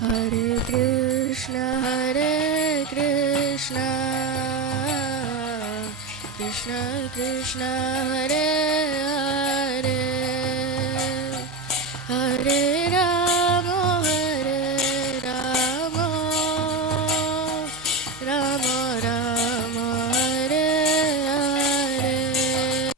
Hare Krishna, Krishna Krishna, Hare Hare, Hare Rama, Rama Rama, Hare Hare.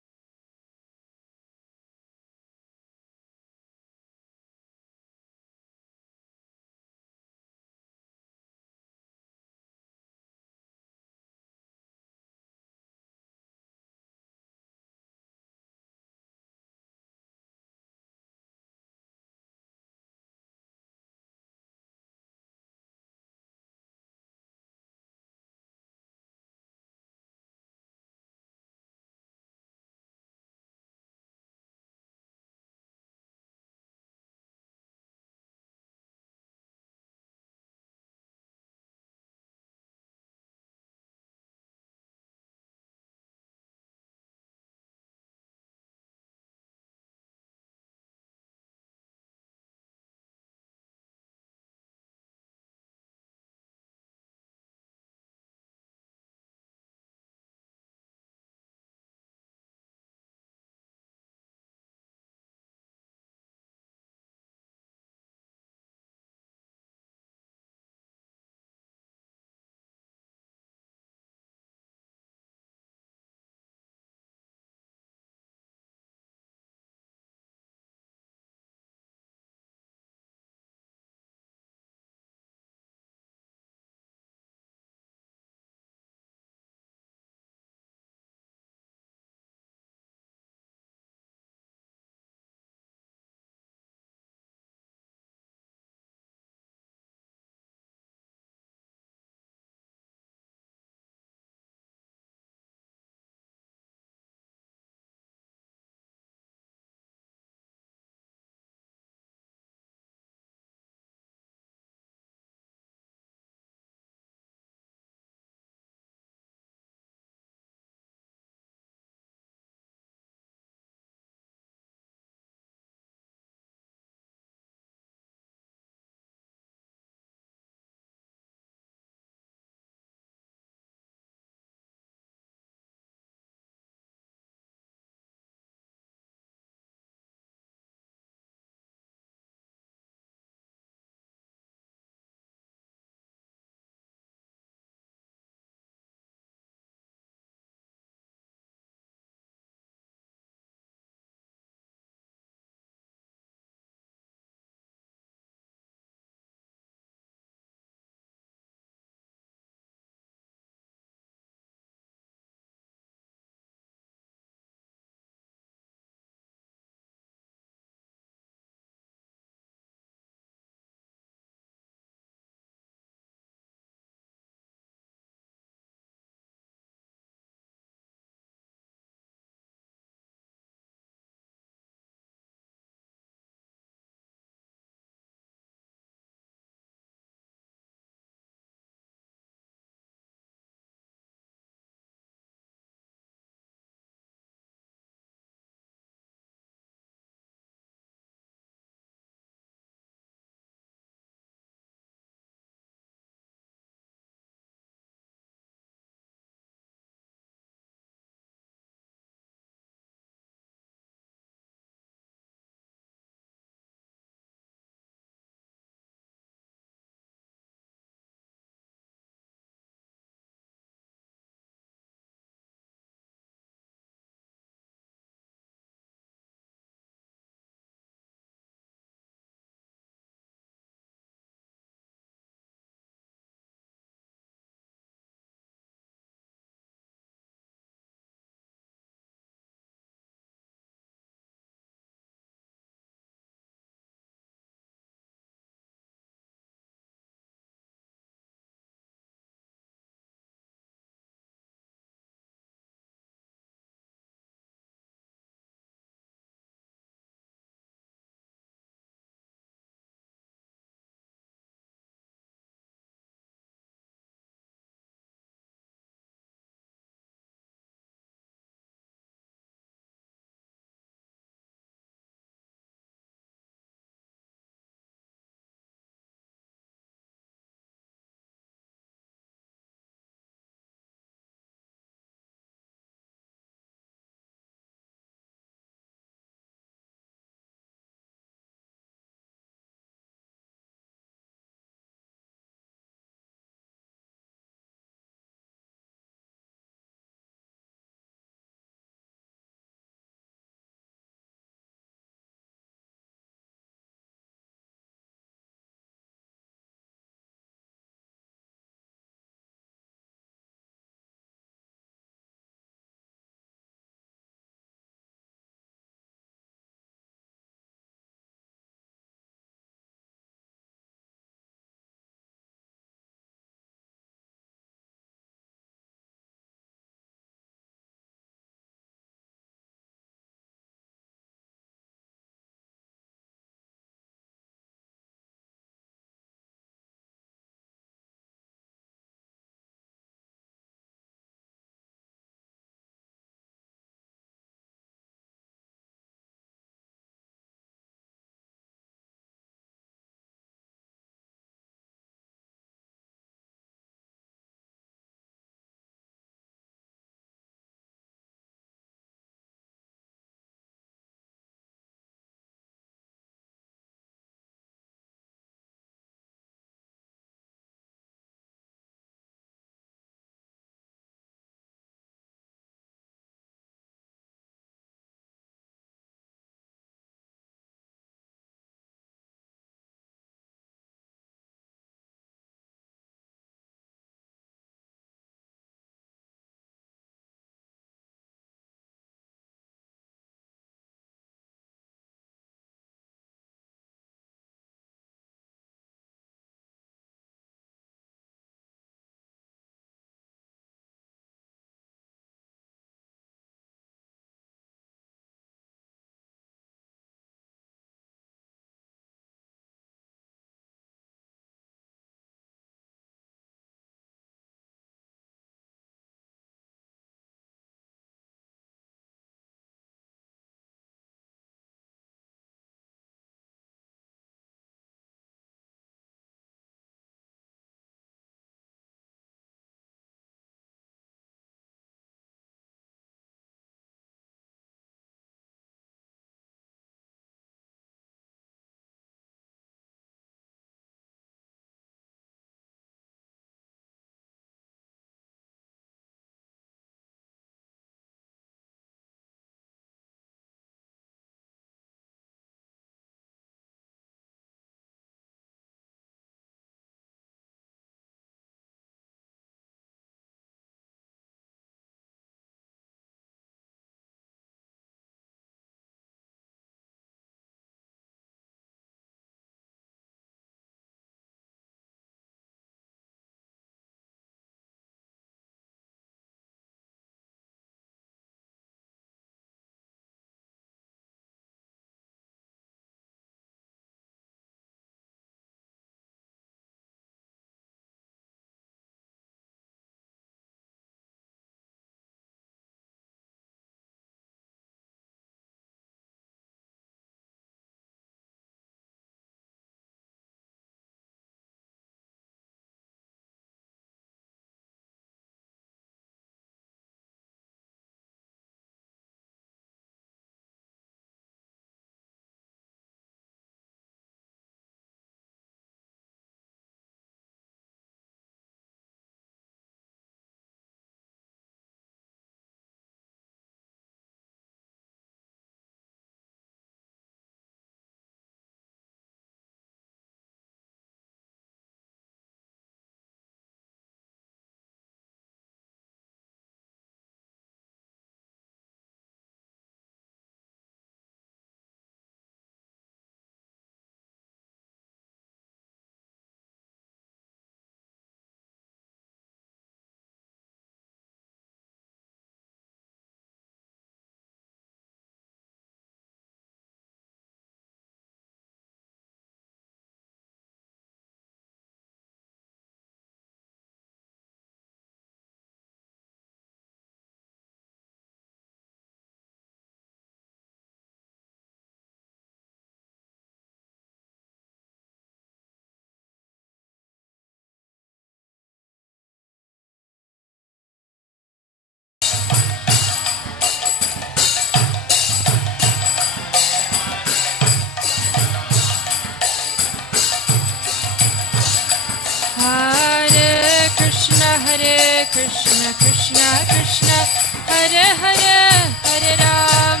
Krishna Krishna Hare Hare Hare Ram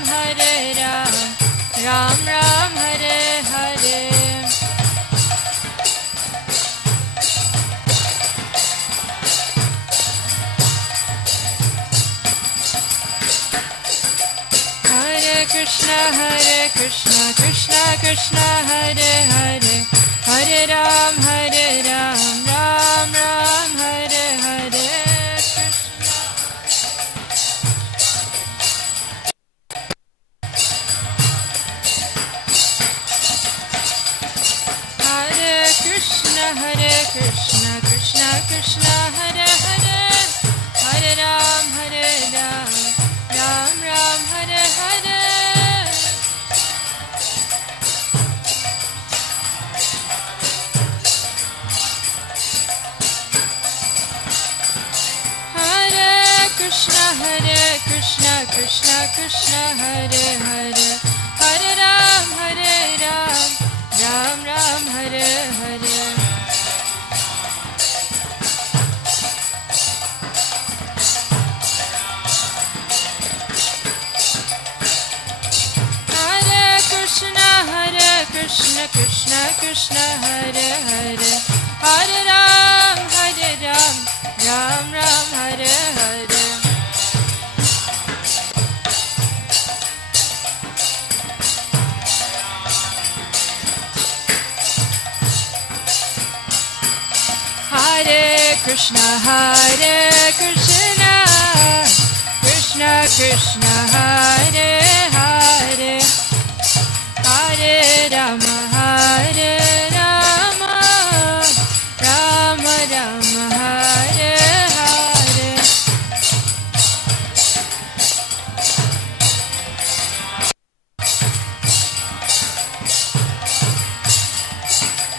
Ram Ram Hare Hare. Hare Krishna Krishna Krishna Hare Hare Hare Ram Ram Ram Hare Hare. Hare Krishna Krishna Krishna Hare Hare Hare Ram Ram Ram Hare Hare. Krishna Krishna Krishna Hare Hare Hare Ram Ram Ram Hare Hare. Krishna Krishna Krishna Hare Hare Hare Ram Ram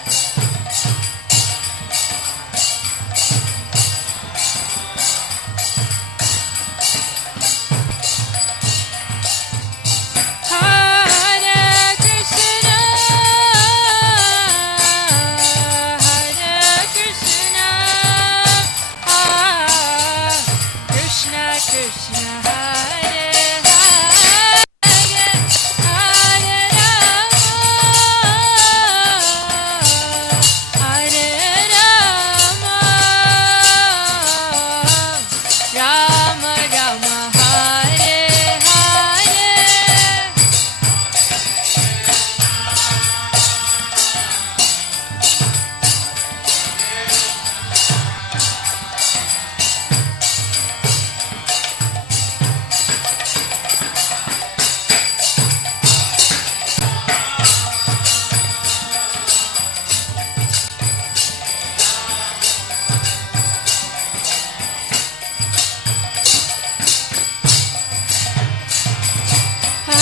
Ram Hare Hare.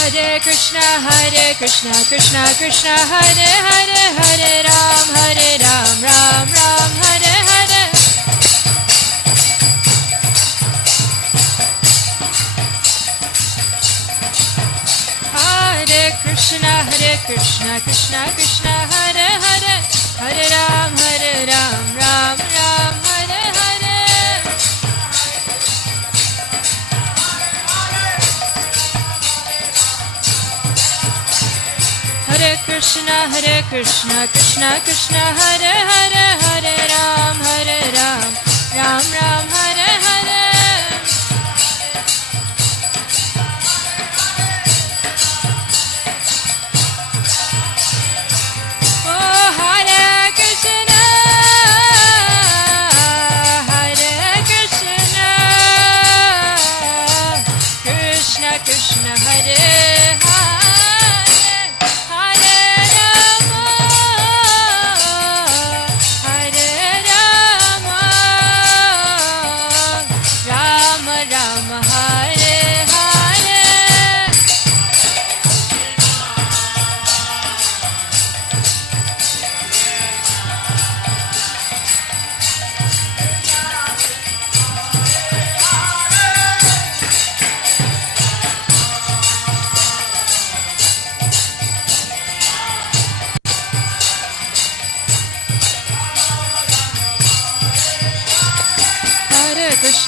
Hare Krishna Krishna Krishna Hare Hare Hare Rama Rama Rama Hare Hare. Hare Krishna Krishna Krishna Hare Hare Hare Ram Ram Ram Hare Hare. Hare Krishna Krishna Krishna Hare Hare Hare Ram Ram Ram Hare Hare. Hare Krishna Krishna Krishna Hare Hare Hare Ram Ram Ram Hare Hare. Oh Hare Krishna Krishna Krishna Hare Hare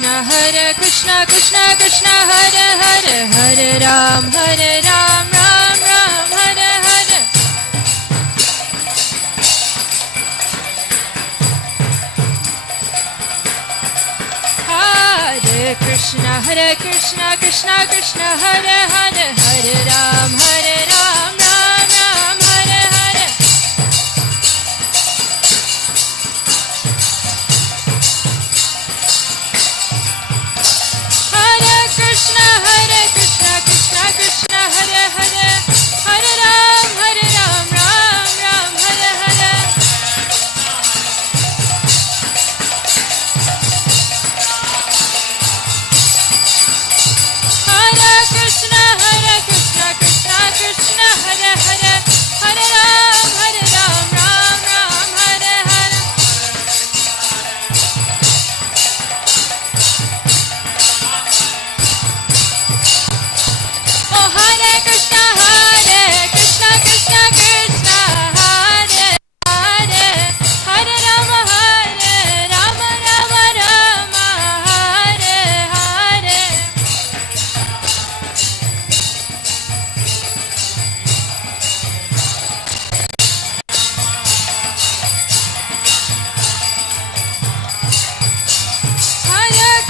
Krishna Hare Krishna Krishna Krishna Hare Hare Hare Ram Ram Ram Hare Hare Hare Krishna Krishna Krishna Hare Hare Hare Ram Ram Ram Hare Hare Hare Krishna Krishna Krishna Hare Hare Hare Ram Ram Hare Hare Hare Krishna Krishna Krishna Hare Hare Hare Ram Ram Hare Hare Oh Hare Krishna Krishna Krishna Hare Hare Hare Rama Rama Rama Hare Hare Hare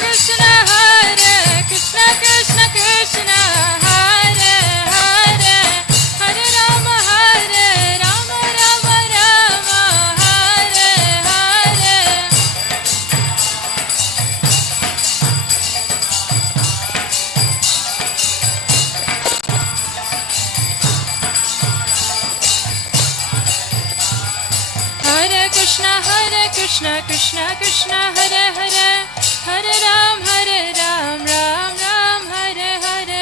Krishna Krishna Krishna Hare Hare Hare Rama Rama Rama Hare Hare Hare Krishna Krishna Hare Hare Hare Ram Ram Hare Hare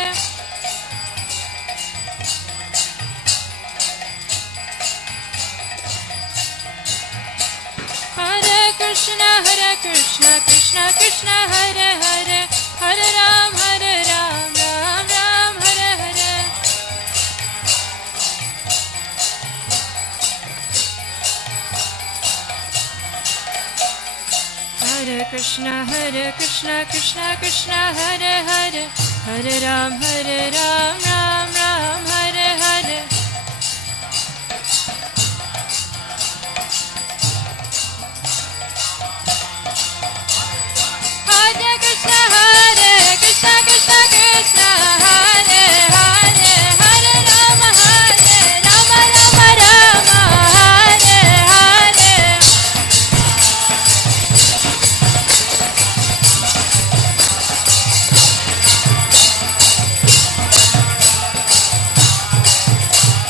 Hare Krishna Krishna Hare Hare Hare Ram Ram Hare Hare Hare Krishna Krishna Hare Hare Hare Ram Ram Hare Hare Hare Krishna Krishna Krishna Hare Hare Hare Rama Rama Hare Hare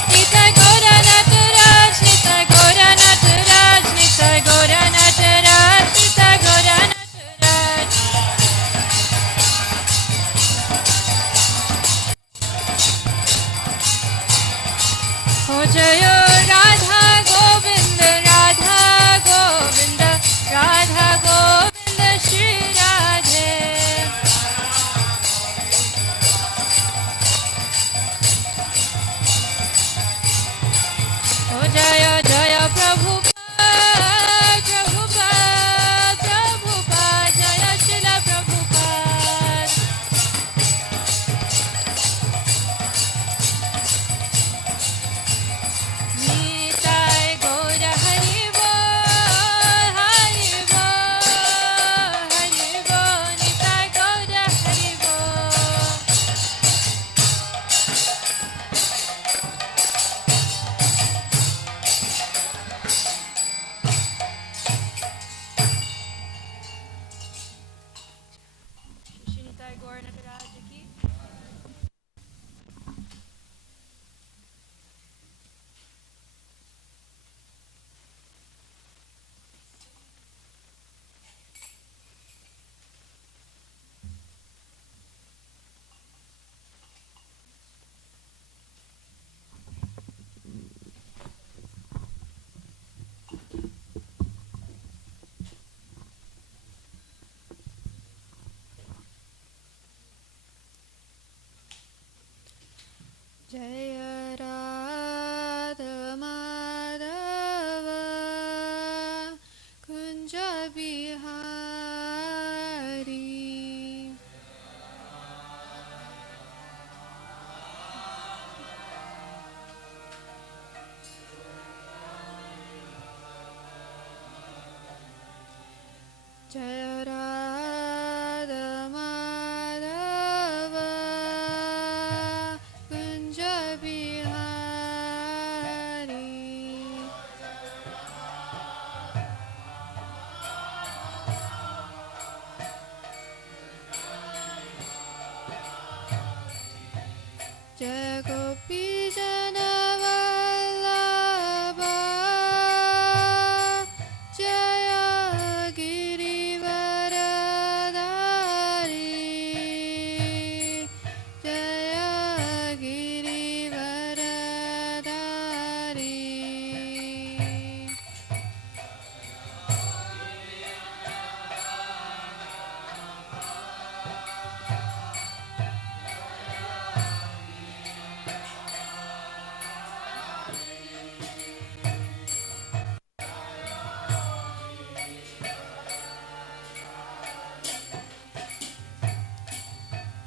Nitai Gaura Nataraj Nitai Gaura Nataraj Nitai Gaura Nataraj Nitai Gaura Nataraj Ho Jayo Radha Govind Radha Govind Radha Govind Shri Radhe Ho Jaya Jaya Prabhupada Prabhupada Prabhupada Jaya Srila Prabhupada Nitai Gaura Hari Bol Hari Bol Nitai Gaura Hari Bol Shri Nitai Gaura Nataraj Ki Jaya Radha Madhava Kunja Bihari जय राधा माधव कुंज बिहारी जय गोपी जन वल्लभ जय गिरिवरधारी जय गिरिवरधारी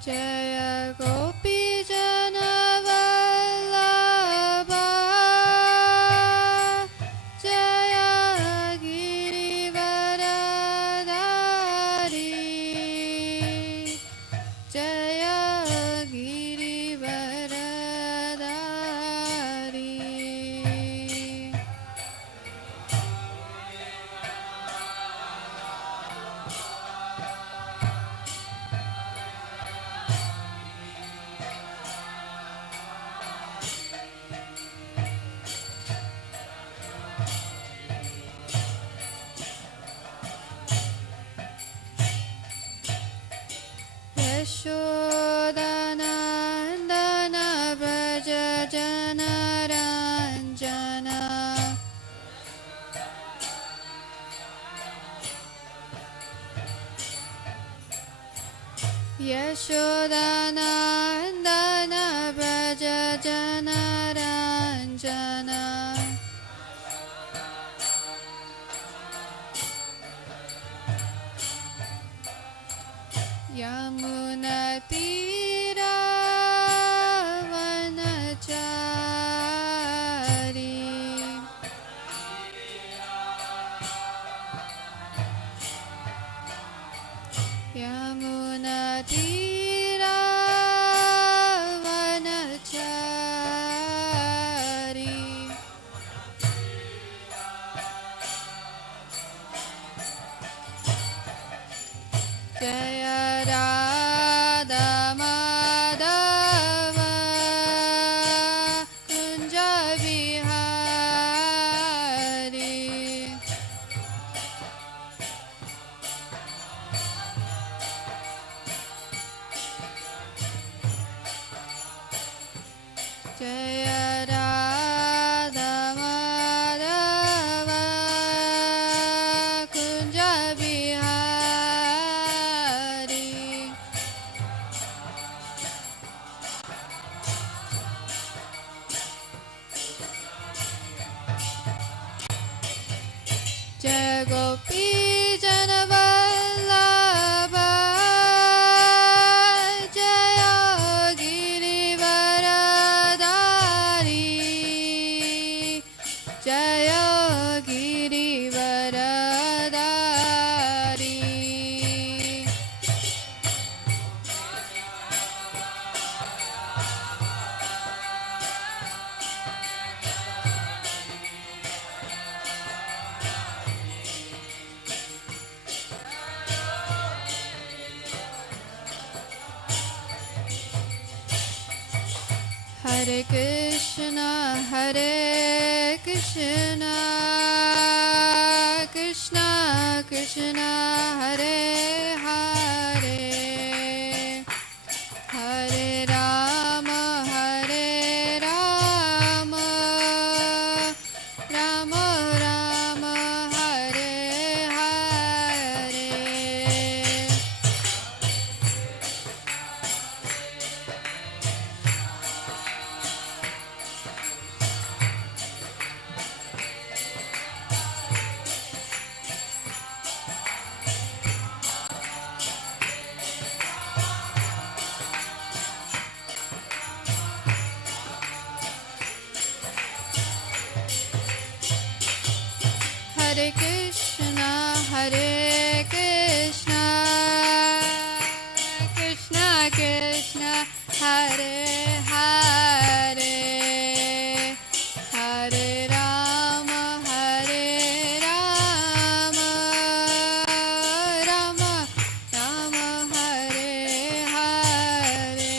जय गोपी जन वल्लभ जय गिरिवरधारी जय गिरिवरधारी यशोदानन्दन व्रज जनरञ्जन यशोदानन्दन व्रज जनरञ्जन यमुनतीरावनचारी यमुनतीरावनचारी जय राधा माधव कुंज बिहारी जय राधा माधव कुंज बिहारी जय गोपी जन वल्लभ जय गिरिवरधारी जय गिरिवरधारी हरे Krishna Krishna Krishna Hare Hare Hare Ram Ram Ram Hare Hare Hare Krishna Krishna Hare Hare Hare Rama Hare Rama Rama Rama Hare Hare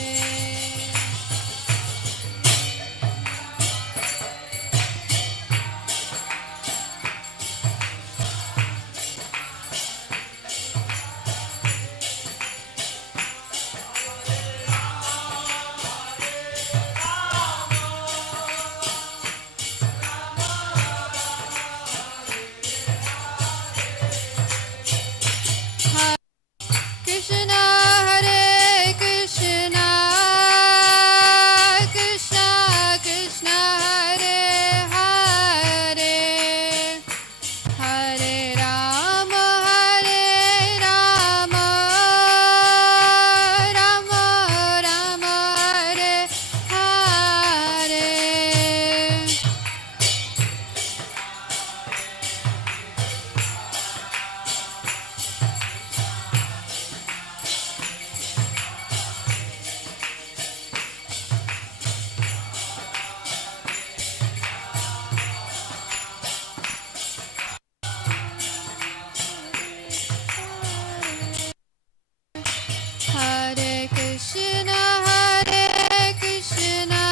Krishna Hare Krishna Krishna Krishna Hare Hare Hare Rama Hare Rama Rama Rama Hare Hare Hare Krishna Hare Krishna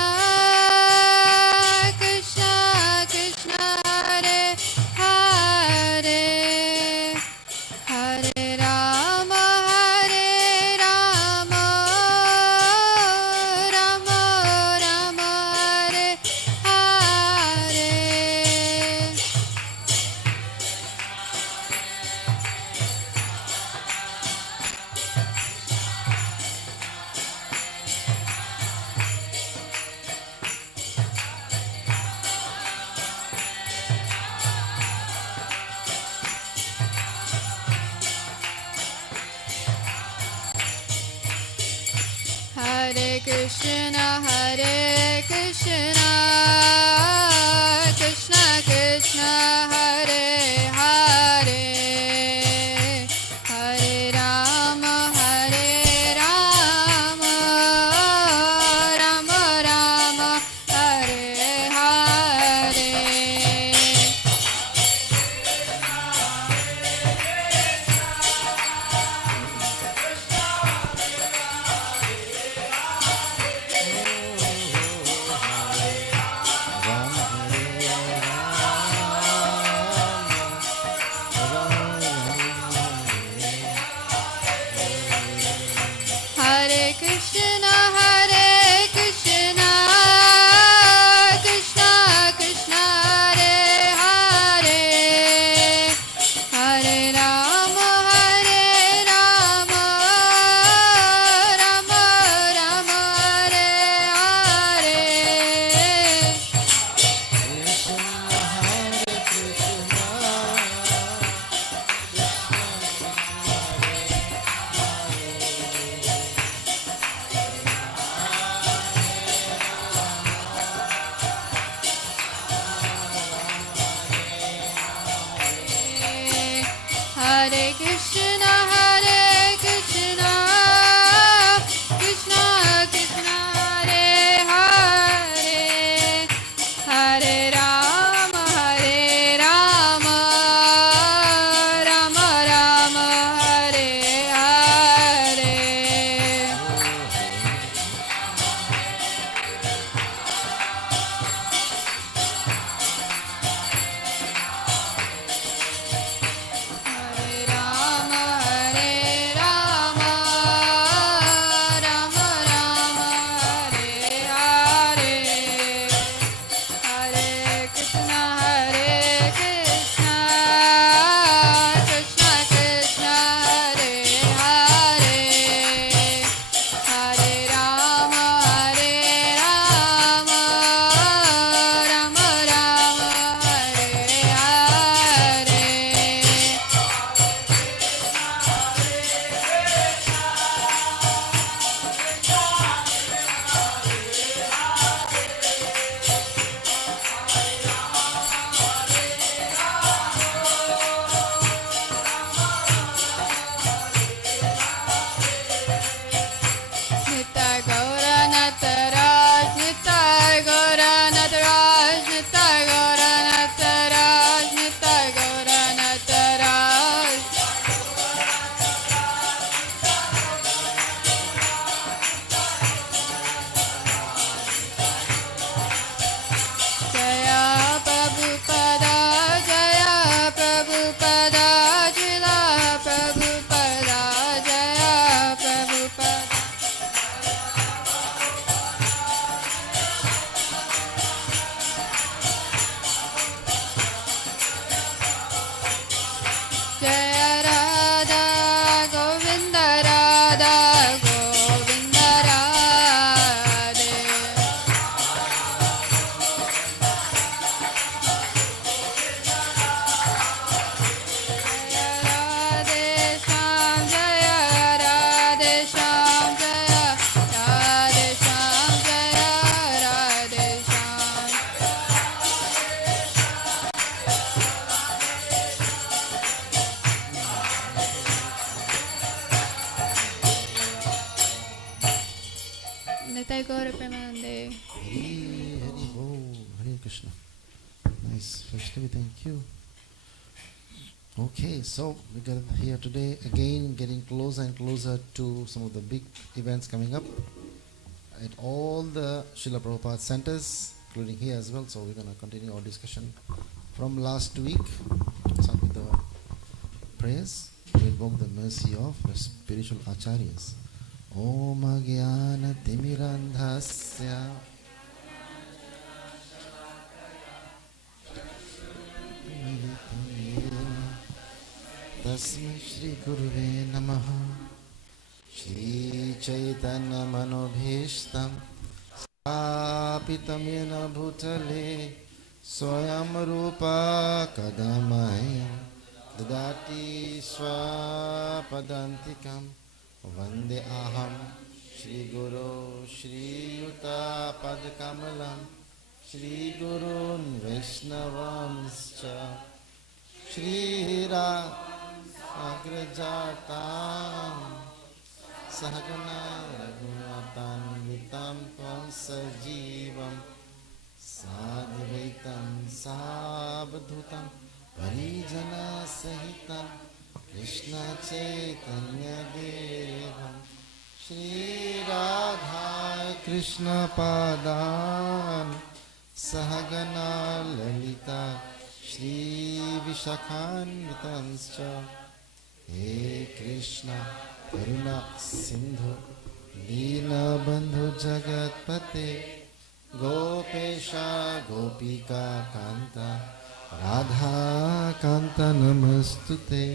Krishna Krishna Hare Hare Hare Rama Hare Rama Rama Rama Hare Hare Hare Krishna Hare Krishna Krishna Krishna Hare Hare Hare Rama Hare Rama Rama Rama Hare Hare Nitai Gaura Premanande. Hari Hari Bo, Hare Krishna. Nice. Vaishnavi, thank you. Okay, so we got here today again, getting closer and closer to some of the big events coming up at all the Srila Prabhupada centers, including here as well. So we're going to continue our discussion from last week. Start with the prayers to invoke the mercy of the spiritual acharyas. Om Agyana Timirandhasya Tasmai Shri Guruve Namaha Shri Chaitanya Manobhishtam Stapitam Yena Bhutale Swayam Rupa Kadamaya Dadati Swapadantikam Vande Aham Shri Guru Shri Yuta Padkamalam Shri Gurun Vaishnavamscha Shri Agrajatam Sahagana Raghunathan Tvam Sajivam Sadvaitam Sabdhutam Parijana Sahitam Krishna Chaitanya Devam Shri Radha Krishna Padan Sahagana Lalita Shri Vishakhanvitanscha He Krishna Karuna Sindhu Dina Bandhu Jagatpate Gopesha Gopika Kanta Radha Kanta Namastute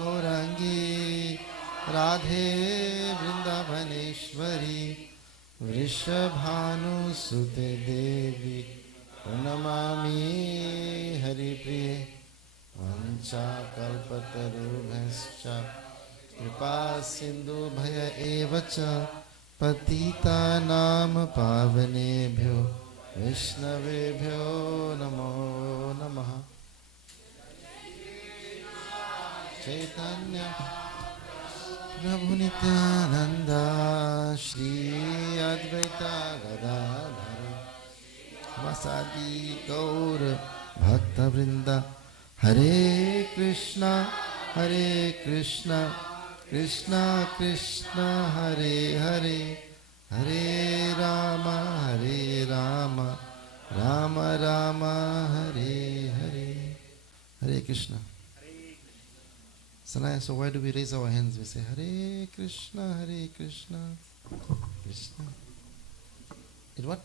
Gaurangi Radhe Vrindavaneshwari Vrishabhanu Sute Devi Pranamami Hari Priye Vancha Kalpatarubhascha Kripa Sindhu Bhaya Evacha Patita Nam Pavanebhyo Vishnavebhyo Namo Namaha Chaitanya Prabhu Nityananda Shri Advaita Gadadhara Vasadi Gaur Bhakta Vrinda Hare Krishna Krishna Krishna Hare Hare Hare Rama Rama Rama Hare Hare Hare Krishna. Sanaya, so why do we raise our hands? We say Hare Krishna Krishna. It what?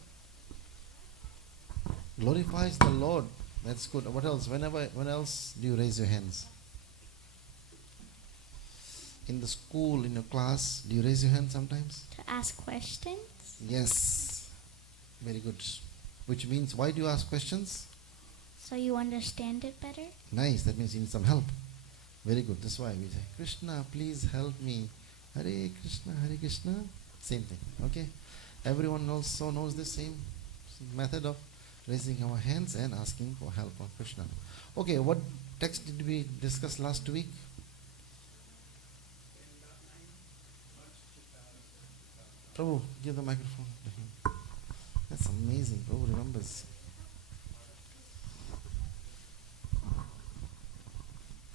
Glorifies the Lord. That's good. What else? When else do you raise your hands? In the school, in your class, do you raise your hand sometimes? To ask questions? Yes. Very good. Which means, why do you ask questions? So you understand it better? Nice. That means you need some help. Very good. That's why we say, Krishna, please help me. Hare Krishna. Same thing. Okay? Everyone also knows the same method of raising our hands and asking for help from Krishna. Okay, what text did we discuss last week? Prabhu, give the microphone to him. That's amazing. Prabhu remembers.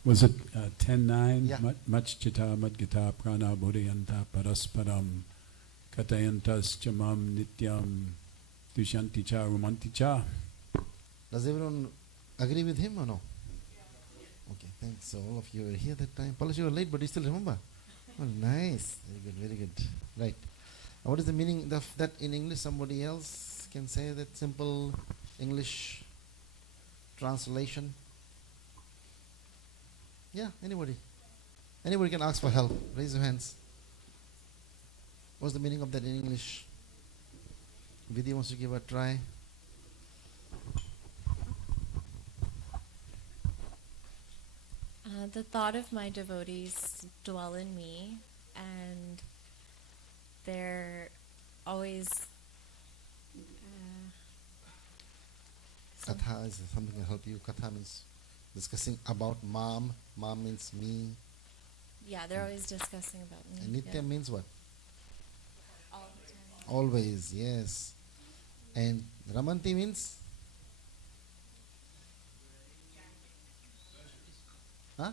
Was it 10:9? Yeah. Machchita Madgita Prana Bodhayanta Parasparam Katayantas Chamam Nityam Dushanti Cha Rumanti Cha. Does everyone agree with him or no? Okay, thanks. So all of you were here that time. Palash, you were late, but you still remember. Oh, nice. Very good. Right. What is the meaning of that in English? Somebody else can say that simple English translation. Yeah, anybody. Anybody can ask for help. Raise your hands. What's the meaning of that in English? Vidya wants to give a try. The thought of my devotees dwell in me, and they're always Katha is something that help you. Katha means discussing about mom. Mom means me. yeah, they're always discussing about me. And Nitya yeah. means what? Always, yes. And Ramanti means? Huh?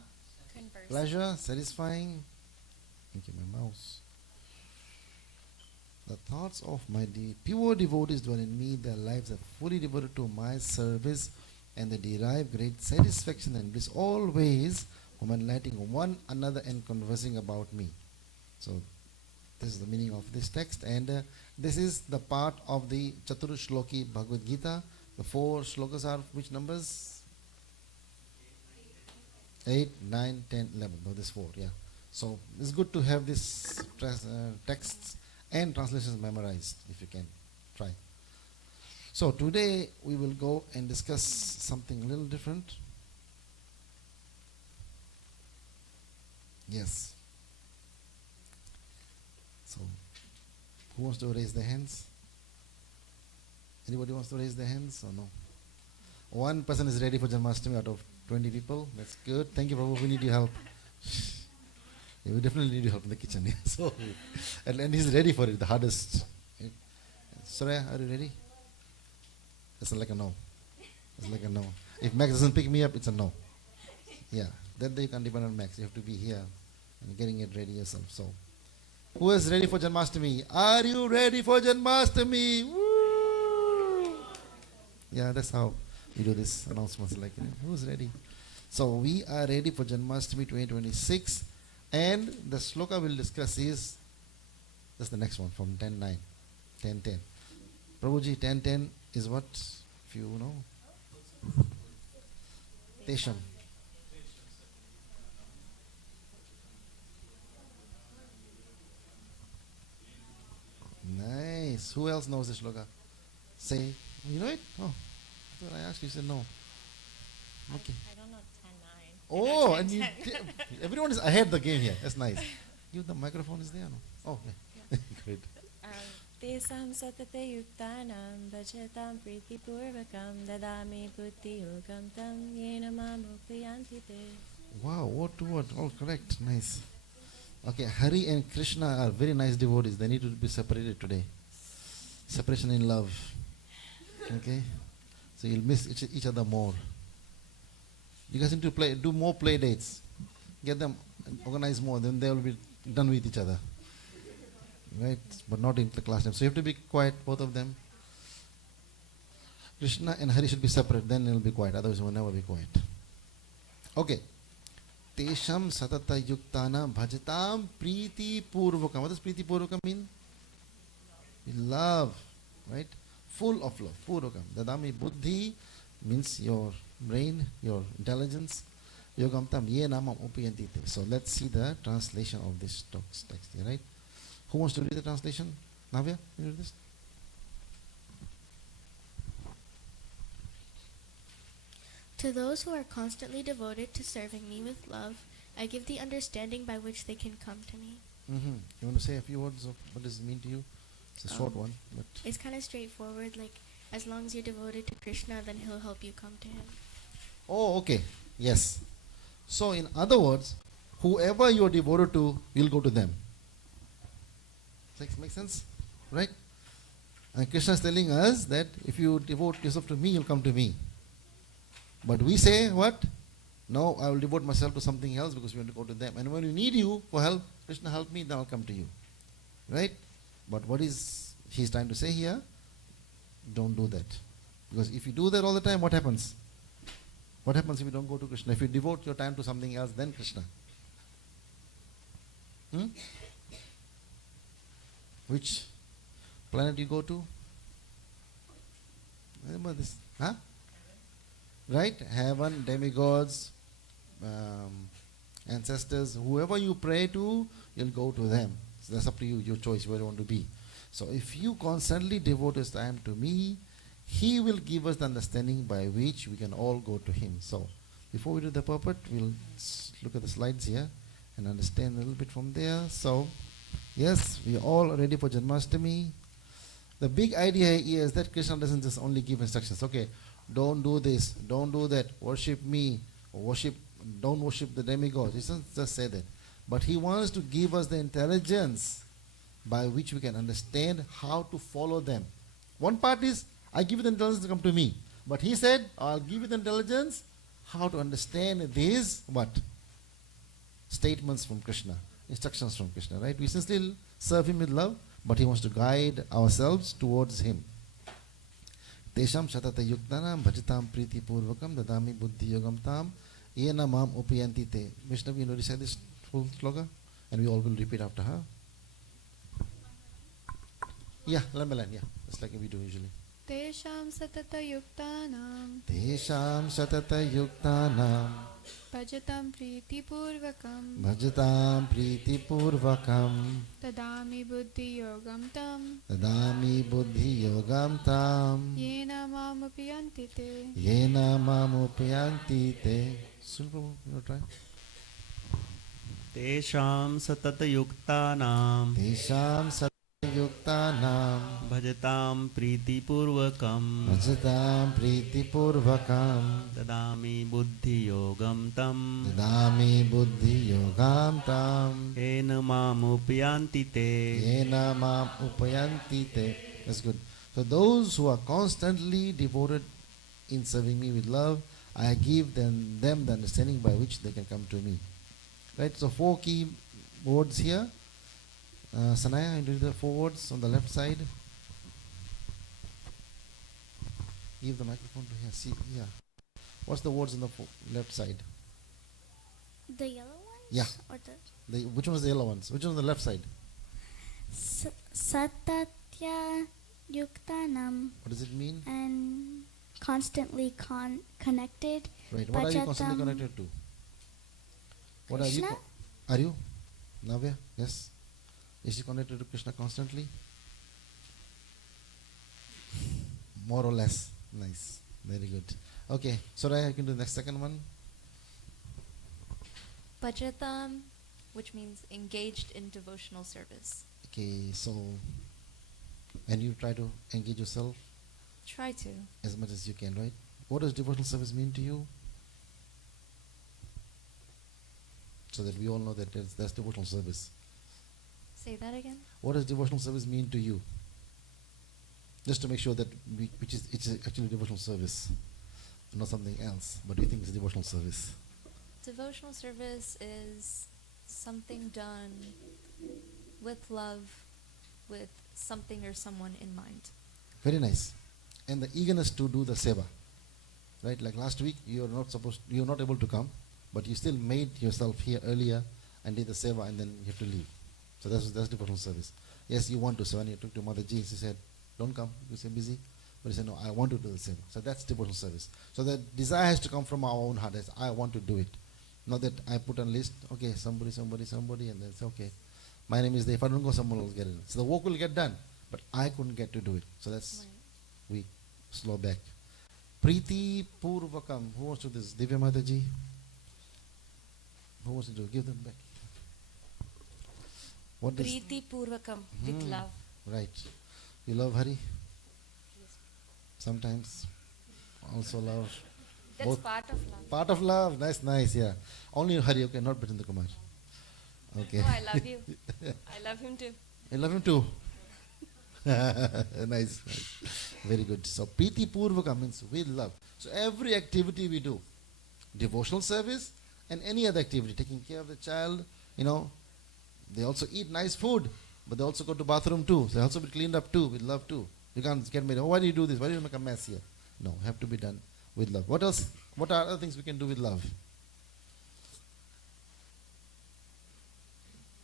Converse. Pleasure, satisfying. Thank you, my mouse. The thoughts of my pure devotees dwell in me. Their lives are fully devoted to my service, and they derive great satisfaction and bliss always from enlightening one another and conversing about me. So, this is the meaning of this text, and this is the part of the Chatur Shloki Bhagavad Gita. The 4 shlokas are which numbers? 8, 9, 10, 11. No, this 4, yeah. So, it's good to have this texts and translations memorized if you can try. So today we will go and discuss something a little different. Yes. So who wants to raise their hands? Anybody wants to raise their hands or no? One person is ready for Janmashtami out of 20 people. That's good. Thank you, Prabhu. We need your help. Yeah, we definitely need your help in the kitchen. Yeah. So, and he's ready for it, the hardest. Yeah. Surya, are you ready? It's like a no. It's like a no. If Max doesn't pick me up, it's a no. Yeah, that day you can't depend on Max. You have to be here and getting it ready yourself. So, who is ready for Janmashtami? Are you ready for Janmashtami? Woo! Yeah, that's how we do this announcements. Like, who's ready? So, we are ready for Janmashtami 2026. And the sloka we'll discuss is, that's the next one from 10.9, 10.10. Prabhuji, 10.10 is what, if you know? Tesham. Nice. Who else knows this sloka? Say, you know it? Oh, I thought I asked you, you said no. Okay. I don't know 10-9. Oh, and you everyone is ahead the game here. That's nice. You, the microphone is there, no? Oh, yeah. Great. Tesam satate yuktanam bhajatam priti purvakam dadami buddhi yogam tam yena mamukriyanti te. Wow, word to word, all correct. Nice. Okay, Hari and Krishna are very nice devotees. They need to be separated today. Separation in love. Okay? So you'll miss each other more. You guys need to do more play dates. Get them organized more, then they will be done with each other. Right? But not in the classroom. So you have to be quiet, both of them. Krishna and Hari should be separate, then it will be quiet. Otherwise, it will never be quiet. Okay. Tesham satata yuktana bhajatam priti purvakam. What does priti purvakam mean? Love. Right? Full of love. Purvakam. Dadami buddhi means your brain, your intelligence. Yogam tam ye namam upayanti te. So let's see the translation of this text here, right? Who wants to read the translation? Navya, can you read this? To those who are constantly devoted to serving me with love, I give the understanding by which they can come to me. You want to say a few words of what does it mean to you? It's a short one, but It's kind of straightforward, like as long as you're devoted to Krishna, then he'll help you come to him. oh, okay, yes. So, in other words, whoever you are devoted to, you'll go to them. Makes sense, right? And Krishna is telling us that if you devote yourself to me, you'll come to me. But we say what? No, I will devote myself to something else because we want to go to them. And when we need you for help, Krishna help me, then I'll come to you. Right? But what is he's trying to say here? Don't do that. Because if you do that all the time, what happens? What happens if you don't go to Krishna? If you devote your time to something else, then Krishna. Which planet you go to? Remember this? Huh? Right? Heaven, demigods, ancestors, whoever you pray to, you'll go to them. So that's up to you, your choice, where you want to be. So if you constantly devote his time to me, he will give us the understanding by which we can all go to him. So before we do the purport, we'll look at the slides here and understand a little bit from there. So yes, we are all ready for Janmashtami. The big idea here is that Krishna doesn't just only give instructions. Okay, don't do this, don't do that, worship me, or don't worship the demigods. He doesn't just say that. But he wants to give us the intelligence by which we can understand how to follow them. One part is, I give you the intelligence to come to me. But he said, I'll give you the intelligence how to understand these what? Statements from Krishna, instructions from Krishna, right? We still serve him with love, but he wants to guide ourselves towards him. Tesham shatata yuktanam bhajatam priti purvakam dadami buddhi yogam tam yena mam upayanti te. Vishnav, you know, recite this full sloka, and we all will repeat after her. Yeah, line by line, yeah, just like we do usually. Tesham satata yuktanam Tesham satata yuktanam bhajatam priti purvakam bhajatam priti purvakam tadami buddhi yogam tam dadami buddhi yogam tam yena mam upayanti te. yena mam upayanti te. Sun Prabhu, you know, try. तेषां सततयुक्तानां Tesham satata yuktanam भजतां प्रीतिपूर्वकं bhajatam priti purvakam ददामि बुद्धियोगं तं dadami buddhi yogam tam येन मामुपयान्ति ते. yena mam upayanti te. That's good. So those who are constantly devoted in serving me with love, I give them the understanding by which they can come to me. Right? So 4 key words here. Sanaya, you do the 4 words on the left side. Give the microphone to here. See, yeah. What's the words on the left side? The yellow ones? Yeah. Or Which one is the yellow ones? Which one is the left side? Satatya yuktanam, What does it mean? and constantly connected. Right. What are you constantly Bhajatam connected to? What are you? Krishna? Are you? Navya? Yes. Is she connected to Krishna constantly? More or less. Nice. Very good. Okay. Soraya, you can do the next second one. Bhajatam, which means engaged in devotional service. Okay. So, and you try to engage yourself Try to. as much as you can, right? What does devotional service mean to you? So that we all know that that's devotional service. Say that again. What does devotional service mean to you? Just to make sure that it's actually devotional service, not something else. But do you think it's devotional service? Devotional service is something done with love, with something or someone in mind. Very nice. And the eagerness to do the seva, right? Like last week, you're not able to come, but you still made yourself here earlier and did the seva, and then you have to leave. So that's devotional service. Yes, you want to. So when you took to Mother G, she said, "Don't come. You say busy." But he said, "No, I want to do the seva." So that's devotional service. So the desire has to come from our own heart. That's, I want to do it. Not that I put on list. Okay, somebody, and then say, okay, my name is there. If I don't go, someone will get it. So the work will get done, but I couldn't get to do it. So that's we slow back. Priti Purvakam. Who wants to do this? Divya Mataji. Who wants to do it? Give them back. What is Priti Purvakam, with love. right? You love Hari? Sometimes. Also love. That's Both. part of love. Part of love. Nice, yeah. Only Hari, okay, not Bhatendra Kumar. Okay. Oh, I love you. I love him too. You love him too? nice. Very good. So, Priti Purvaka means with love. So, every activity we do, devotional service and any other activity, taking care of the child, they also eat nice food, but they also go to bathroom too. So, they also be cleaned up too, with love too. You can't get made, why do you do this? Why do you make a mess here? No, have to be done with love. What else? What are other things we can do with love?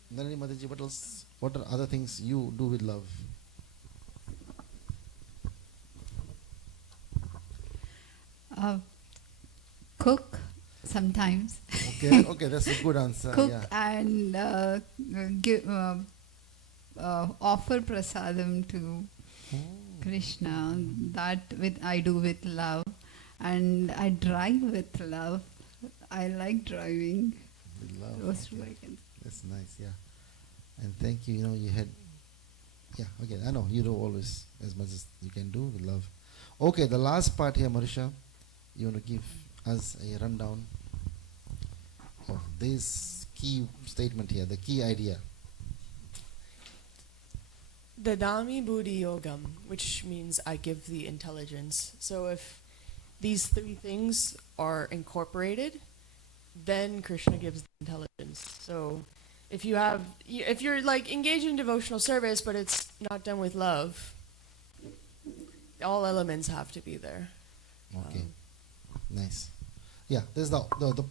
Nalini Mataji, what else? What are other things you do with love? Cook sometimes. Okay, that's a good answer. Cook Yeah. and give, offer prasadam to Krishna. That I do with love, and I drive with love. I like driving. With love. Those two Okay. I can. That's nice, yeah. And thank you. You had, yeah. Okay, I know you do always as much as you can do with love. Okay, the last part here, Marisha. You want to give us a rundown of this key statement here, the key idea. Dadami Buddhi Yogam, which means I give the intelligence. So if these three things are incorporated, then Krishna gives the intelligence. So if you're like engaged in devotional service, but it's not done with love, all elements have to be there. Okay, nice. Yeah, this is the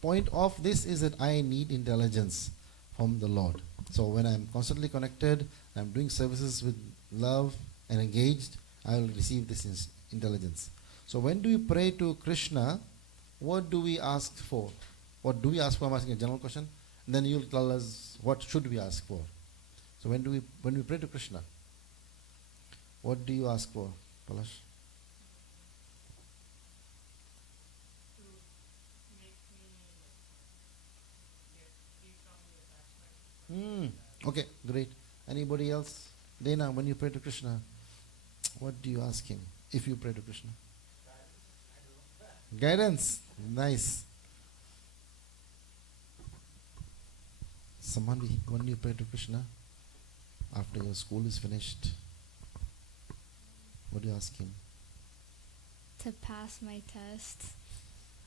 point of this is that I need intelligence from the Lord. So when I'm constantly connected, I'm doing services with love and engaged, I will receive this intelligence. So when do we pray to Krishna, what do we ask for? What do we ask for? I'm asking a general question. And then you'll tell us what should we ask for. So when we pray to Krishna, what do you ask for, Palash? Okay, great. Anybody else? Dana, when you pray to Krishna, what do you ask him if you pray to Krishna? Guidance. Nice. Samadhi, when you pray to Krishna, after your school is finished, what do you ask him? To pass my test.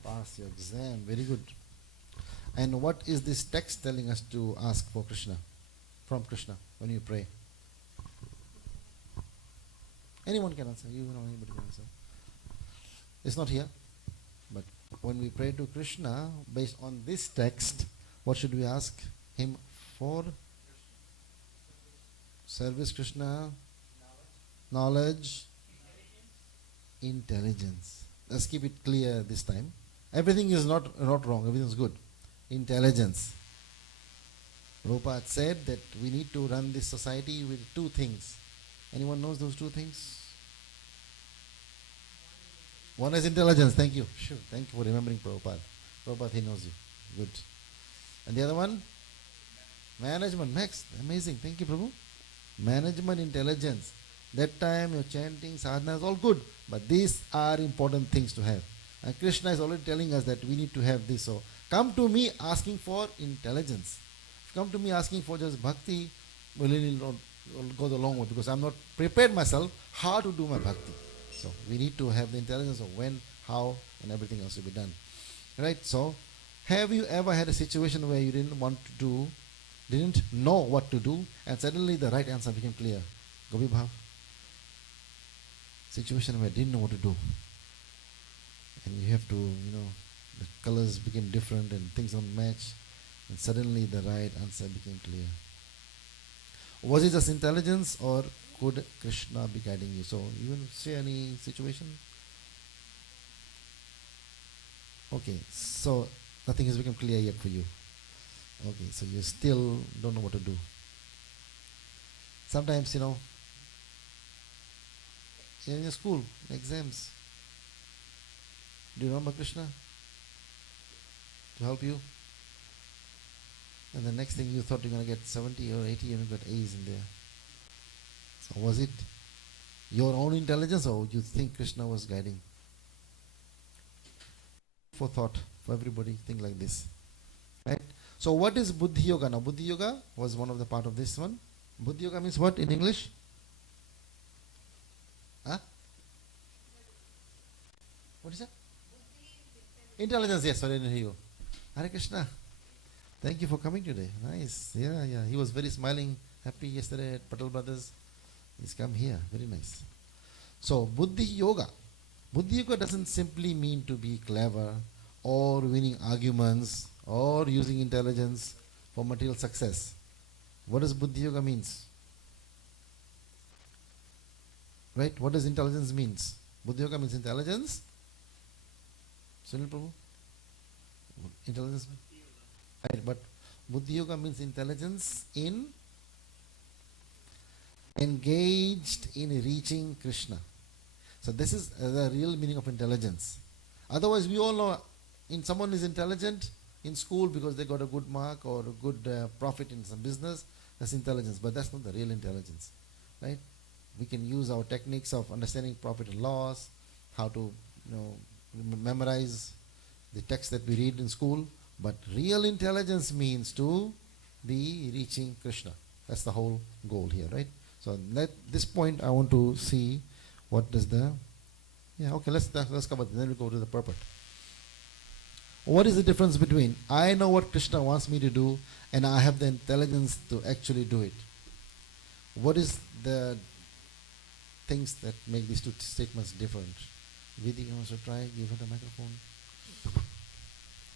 Pass your exam. Very good. And what is this text telling us to ask for Krishna? From Krishna, when you pray? Anyone can answer. You know, anybody can answer. It's not here. But when we pray to Krishna, based on this text, what should we ask him for? Service Krishna, knowledge, intelligence. Let's keep it clear this time. Everything is not wrong. Everything is good. Intelligence. Prabhupada said that we need to run this society with two things. Anyone knows those two things? One is intelligence. Thank you. Sure. Thank you for remembering Prabhupada. Prabhupada, he knows you. Good. And the other one? Management. Next. Amazing. Thank you, Prabhu. Management, intelligence. That time your chanting, sadhana is all good. But these are important things to have. And Krishna is already telling us that we need to have this. So come to me asking for intelligence. If you come to me asking for just bhakti, will really not go the long way, because I'm not prepared myself how to do my bhakti. So we need to have the intelligence of when, how, and everything else to be done. Right? So have you ever had a situation where you didn't know what to do, and suddenly the right answer became clear? Gopi Bhav. Situation where I didn't know what to do. And you have to, the colors became different and things don't match, and suddenly the right answer became clear. Was it just intelligence, or could Krishna be guiding you? So you want to say any situation? Okay, so nothing has become clear yet for you. Okay, so you still don't know what to do. Sometimes, in your school, exams, do you remember Krishna to help you? And the next thing you thought you're going to get 70 or 80 and you got A's in there. So was it your own intelligence, or you think Krishna was guiding? For thought, for everybody, think like this. Right? So what is Buddhi Yoga? Now Buddhi Yoga was one of the part of this one. Buddhi Yoga means what in English? Huh? What is that? Intelligence, yes, sorry, I didn't hear you. Hare Krishna. Thank you for coming today. Nice. Yeah. He was very smiling, happy yesterday at Patel Brothers. He's come here. Very nice. So, Buddhi Yoga. Buddhi Yoga doesn't simply mean to be clever or winning arguments or using intelligence for material success. What does Buddhi Yoga means? Right? What does intelligence means? Buddhi Yoga means intelligence. Sunil Prabhu? Intelligence? Right, but Buddhi Yoga means intelligence in engaged in reaching Krishna. So this is the real meaning of intelligence. Otherwise, we all know someone is intelligent in school because they got a good mark or a good profit in some business. That's intelligence, but that's not the real intelligence, right? We can use our techniques of understanding profit and loss, how to memorize the text that we read in school. But real intelligence means to be reaching Krishna. That's the whole goal here, right? So at this point, I want to see what does the, yeah, okay, let's cover it. Then we go to the purport. What is the difference between I know what Krishna wants me to do and I have the intelligence to actually do it? What is the things that make these two statements different? Vidi, you want to try? Give her the microphone.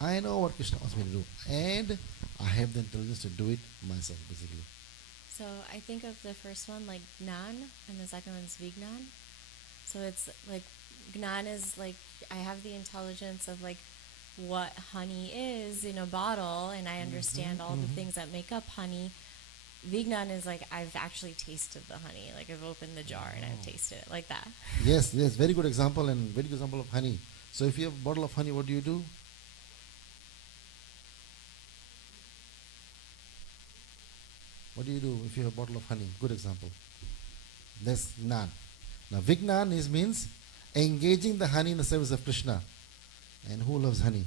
I know what Krishna wants me to do and I have the intelligence to do it myself, basically. So I think of the first one like Gnan, and the second one's Vignan. So it's like Gnan is like I have the intelligence of like what honey is in a bottle, and I understand all the things that make up honey. Vignan is like I've actually tasted the honey, like I've opened the jar and I've tasted it, like that. Yes, very good example and very good example of honey. So if you have a bottle of honey, what do? What do you do if you have a bottle of honey? Good example. That's Gnan. Now Vignan means engaging the honey in the service of Krishna. And who loves honey?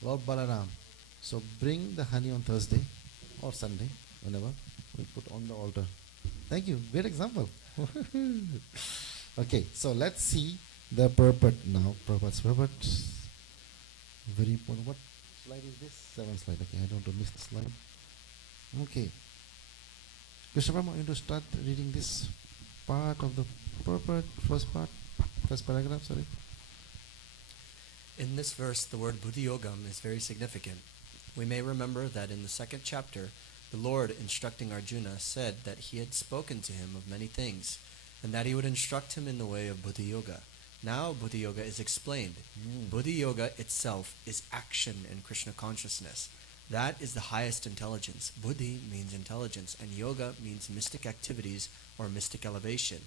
Lord Balaram. So bring the honey on Thursday or Sunday, whenever. We put on the altar. Thank you. Great example. Okay, so let's see the purport now. Purport. Very important. What slide is this? 7th slide. Okay, I don't want to miss the slide. Okay. Krishna Brahma, you want to start reading this part of the purport, first paragraph, sorry. In this verse, the word Buddhi Yogam is very significant. We may remember that in the 2nd chapter, the Lord, instructing Arjuna, said that he had spoken to him of many things, and that he would instruct him in the way of Buddhi Yoga. Now Buddhi Yoga is explained. Buddhi Yoga itself is action in Krishna consciousness. That is the highest intelligence. Buddhi means intelligence, and yoga means mystic activities or mystic elevation.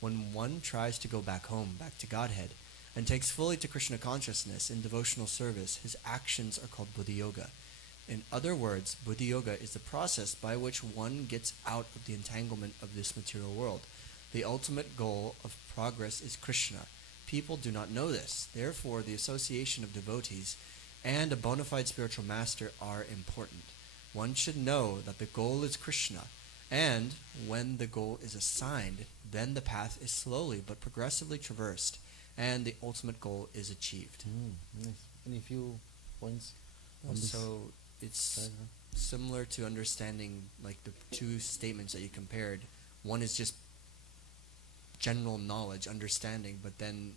When one tries to go back home, back to Godhead, and takes fully to Krishna consciousness in devotional service, his actions are called Buddhi Yoga. In other words, Buddhi Yoga is the process by which one gets out of the entanglement of this material world. The ultimate goal of progress is Krishna. People do not know this. Therefore, the association of devotees and a bona fide spiritual master are important. One should know that the goal is Krishna, and when the goal is assigned, then the path is slowly but progressively traversed, and the ultimate goal is achieved. Nice. Any few points on this? So it's similar to understanding like the two statements that you compared. One is just general knowledge, understanding, but then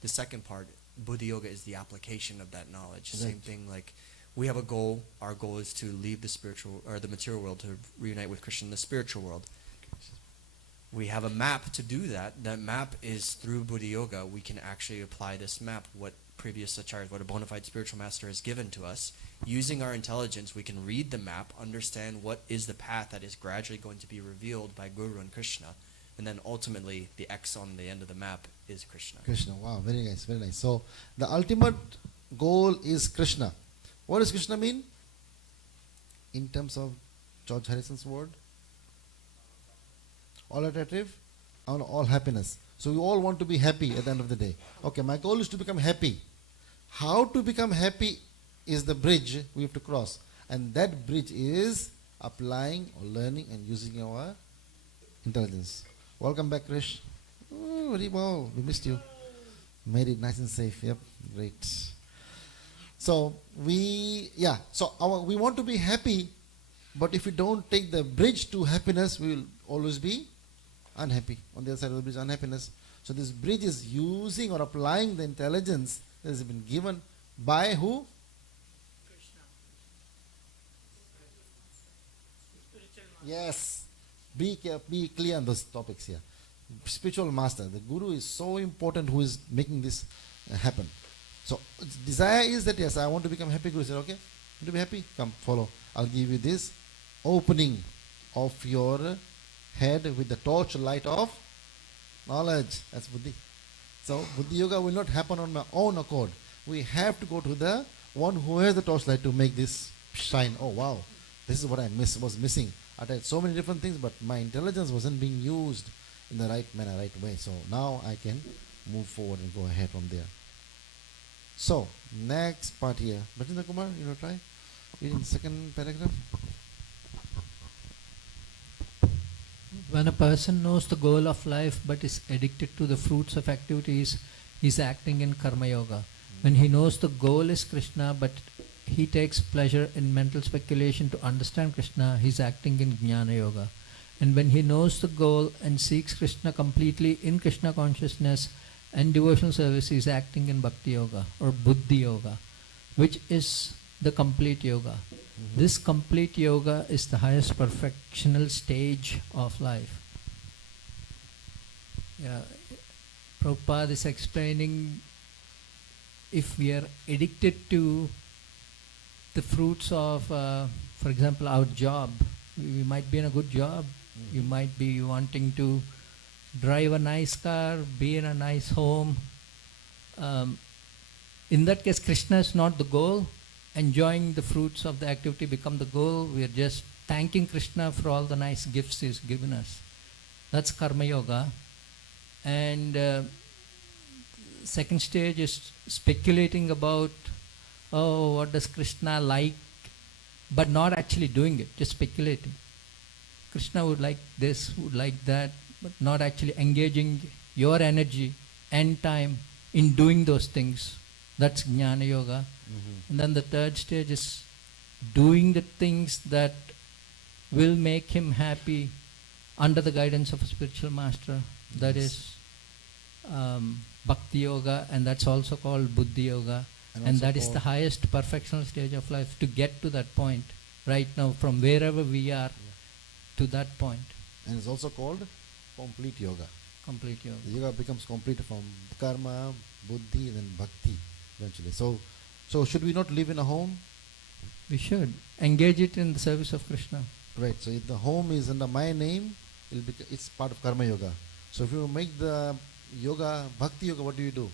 the second part, Buddhi Yoga, is the application of that knowledge. Right. Same thing, like we have a goal. Our goal is to leave the spiritual or the material world to reunite with Krishna in the spiritual world. We have a map to do that. That map is through Buddhi Yoga. We can actually apply this map, what previous acharyas, what a bona fide spiritual master has given to us. Using our intelligence, we can read the map, understand what is the path that is gradually going to be revealed by Guru and Krishna. And then ultimately, the X on the end of the map is Krishna. Krishna, wow, very nice, very nice. So, the ultimate goal is Krishna. What does Krishna mean? In terms of George Harrison's word? All attractive, all happiness. So, we all want to be happy at the end of the day. Okay, my goal is to become happy. How to become happy is the bridge we have to cross. And that bridge is applying or learning and using our intelligence. Welcome back, Krish. Oh, very well. We missed you. Made it nice and safe. Yep, great. So we want to be happy, but if we don't take the bridge to happiness, we will always be unhappy. On the other side of the bridge, unhappiness. So this bridge is using or applying the intelligence that has been given by who? Yes. Be clear on those topics here. Spiritual master, the guru is so important who is making this happen. So desire is that yes, I want to become happy. Guru said, okay, want to be happy? Come, follow. I'll give you this opening of your head with the torch light of knowledge. That's Buddhi. So Buddhi Yoga will not happen on my own accord. We have to go to the one who has the torchlight to make this shine. Oh wow, this is what I was missing. I tried so many different things, but my intelligence wasn't being used in the right manner, right way. So now I can move forward and go ahead from there. So next part here, Bhatendra Kumar, you know, try reading the second paragraph. when a person knows the goal of life but is addicted to the fruits of activities, he's acting in Karma Yoga. When he knows the goal is Krishna but he takes pleasure in mental speculation to understand Krishna, he's acting in Jnana Yoga. And when he knows the goal and seeks Krishna completely in Krishna consciousness and devotional service, he's acting in Bhakti Yoga or Buddhi Yoga, which is the complete yoga. This complete yoga is the highest perfectional stage of life. Yeah, Prabhupada is explaining, if we are addicted to the fruits of, for example, our job, we might be in a good job, you might be wanting to drive a nice car, be in a nice home. In that case, Krishna is not the goal. Enjoying the fruits of the activity become the goal. We are just thanking Krishna for all the nice gifts He's given us. That's Karma Yoga. And second stage is speculating about, oh, what does Krishna like, but not actually doing it, just speculating. Krishna would like this, would like that, but not actually engaging your energy and time in doing those things. That's Jnana Yoga. And then the third stage is doing the things that will make him happy under the guidance of a spiritual master. That is Bhakti Yoga, and that's also called Buddhi Yoga. And that is the highest perfectional stage of life, to get to that point right now, from wherever we are to that point. And it's also called complete yoga. Complete yoga. The yoga becomes complete from karma, buddhi, and then bhakti eventually. So should we not live in a home? We should engage it in the service of Krishna. Right. So if the home is under my name, it's part of karma yoga. So if you make the yoga bhakti yoga, what do?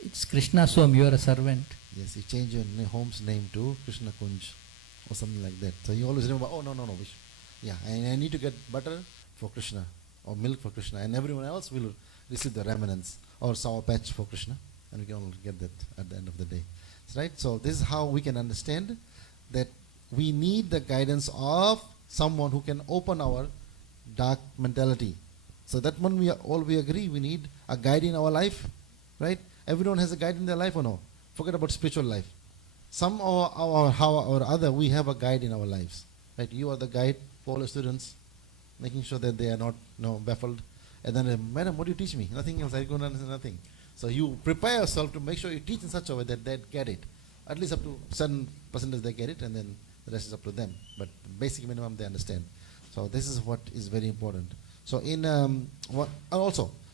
It's Krishna Swam, you are a servant. Yes, you change your home's name to Krishna Kunj or something like that. So you always remember, oh no, yeah, and I need to get butter for Krishna or milk for Krishna, and everyone else will receive the remnants or sour patch for Krishna, and we can all get that at the end of the day. Right? So this is how we can understand that we need the guidance of someone who can open our dark mentality. So that one we agree, we need a guide in our life, right? Everyone has a guide in their life or no? Forget about spiritual life. Some or other, we have a guide in our lives, right? You are the guide for all the students, making sure that they are not baffled. And then, madam, what do you teach me? Nothing else. I don't understand nothing. So you prepare yourself to make sure you teach in such a way that they get it. At least up to certain percentage they get it, and then the rest is up to them. But basic minimum they understand. So this is what is very important. So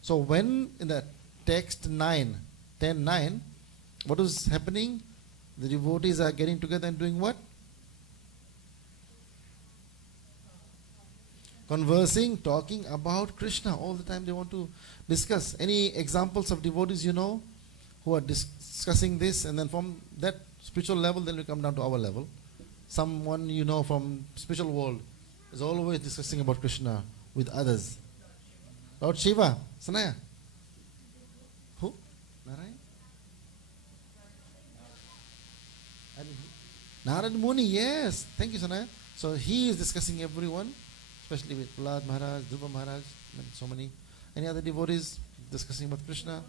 so when in the text 10:9, what is happening? The devotees are getting together and doing what? Conversing, talking about Krishna. All the time they want to discuss. Any examples of devotees who are discussing this, and then from that spiritual level then we come down to our level? Someone from spiritual world is always discussing about Krishna with others. Lord Shiva, Sanaya. Who? Narayan? Narad Muni, yes. Thank you, Sanaya. So he is discussing everyone, especially with Prahlad Maharaj, Dhruva Maharaj, and so many. Any other devotees discussing about Krishna?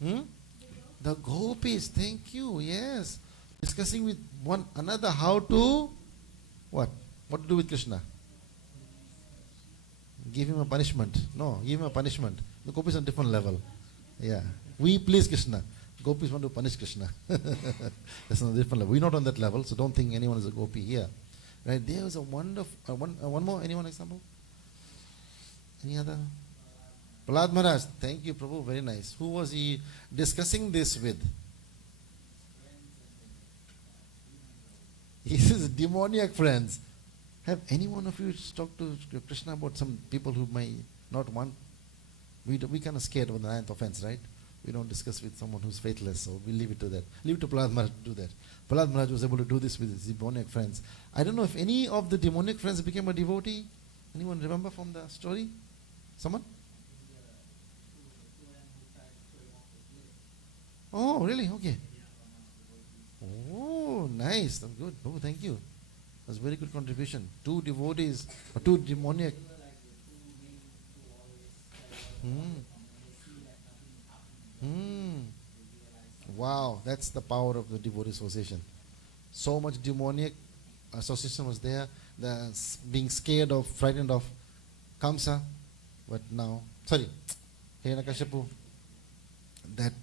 The gopis, thank you, yes. Discussing with one another how to, what? What to do with Krishna? Give him a punishment. No, give him a punishment. The gopis on different level. Yeah. We please Krishna. Gopis want to punish Krishna. That's on a different level. We're not on that level, so don't think anyone is a gopi here. Right? There is a wonderful, one more, anyone example? Any other? Prahlad Maharaj, thank you, Prabhu, very nice. Who was he discussing this with? His demoniac friends. Have any one of you talked to Krishna about some people who might not want? We kind of scared of the 9th offense, right? We don't discuss with someone who's faithless, so we leave it to that. Leave it to Prahlad Maharaj to do that. Prahlad Maharaj was able to do this with his demoniac friends. I don't know if any of the demoniac friends became a devotee. Anyone remember from the story? Someone? Oh, really? Okay. Oh, nice. Good. Oh, thank you. That's a very good contribution. Two devotees, or two demoniac. Hmm. Hmm. Wow, that's the power of the devotee association. So much demoniac association was there, being scared of, frightened of Kamsa, but now, sorry, Hiranyakashipu, that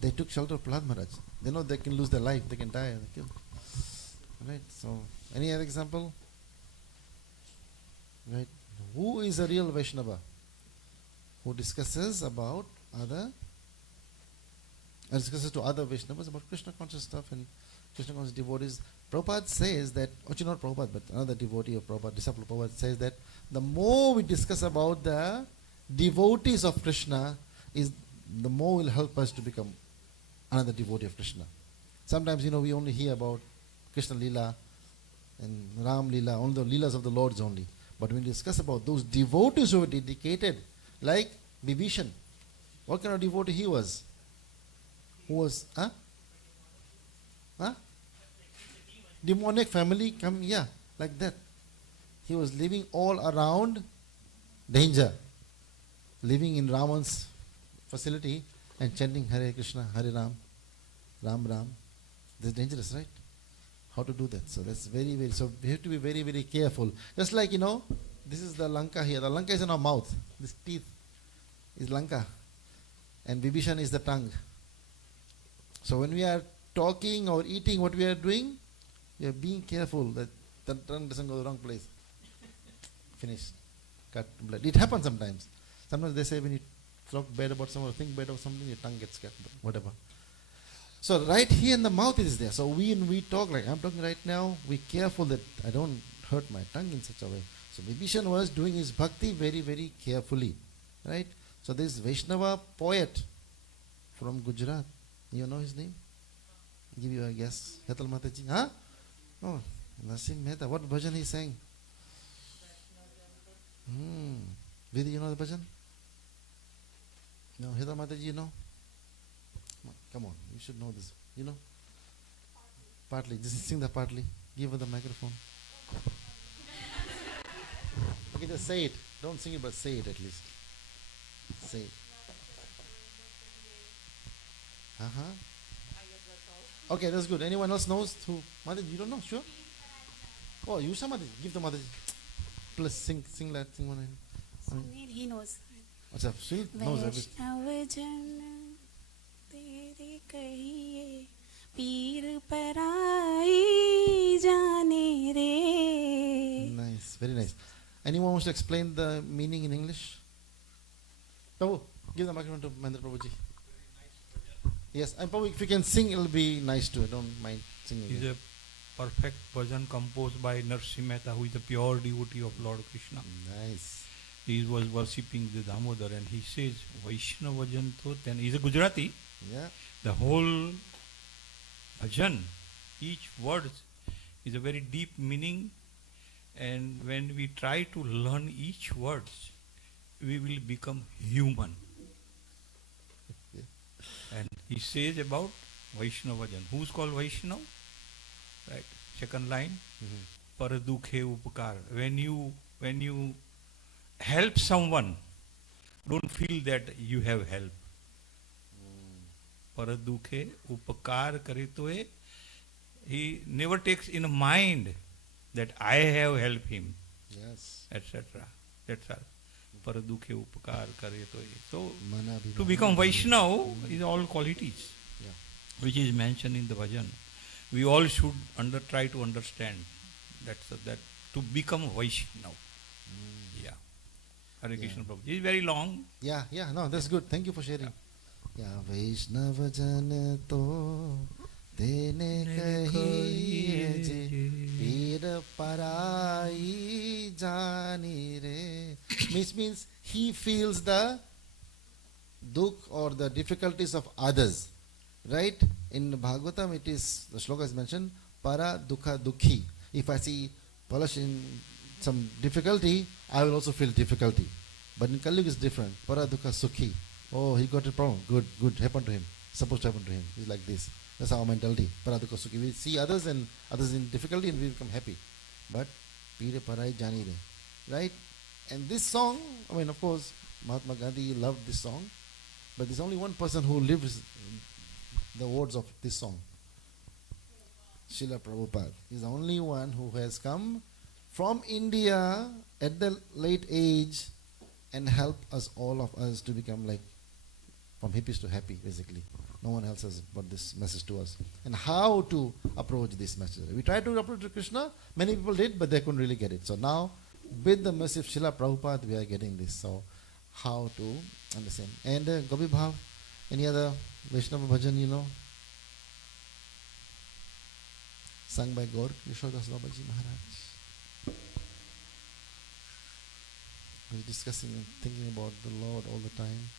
they took shelter of Prahlad Maharaj. They know they can lose their life, they can die, they kill. Right, so, any other example? Right, who is a real Vaishnava? Who discusses about other, discusses to other Vaishnavas about Krishna conscious stuff and Krishna conscious devotees. Prabhupada says that, actually not Prabhupada, but another devotee of Prabhupada, disciple of Prabhupada, says that the more we discuss about the devotees of Krishna, is the more will help us to become another devotee of Krishna. Sometimes, we only hear about Krishna Leela and Ram Leela, only the Leelas of the Lords only. But when we discuss about those devotees who were dedicated, like Bibhishan, what kind of devotee he was? Who was, demonic family, like that. He was living all around danger, living in Raman's facility and chanting Hare Krishna, Hare Ram, Ram Ram. That's dangerous, right? How to do that? So that's very, very, so we have to be very, very careful. Just like, this is the Lanka here. The Lanka is in our mouth. This teeth is Lanka. And Vibhishan is the tongue. So when we are talking or eating, what we are doing, we are being careful that the tongue doesn't go the wrong place. Finished. Cut blood. It happens sometimes. Sometimes they say when you talk bad about someone or think bad about something, your tongue gets cut, whatever. So right here in the mouth it is there. So when we talk, like I'm talking right now, be careful that I don't hurt my tongue in such a way. So Vibhishan was doing his bhakti very, very carefully. Right? So this Vaishnava poet from Gujarat, you know his name? Give you a guess. Hetal Mataji. Huh? Oh, Nasim Mehta. What bhajan he sang? Vidi, you know the bhajan? No, Hetal Mataji, you know? Come on, you should know this. You know? Partly. Just sing the partly. Give her the microphone. Okay, just say it. Don't sing it, but say it at least. Say it. Okay, that's good. Anyone else knows who? Mataji, you don't know? Sure? Oh, you say Mataji. Give the Mataji. Plus sing that, sing one. He knows. What's up? Sing knows everything. Nice, very nice. Anyone wants to explain the meaning in English? Prabhu, give the microphone to Mahendra Prabhuji. Yes, and Prabhu, if you can sing, it'll be nice too. I don't mind singing. It's a perfect bhajan composed by Narsimha Mehta, who is a pure devotee of Lord Krishna. Nice. He was worshipping the Damodar, and he says, Vaishnava bhajan to, then he's a Gujarati. Yeah. The whole bhajan, each word is a very deep meaning, and when we try to learn each word, we will become human. And he says about Vaishnava bhajan. Who's called Vaishnava? Right. Second line. Paradukhe upakar. When you help someone, don't feel that you have help. Paradukhe upakar karitoe. He never takes in mind that I have helped him. Yes. Etc. That's all. Paradukhe upakar karitoe. So to become Vaishnava is all qualities, which is mentioned in the bhajan. We all should try to understand that to become Vaishnava. Yeah. Hare Krishna Prabhu. It is very long. Yeah, no, that's good. Thank you for sharing. Yeah, Vaishnava jan to tene kahiye je pir parai jani re. Means he feels the dukh or the difficulties of others. Right? In Bhagavatam, it is, the shloka is mentioned, para dukha dukhi. If I see Palash in some difficulty, I will also feel difficulty. But in Kali Yuga it's different. Para dukha sukhi. Oh, he got a problem. Good, happened to him. Supposed to happen to him. He's like this. That's our mentality. Paradukha sukhi. We see others and others in difficulty and we become happy. But Pire Parai Jani Re. Right? And this song, I mean, of course, Mahatma Gandhi loved this song, but there's only one person who lives the words of this song. Srila Prabhupada. He's the only one who has come from India at the late age and helped us, all of us, to become like from hippies to happy, basically. No one else has brought this message to us. And how to approach this message. We tried to approach to Krishna, many people did, but they couldn't really get it. So now, with the mercy of Srila Prabhupada, we are getting this. So, how to understand. And Gopi Bhav, any other Vaishnava bhajan you know? Sung by Gaur Yashodas Babaji Maharaj. We're discussing and thinking about the Lord all the time.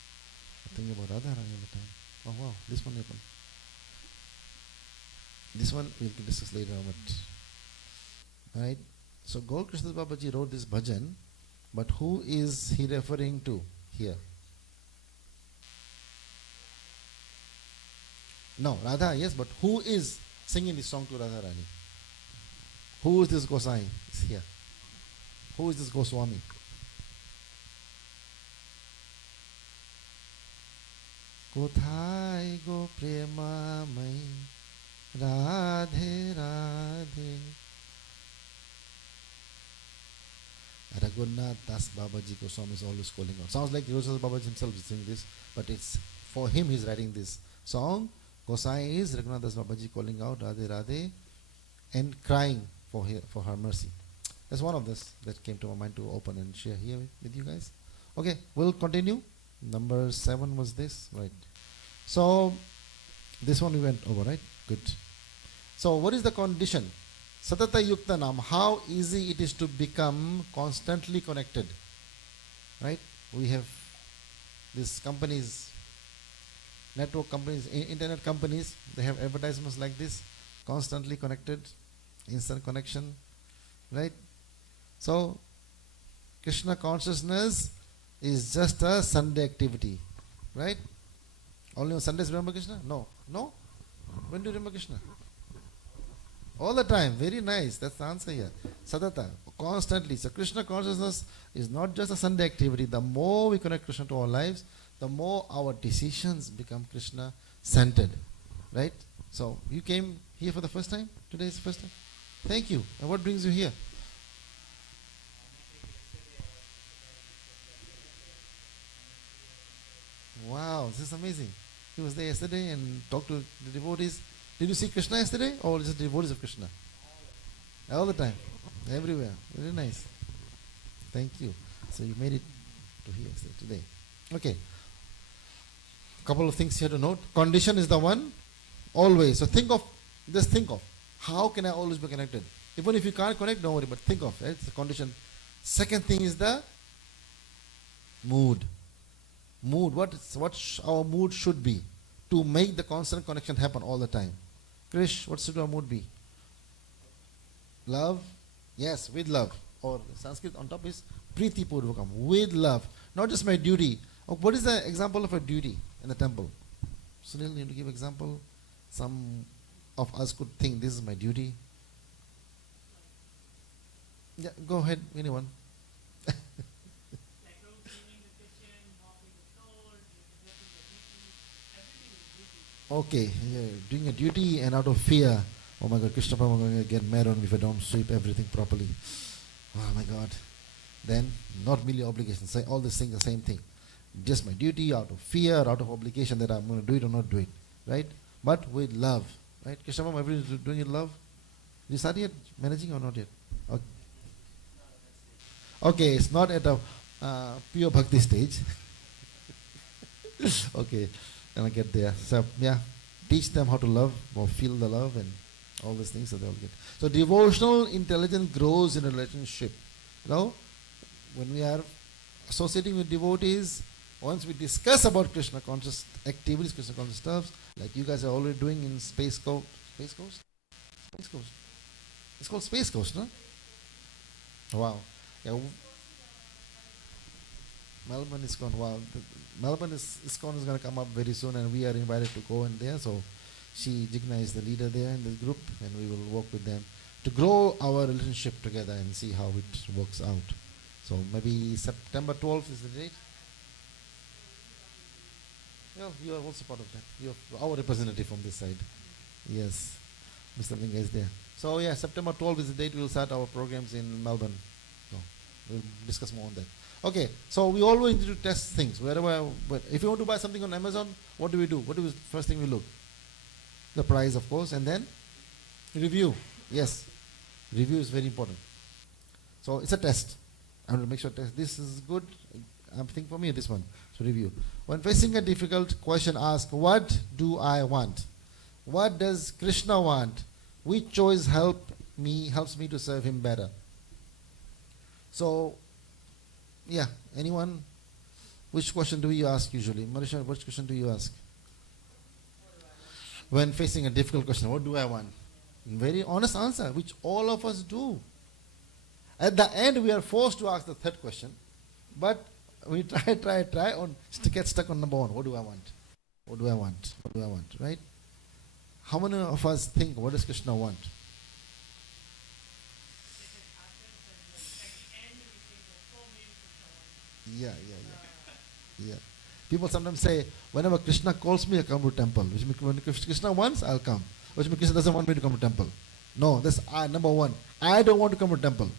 Thinking about Radharani all the time. Oh wow, this one happened. This one we'll discuss later on. Alright. So Gaur Krishna Babaji wrote this bhajan, but who is he referring to here? No, Radha, yes, but who is singing this song to Radharani? Who is this Gosai? Is here. Who is this Goswami? Kothai go prema mai Radhe Radhe. Raghunath Das Babaji Goswami is always calling out. Sounds like Raghunath Babaji himself is singing this, but it's for him he's writing this song. Gosai is Raghunath Das Babaji calling out Radhe Radhe and crying for her mercy. That's one of this that came to my mind to open and share here with you guys. Okay, we'll continue. Number 7 was this, right? So this one we went over, right? Good. So what is the condition? Satata Yukta Nam, how easy it is to become constantly connected. Right? We have these companies, network companies, internet companies, they have advertisements like this, constantly connected, instant connection. Right? So Krishna consciousness is just a Sunday activity. Right? Only on Sundays remember Krishna? No. No? When do you remember Krishna? All the time. Very nice. That's the answer here. Sadata. Constantly. So Krishna consciousness is not just a Sunday activity. The more we connect Krishna to our lives, the more our decisions become Krishna centered. Right? So you came here for the first time? Today is the first time? Thank you. And what brings you here? Wow, this is amazing. He was there yesterday and talked to the devotees. Did you see Krishna yesterday or just devotees of Krishna? All the time. Everywhere. Very nice. Thank you. So you made it to here today. Okay. Couple of things here to note. Condition is the one. Always. So just think of. How can I always be connected? Even if you can't connect, don't worry, but think of. Right? It's the condition. Second thing is the mood. Mood. What our mood should be to make the constant connection happen all the time. Krish, what should our mood be? Love? Yes, with love. Or Sanskrit on top is Priti Purvakam. With love. Not just my duty. What is the example of a duty in the temple? Sunil, you need to give example. Some of us could think this is my duty. Yeah, go ahead, anyone. Okay, yeah, doing a duty and out of fear. Oh my God, Krishna Prabhu, I'm going to get mad on me if I don't sweep everything properly. Oh my God. Then, not merely obligation. Say all these things the same thing. Just my duty, out of fear, out of obligation that I'm going to do it or not do it. Right? But with love. Right? Krishna Prabhu, everything doing it love. You started yet managing or not yet? Okay, okay, it's not at a pure bhakti stage. Okay. And I get there. So yeah, teach them how to love or feel the love and all these things that they'll get. So devotional intelligence grows in a relationship. You know, when we are associating with devotees, once we discuss about Krishna conscious activities, Krishna conscious stuff, like you guys are already doing in Space Coast. Space Coast? Space Coast. It's called Space Coast, no? Wow. Yeah. Melbourne ISKCON. Wow. Melbourne ISKCON is going to come up very soon and we are invited to go in there. So Jigna is the leader there in this group, and we will work with them to grow our relationship together and see how it works out. So maybe September 12th is the date. Yeah, you are also part of that. You are our representative from this side. Yes, Mr. Linga is there. So yeah, September 12th is the date we will start our programs in Melbourne. So we'll discuss more on that. Okay, so we always need to test things. But if you want to buy something on Amazon, what do we do? What is the first thing we look? The price, of course, and then review. Yes, review is very important. So it's a test. I want to make sure this is good. I think for me this one. So review. When facing a difficult question, ask, what do I want? What does Krishna want? Which choice helps me to serve him better? So, yeah, anyone? Which question do you ask usually? Marisha, which question do you ask? When facing a difficult question, what do I want? Very honest answer, which all of us do. At the end, we are forced to ask the third question, but we try, to get stuck on number one. What do I want? What do I want? What do I want? Right? How many of us think, what does Krishna want? Yeah. People sometimes say, whenever Krishna calls me, I come to temple. Which means when Krishna wants, I'll come. Which means Krishna doesn't want me to come to temple. No, that's number one. I don't want to come to temple.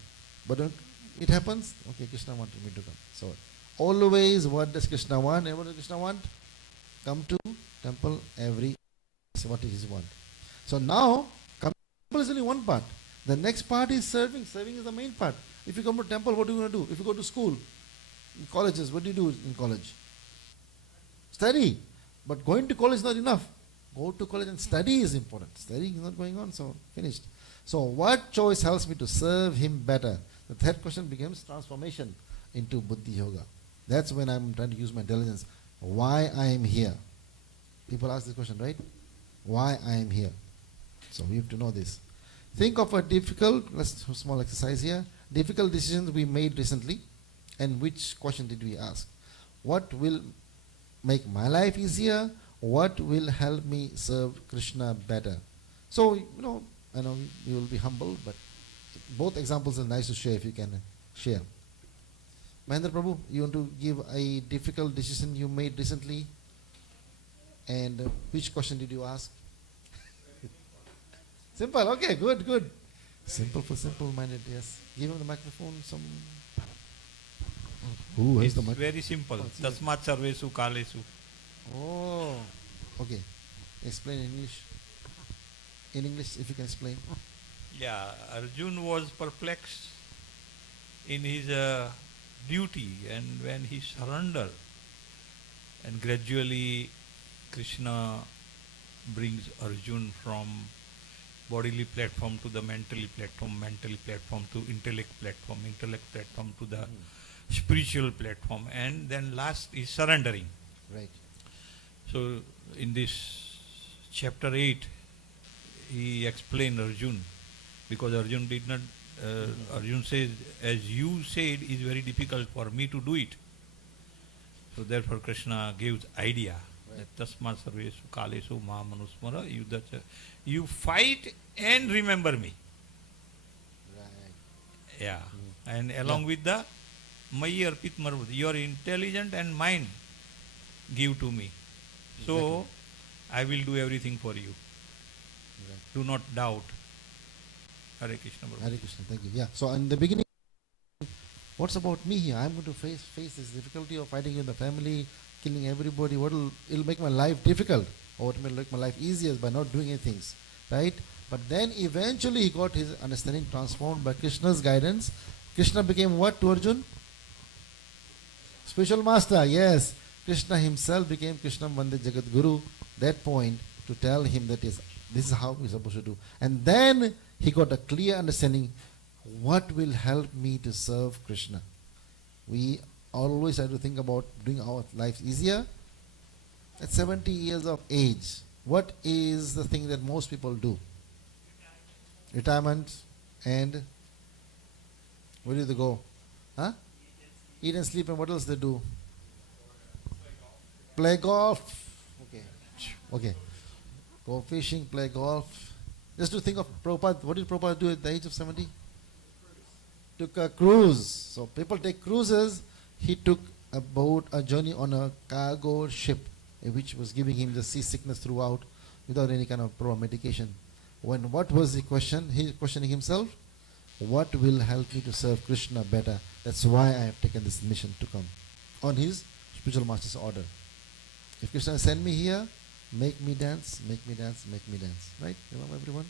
But when it happens, okay, Krishna wanted me to come. So always, what does Krishna want? And what does Krishna want? Come to temple every. So what is his want? So now, coming to temple is only one part. The next part is serving. Serving is the main part. If you come to temple, what are you going to do? If you go to school, in colleges, what do you do in college? Study. But going to college is not enough. Go to college and study is important. Studying is not going on, so finished. So what choice helps me to serve him better? The third question becomes transformation into Buddhi Yoga. That's when I'm trying to use my intelligence. Why I am here? People ask this question, right? Why I am here? So we have to know this. Think of a difficult, let's do a small exercise here. Difficult decisions we made recently, and which question did we ask? What will make my life easier? What will help me serve Krishna better? So, I know you will be humble, but both examples are nice to share if you can share. Mahendra Prabhu, you want to give a difficult decision you made recently? And which question did you ask? Simple, okay, good. Simple for simple-minded, yes. Give him the microphone, Who has the microphone? Very simple. Tasmat sarvesu kalesu. Oh, okay. Explain in English. In English, if you can explain. Yeah, Arjun was perplexed in his duty, and when he surrendered, and gradually Krishna brings Arjun from bodily platform to the mental platform to intellect platform to the spiritual platform, and then last is surrendering. Right. So in this chapter 8, he explained Arjun, because Arjun did not, Arjun says, as you said, is very difficult for me to do it. So therefore Krishna gives idea that tasmat sarvesu kalesu ma manusmara yudacha. You fight and remember me. Right. Yeah. And along with the Mayi arpit marvud, your intelligence and mind give to me. So I will do everything for you. Right. Do not doubt. Hare Krishna. Hare Krishna, thank you. Yeah. So in the beginning, what's about me here? I'm going to face this difficulty of fighting in the family, killing everybody. It'll make my life difficult, or it will make my life easier by not doing any things, right? But then eventually he got his understanding transformed by Krishna's guidance. Krishna became what to Arjun? Spiritual master, yes. Krishna himself became Krishna Vande Jagat Guru. That point to tell him that this is how we're supposed to do. And then he got a clear understanding, what will help me to serve Krishna? We always have to think about doing our lives easier. At 70 years of age, what is the thing that most people do? Retirement. And where do they go? Huh? Eat and sleep, and what else they do? Play golf. Okay. go fishing, play golf. Just to think of Prabhupada, what did Prabhupada do at the age of 70? Took a cruise. So people take cruises. He took a journey on a cargo ship, which was giving him the seasickness throughout without any kind of proper medication. What was the question? He questioning himself. What will help me to serve Krishna better? That's why I have taken this mission to come. On his spiritual master's order. If Krishna send me here, make me dance, make me dance, make me dance. Right? Remember everyone?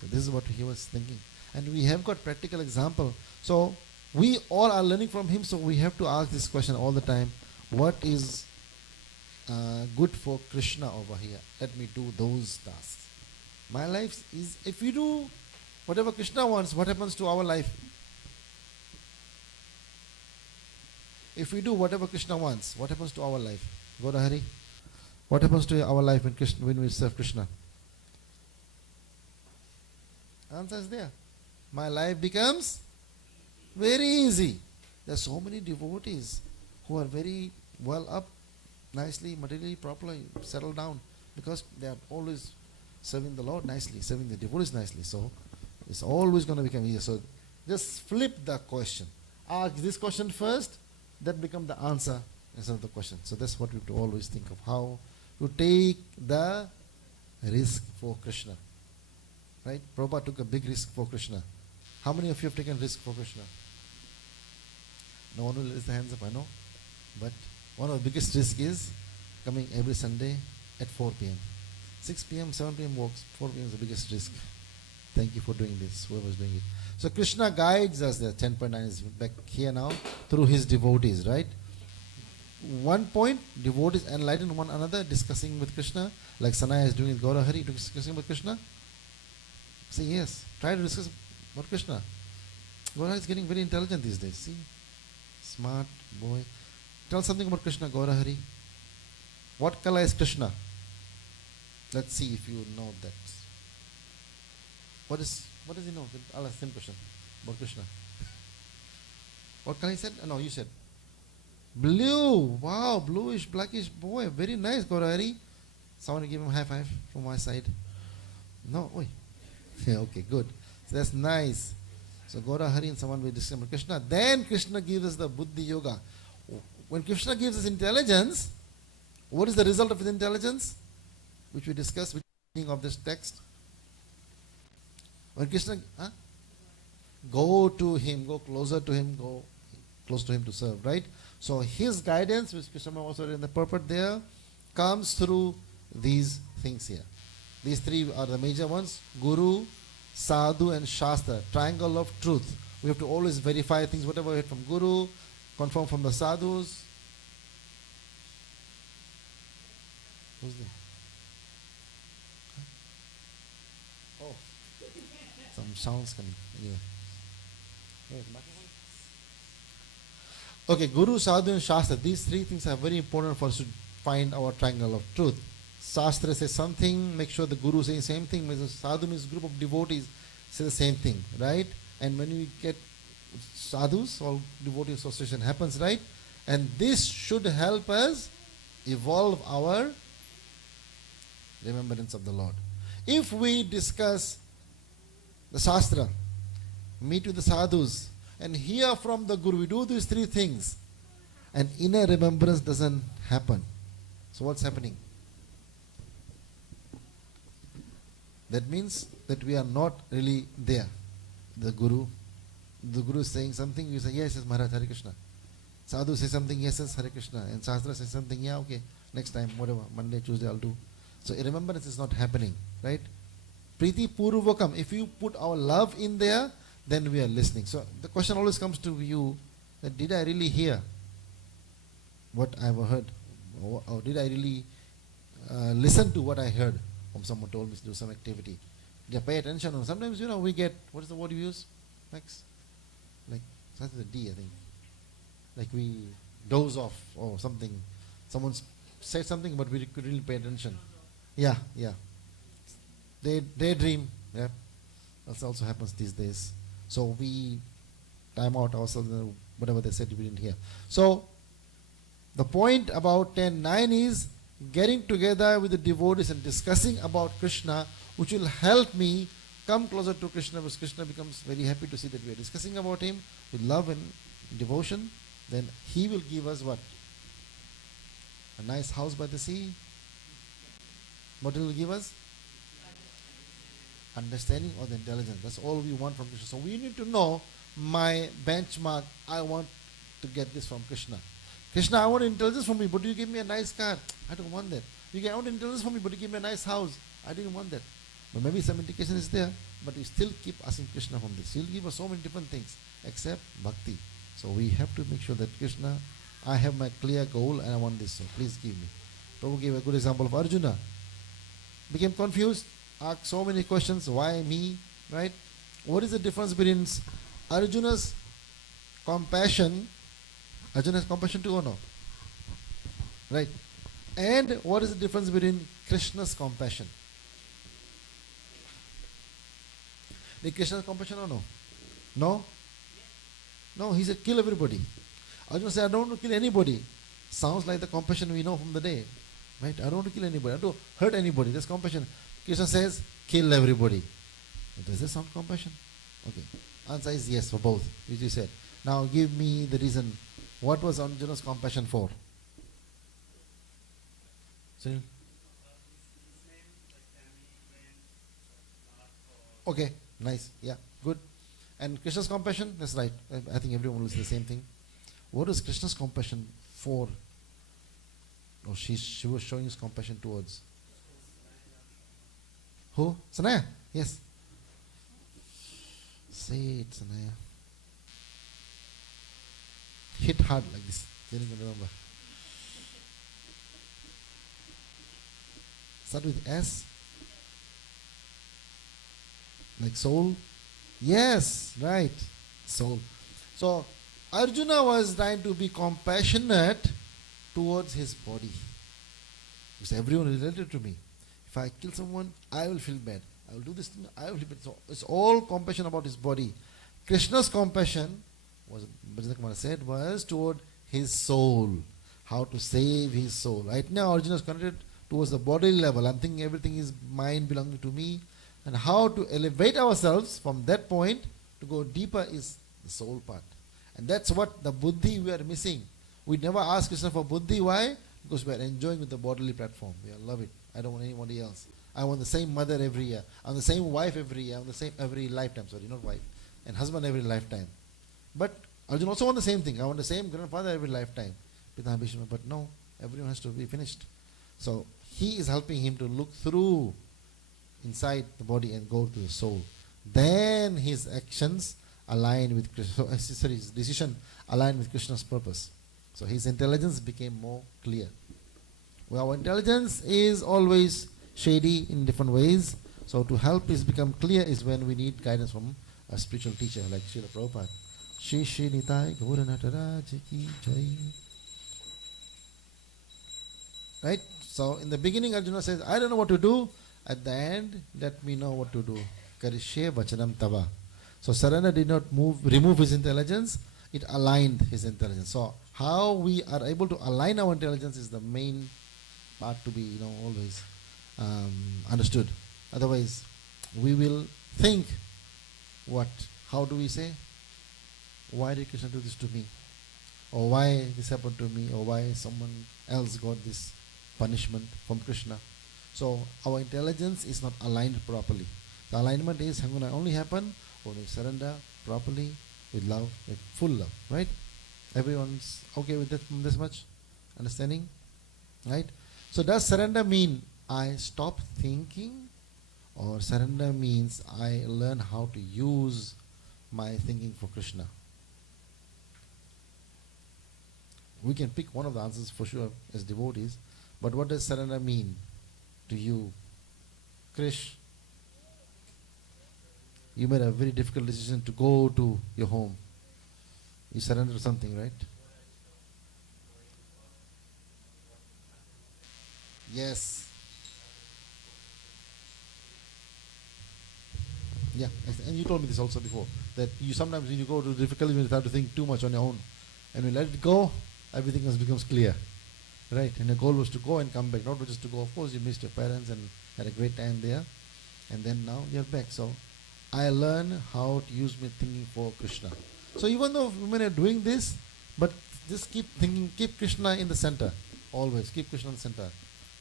So this is what he was thinking. And we have got practical example. So we all are learning from him, so we have to ask this question all the time. What is good for Krishna over here? Let me do those tasks. My life is, if we do whatever Krishna wants, what happens to our life? If we do whatever Krishna wants, what happens to our life? Gaura Hari? What happens to our life when we serve Krishna? Answer is there. My life becomes very easy. There are so many devotees who are very well up, nicely, materially, properly, settled down, because they are always serving the Lord nicely, serving the devotees nicely. So it's always going to become easier. So just flip the question. Ask this question first, that become the answer instead of the question. So that's what we have to always think of, how to take the risk for Krishna. Right? Prabhupada took a big risk for Krishna. How many of you have taken risk for Krishna? No one will raise their hands up, I know. But one of the biggest risks is coming every Sunday at 4 p.m. 6 p.m., 7 p.m. walks, 4 p.m. is the biggest risk. Thank you for doing this, whoever is doing it. So Krishna guides us there. 10.9 is back here now through his devotees, right? One point, devotees enlighten one another, discussing with Krishna, like Sanaya is doing with Gaura Hari, discussing with Krishna. Say yes, try to discuss about Krishna. Gaura Hari is getting very intelligent these days. See, smart boy. Tell something about Krishna, Gaura Hari. What color is Krishna? Let's see if you know that. What does he know? I'll ask him question about Krishna. What color he said? No, you said. Blue. Wow, bluish, blackish boy. Very nice, Gaura Hari. Someone give him a high five from my side. No, oi. Yeah, okay, good. So that's nice. So Gaura Hari and someone will discuss about Krishna. Then Krishna gives us the Buddhi Yoga. When Krishna gives us intelligence, what is the result of his intelligence? Which we discussed with the beginning of this text. When Krishna, go to him, go closer to him, go close to him to serve, right? So his guidance, which Krishna also in the purport there, comes through these things here. These three are the major ones: Guru, Sadhu, and Shastra. Triangle of truth. We have to always verify things, whatever we heard from Guru, confirm from the Sadhus. Who's there? Oh, some sounds coming. Anyway. Okay, Guru, Sadhu, and Shastra. These three things are very important for us to find our triangle of truth. Shastra says something, make sure the Guru says the same thing. Sadhu means group of devotees say the same thing, right? And when we get sadhus, all devotee association happens, right? And this should help us evolve our remembrance of the Lord. If we discuss the Shastra, meet with the sadhus, and hear from the Guru, we do these three things, and inner remembrance doesn't happen. So what's happening? That means that we are not really there. The Guru is saying something, we say, yes, yes, Maharaj, Hare Krishna. Sadhu says something, yes, yes, Hare Krishna. And Shastra says something, yeah, okay, next time, whatever, Monday, Tuesday, I'll do. So remembrance is not happening, right? Priti Purvakam, if you put our love in there, then we are listening. So the question always comes to you, that did I really hear what I heard? Or did I really listen to what I heard from someone told me to do some activity? Did I pay attention? Or sometimes, we get, what is the word you use? Max? Like, something with a D, I think. Like we doze off or something. Someone said something, but we could really pay attention. Yeah. Daydream. Yeah. That also happens these days. So we time out ourselves, whatever they said we didn't hear. So the point about 10.9 is getting together with the devotees and discussing about Krishna, which will help me come closer to Krishna, because Krishna becomes very happy to see that we are discussing about him with love and devotion. Then he will give us what? A nice house by the sea. What will he give us? Understanding or the intelligence. That's all we want from Krishna. So we need to know my benchmark. I want to get this from Krishna. Krishna, I want intelligence from you, but you give me a nice car. I don't want that. I want intelligence from you, but you give me a nice house. I didn't want that. But maybe some indication is there, but we still keep asking Krishna from this. He'll give us so many different things except bhakti. So we have to make sure that Krishna, I have my clear goal and I want this, so please give me. Prabhu gave a good example of Arjuna. Became confused, asked so many questions, why me, right? What is the difference between Arjuna's compassion? Arjuna has compassion too or no? Right? And what is the difference between Krishna's compassion? Did Krishna have compassion or no? No? No, he said kill everybody. Arjuna said, I don't want to kill anybody. Sounds like the compassion we know from the day. Right? I don't want to kill anybody. I don't hurt anybody. That's compassion. Krishna says, kill everybody. Does that sound compassion? Okay. Answer is yes for both, which you said. Now give me the reason. What was Arjuna's compassion for? See? Okay, nice. Yeah, good. And Krishna's compassion? That's right. I think everyone will say the same thing. What is Krishna's compassion for? Oh, she was showing his compassion towards. Who? Sanaya? Yes. Say it, Sanaya. Hit hard like this. Then you can remember. Start with S. Like soul. Yes, right. Soul. So Arjuna was trying to be compassionate towards his body. Because everyone related to me. If I kill someone, I will feel bad. I will do this thing, I will feel bad. So it's all compassion about his body. Krishna's compassion, was Bhajan Kumar said, was toward his soul. How to save his soul. Right now Arjuna is connected towards the bodily level. I'm thinking everything is mine, belonging to me. And how to elevate ourselves from that point to go deeper is the soul part. And that's what the buddhi we are missing. We never ask Krishna for buddhi. Why? Because we are enjoying with the bodily platform. We love it. I don't want anybody else. I want the same mother every year. I want the same wife every year. I want the same every lifetime. Sorry, not wife. And husband every lifetime. But Arjuna also want the same thing. I want the same grandfather every lifetime. But no, everyone has to be finished. So he is helping him to look through inside the body and go to the soul. Then his actions align with Krishna. His decision aligned with Krishna's purpose. So his intelligence became more clear. Well, our intelligence is always shady in different ways. So to help us become clear is when we need guidance from a spiritual teacher like Srila Prabhupada. Shri Shri Nitai Gaura Nataraj Ki Jai. Right? So in the beginning Arjuna says, I don't know what to do. At the end, let me know what to do. Karishye Vachanam Tava. So surrender did not remove his intelligence, it aligned his intelligence. So how we are able to align our intelligence is the main part to be always understood. Otherwise, we will think how do we say? Why did Krishna do this to me? Or why this happened to me? Or why someone else got this punishment from Krishna? So our intelligence is not aligned properly. The alignment is going to only happen when we surrender properly with love, with full love, right? Everyone's okay with that, this much understanding, right? So does surrender mean I stop thinking, or surrender means I learn how to use my thinking for Krishna? We can pick one of the answers for sure as devotees, but what does surrender mean to you? Krish, you made a very difficult decision to go to your home. You surrendered something, right? Yes. Yeah, and you told me this also before, that you sometimes when you go to difficulty, you have to think too much on your own. And when you let it go, everything else becomes clear. Right, and the goal was to go and come back, not just to go. Of course, you missed your parents and had a great time there, and then now you're back. So, I learn how to use my thinking for Krishna. So, even though women are doing this, but just keep thinking, keep Krishna in the center. Always keep Krishna in the center.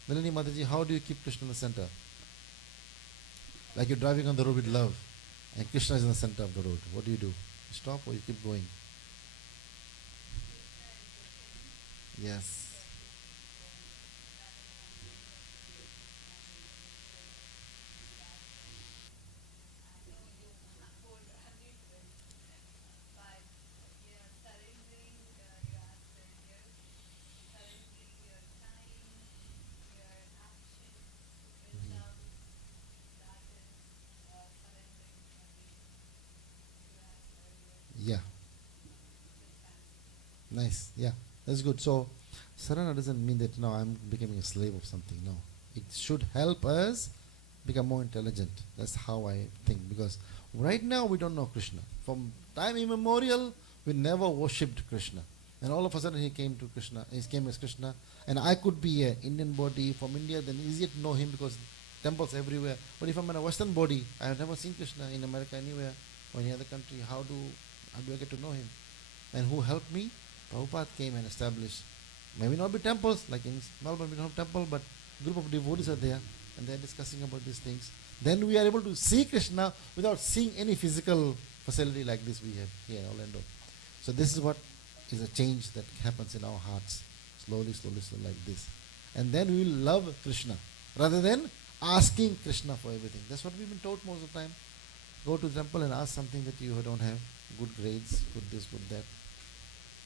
Nalini Mataji, how do you keep Krishna in the center? Like you're driving on the road with love, and Krishna is in the center of the road. What do? You stop or you keep going? Yes. Yeah. Nice. Yeah. That's good. So, Sarana doesn't mean that now I'm becoming a slave of something. No. It should help us become more intelligent. That's how I think. Because right now we don't know Krishna. From time immemorial, we never worshipped Krishna. And all of a sudden he came to Krishna. He came as Krishna. And I could be an Indian body from India, then easier to know him because temples everywhere. But if I'm in a Western body, I have never seen Krishna in America anywhere or any other country. How do I get to know him? And who helped me? Prabhupada came and established. Maybe not be temples, like in Melbourne we don't have temple, but group of devotees are there and they're discussing about these things. Then we are able to see Krishna without seeing any physical facility like this we have here in Orlando. So this is what is a change that happens in our hearts. Slowly, slowly, slowly like this. And then we will love Krishna rather than asking Krishna for everything. That's what we've been taught most of the time. Go to the temple and ask something that you don't have. Good grades, good this, good that.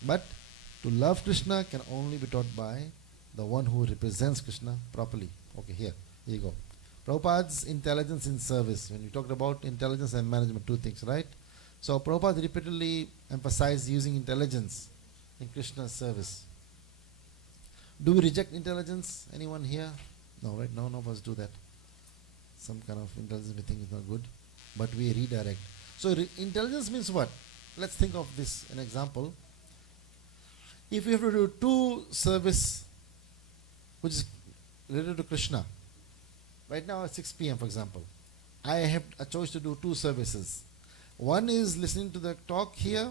But to love Krishna can only be taught by the one who represents Krishna properly. Okay, here you go. Prabhupada's intelligence in service. When we talked about intelligence and management, two things, right? So Prabhupada repeatedly emphasized using intelligence in Krishna's service. Do we reject intelligence? Anyone here? No, right? None of us do that. Some kind of intelligence we think is not good, but we redirect. So intelligence means what? Let's think of this an example. If you have to do two service which is related to Krishna, right now at 6 p.m. for example, I have a choice to do two services. One is listening to the talk here,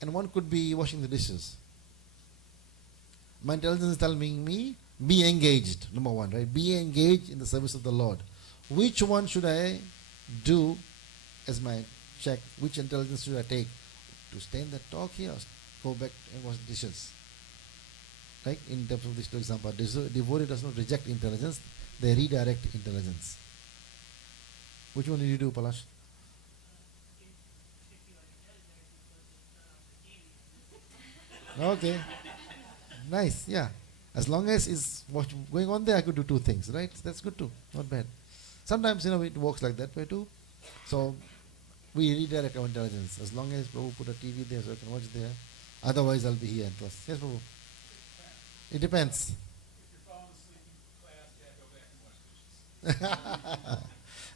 and one could be washing the dishes. My intelligence is telling me, be engaged, number one, right? Be engaged in the service of the Lord. Which one should I do as my check? Which intelligence should I take? To stay in the talk here, or go back and wash the dishes? Right? In terms of this example, devotee does not reject intelligence, they redirect intelligence. Which one did you do, Palash? Okay. Nice, yeah. As long as it's what's going on there, I could do two things, right? That's good too. Not bad. Sometimes, it works like that way too. So, we redirect our intelligence. As long as Prabhu put a TV there so I can watch there. Otherwise, I'll be here in class. Yes, Prabhu? It depends.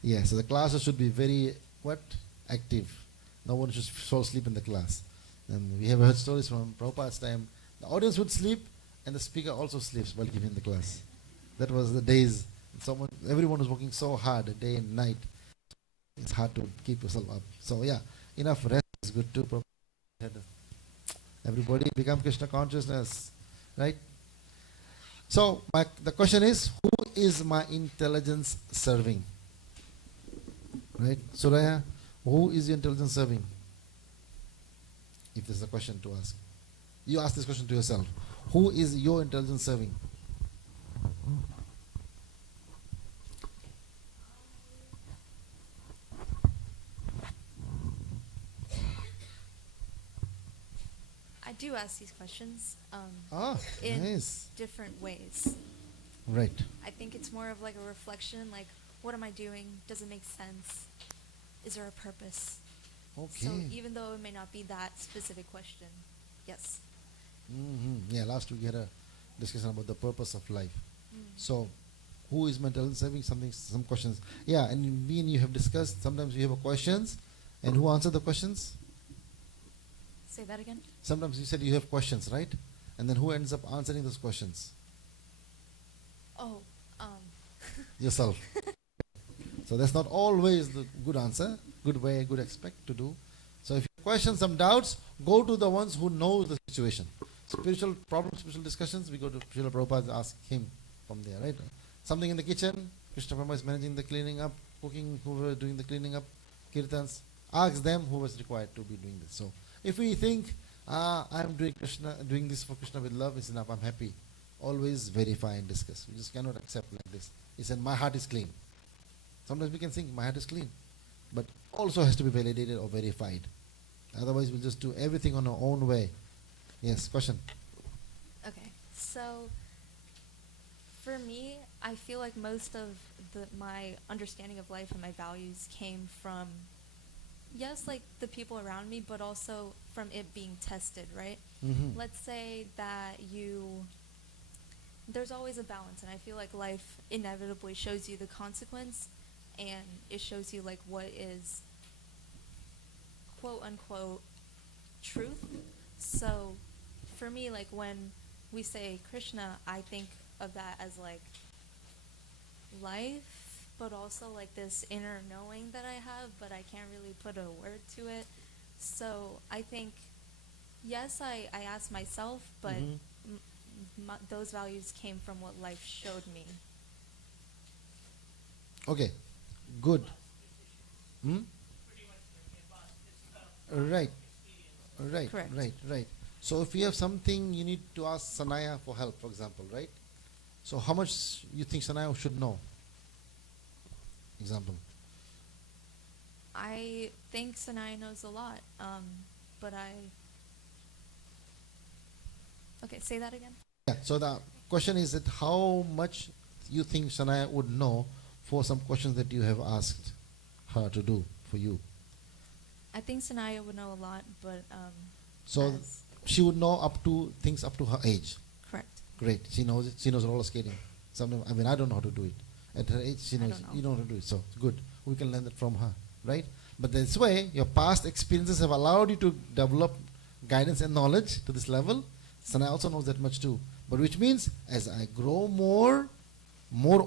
Yeah, so the classes should be very, active. No one should fall asleep in the class. And we have heard stories from Prabhupada's time. The audience would sleep and the speaker also sleeps while giving the class. That was the days. Everyone was working so hard, day and night. It's hard to keep yourself up. So yeah, enough rest is good too. Everybody become Krishna consciousness, right? So the question is, who is my intelligence serving? Right? Suraya, who is your intelligence serving? If there's a question to ask. You ask this question to yourself. Who is your intelligence serving? I do ask these questions in nice. Different ways. Right. I think it's more of like a reflection, like, what am I doing? Does it make sense? Is there a purpose? Okay. So even though it may not be that specific question, yes. Yeah, last week we had a discussion about the purpose of life. So, who is my intelligence serving? Some questions. Yeah, and me and you have discussed, sometimes we have questions, and who answered the questions? Say that again? Sometimes you said you have questions, right? And then who ends up answering those questions? Oh, Yourself. So that's not always the good answer, good way, good expect to do. So if you question some doubts, go to the ones who know the situation. Spiritual problems, spiritual discussions, we go to Srila Prabhupada, ask him from there, right? Something in the kitchen, Krishna Prabhupada is managing the cleaning up, cooking, who were doing the cleaning up, kirtans, ask them who was required to be doing this. So if we think, I'm doing this for Krishna with love, it's enough, I'm happy. Always verify and discuss. We just cannot accept like this. He said, my heart is clean. Sometimes we can think my heart is clean, but also has to be validated or verified. Otherwise, we'll just do everything on our own way. Yes, question. okay. So, for me, I feel like most of my understanding of life and my values came from, yes, like the people around me, but also from it being tested, right? Mm-hmm. Let's say that there's always a balance, and I feel like life inevitably shows you the consequence, and it shows you like what is quote unquote truth. So for me, like when we say Krishna, I think of that as like life, but also like this inner knowing that I have, but I can't really put a word to it. So I think, yes, I asked myself, but those values came from what life showed me. Okay, good. Right, right, Correct. right. So if you have something, you need to ask Sanaya for help, for example, right? So how much you think Sanaya should know? Example. I think Sanaya knows a lot, but okay, say that again. Yeah, so the question is that how much you think Sanaya would know for some questions that you have asked her to do for you? I think Sanaya would know a lot, but So she would know up to things up to her age. correct. Great. She knows it. She knows roller skating. Sometimes, I mean, I don't know how to do it. At her age, she knows. don't know. You know how to do it. So good. We can learn that from her, right? But this way, your past experiences have allowed you to develop guidance and knowledge to this level. Sanaya also knows that much too. But which means, as I grow more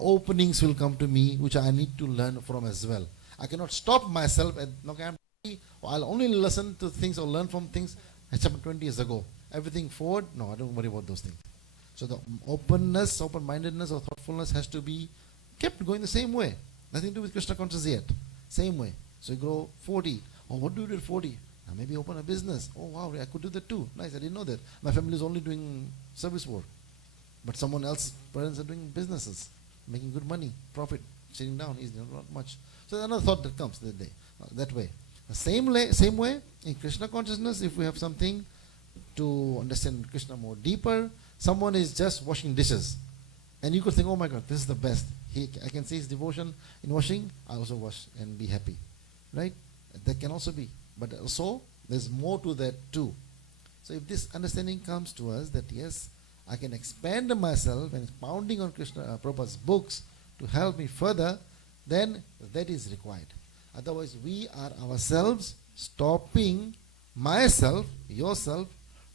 openings will come to me, which I need to learn from as well. I cannot stop myself at, okay, I'll only listen to things or learn from things that happened 20 years ago. Everything forward, no, I don't worry about those things. So the openness, open-mindedness or thoughtfulness has to be kept going the same way. Nothing to do with Krishna consciousness yet. Same way. So you grow 40. Oh, what do you do at 40? Maybe open a business. Oh, wow, I could do that too. Nice, I didn't know that. My family is only doing service work. But someone else's parents are doing businesses, making good money, profit, sitting down, is not much. So there's another thought that comes that day, that way. The same way, in Krishna consciousness, if we have something to understand Krishna more deeper, someone is just washing dishes. And you could think, oh my God, this is the best. I can see his devotion in washing, I also wash and be happy. Right? That can also be. But also, there's more to that too. So if this understanding comes to us that yes, I can expand myself and expounding on Krishna Prabhupada's books to help me further, then that is required. Otherwise, we are ourselves stopping myself, yourself,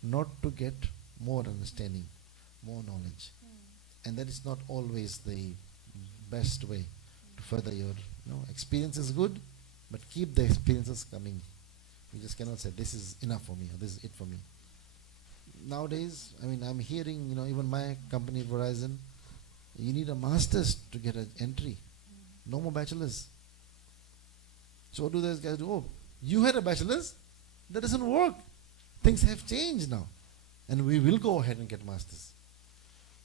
not to get more understanding, more knowledge. And that is not always the best way to further your experience is good, but keep the experiences coming. You just cannot say this is enough for me or this is it for me. Nowadays, I mean, I'm hearing, even my company Verizon, you need a master's to get an entry. No more bachelors. So what do those guys do? Oh, you had a bachelor's? That doesn't work. Things have changed now. And we will go ahead and get masters.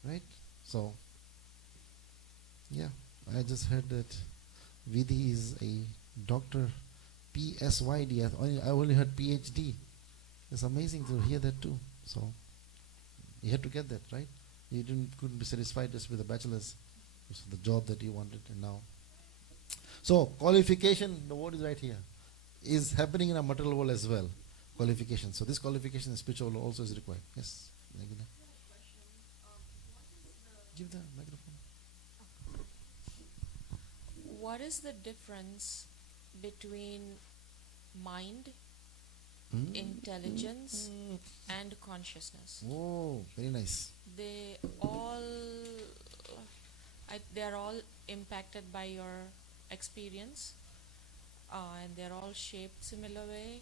Right? So, yeah, I just heard that Vidhi is a doctor, PSYD. I only heard PhD. It's amazing to hear that too. So, you had to get that, right? You couldn't be satisfied just with a bachelor's. It was the job that you wanted, and now. So, qualification, the word is right here, is happening in a material world as well. Qualification. So, this qualification in spiritual world also is required. Yes, Nagina. Give the microphone. What is the difference between mind, intelligence, and consciousness? Oh, very nice. They all they're all impacted by your experience, and they're all shaped similar way.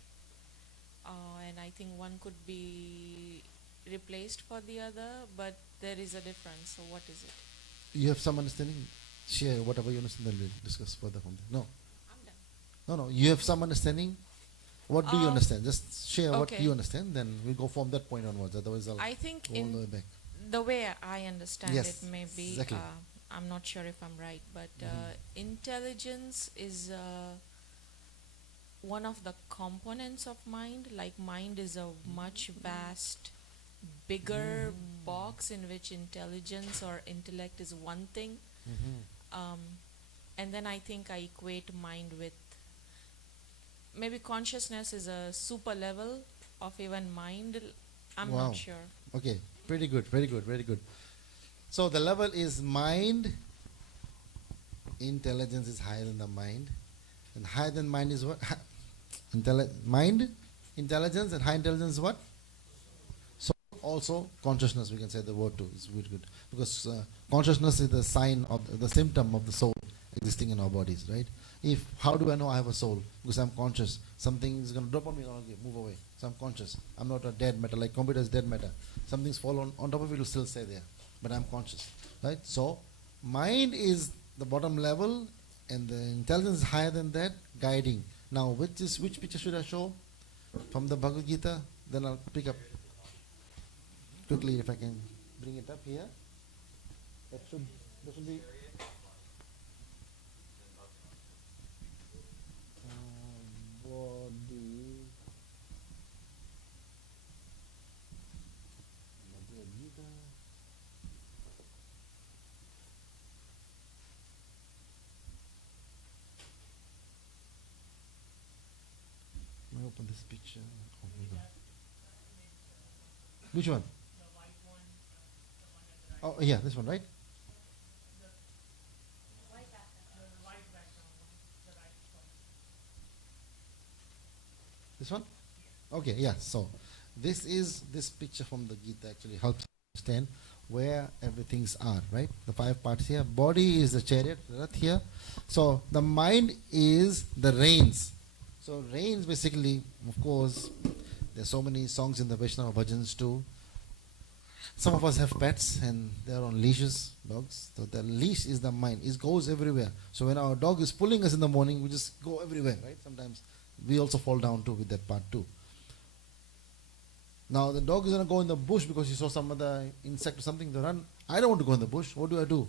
And I think one could be replaced for the other, but there is a difference. So what is it? You have some understanding? Share whatever you understand, then we'll discuss further from there. No. I'm done. No. You have some understanding? What do you understand? Just share what okay. you understand, then we'll go from that point onwards. Otherwise, I'll I think go all the way back. the way I understand Yes, it, maybe exactly. I'm not sure if I'm right, but intelligence is one of the components of mind. Like mind is a much vast, bigger box in which intelligence or intellect is one thing. And then I think I equate mind with maybe consciousness is a super level of even mind. I'm Wow. not sure. Okay, pretty good, very good, very good. So the level is mind, intelligence is higher than the mind, and higher than mind is what? Mind, intelligence, and high intelligence is what? So also consciousness, we can say the word too, is very good. Because consciousness is the sign of the symptom of the soul existing in our bodies, right? How do I know I have a soul? Because I'm conscious. Something is going to drop on me, okay, move away. So I'm conscious. I'm not a dead matter, like computer is dead matter. Something's fallen on top of it, will still stay there. But I'm conscious, right? So mind is the bottom level, and the intelligence is higher than that, guiding. Now, which picture should I show from the Bhagavad Gita? Then I'll pick up quickly if I can bring it up here. That should be. Body. Bhagavad Gita. Let me open this picture. Oh, hold on. Which one? Oh, yeah, this one, right? This one? Okay, yeah. So this picture from the Gita actually helps understand where everything's are, right? The 5 parts here. Body is the chariot, Rath here. So the mind is the reins. So reins basically, of course, there's so many songs in the Vaishnava bhajans too. Some of us have pets and they're on leashes, dogs. So the leash is the mind. It goes everywhere. So when our dog is pulling us in the morning, we just go everywhere, right? Sometimes we also fall down too with that part too. Now the dog is going to go in the bush because he saw some other insect or something to run. I don't want to go in the bush. What do?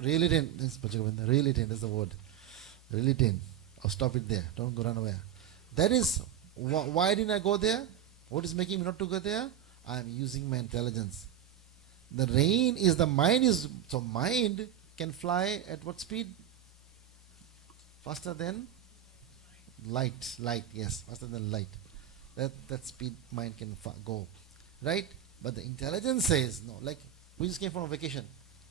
Reel it in. Reel it in, that's the word. Reel it in. Or stop it there. Don't go run away. That is, why didn't I go there? What is making me not to go there? I am using my intelligence. The rein is the mind is, so mind can fly at what speed? Faster than light. Light, yes, faster than light. That speed mind can go, right? But the intelligence says no. Like we just came from a vacation.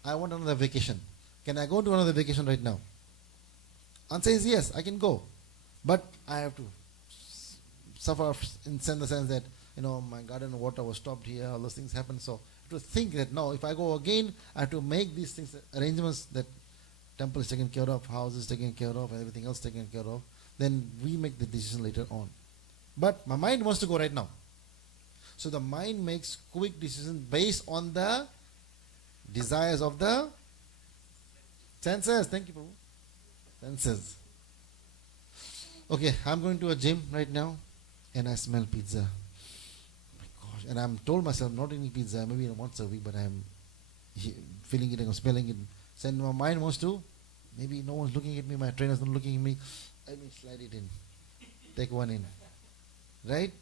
I want another vacation. Can I go to another vacation right now? Answer is yes, I can go, but I have to suffer in the sense that my garden water was stopped here. All those things happen. So to think that no, if I go again, I have to make these things arrangements that temple is taken care of, house is taken care of, everything else taken care of. Then we make the decision later on. But my mind wants to go right now. So the mind makes quick decisions based on the desires of the senses. Thank you, Prabhu. Senses. Okay, I'm going to a gym right now and I smell pizza. Oh my gosh. And I'm told myself not eating pizza maybe once a week, but I'm feeling it and I'm smelling it. So my mind wants to, maybe no one's looking at me, my trainer's not looking at me. Let me slide it in. Take one in. Right?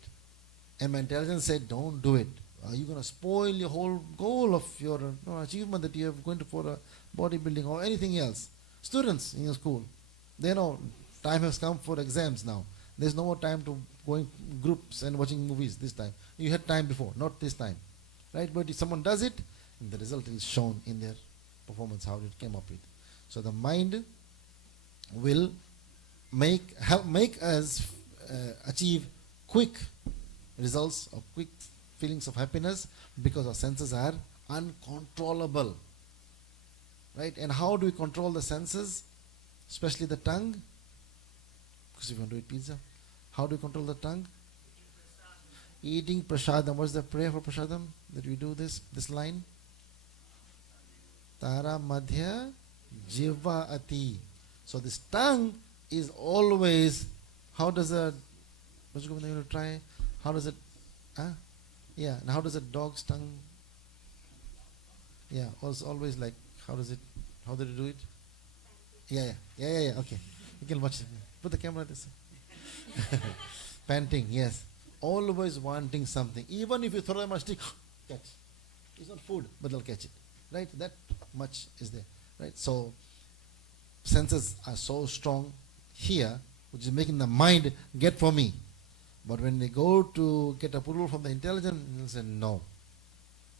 And my intelligence said, don't do it. Are you going to spoil your whole goal of your achievement that you have going to for a bodybuilding or anything else? Students in your school, they know time has come for exams now. There's no more time to going groups and watching movies this time. You had time before, not this time. Right? But if someone does it, the result is shown in their performance, how it came up with. So the mind will make us achieve quick results or quick feelings of happiness because our senses are uncontrollable. Right? And how do we control the senses? Especially the tongue? Because if you want to eat pizza, how do we control the tongue? Eating prasadam. What's the prayer for prasadam? That we do this line? Tara madhya jiva ati. So this tongue is always, how does a, what's going to try? How does it, yeah, and how does a dog's tongue, yeah, also always like, how did it do it? Yeah, okay. You can watch it. Put the camera this way. Panting, yes. Always wanting something. Even if you throw them a stick, catch. It's not food, but they'll catch it. Right? That much is there. Right? So, senses are so strong here, which is making the mind get for me. But when they go to get approval from the intelligence, they'll say no.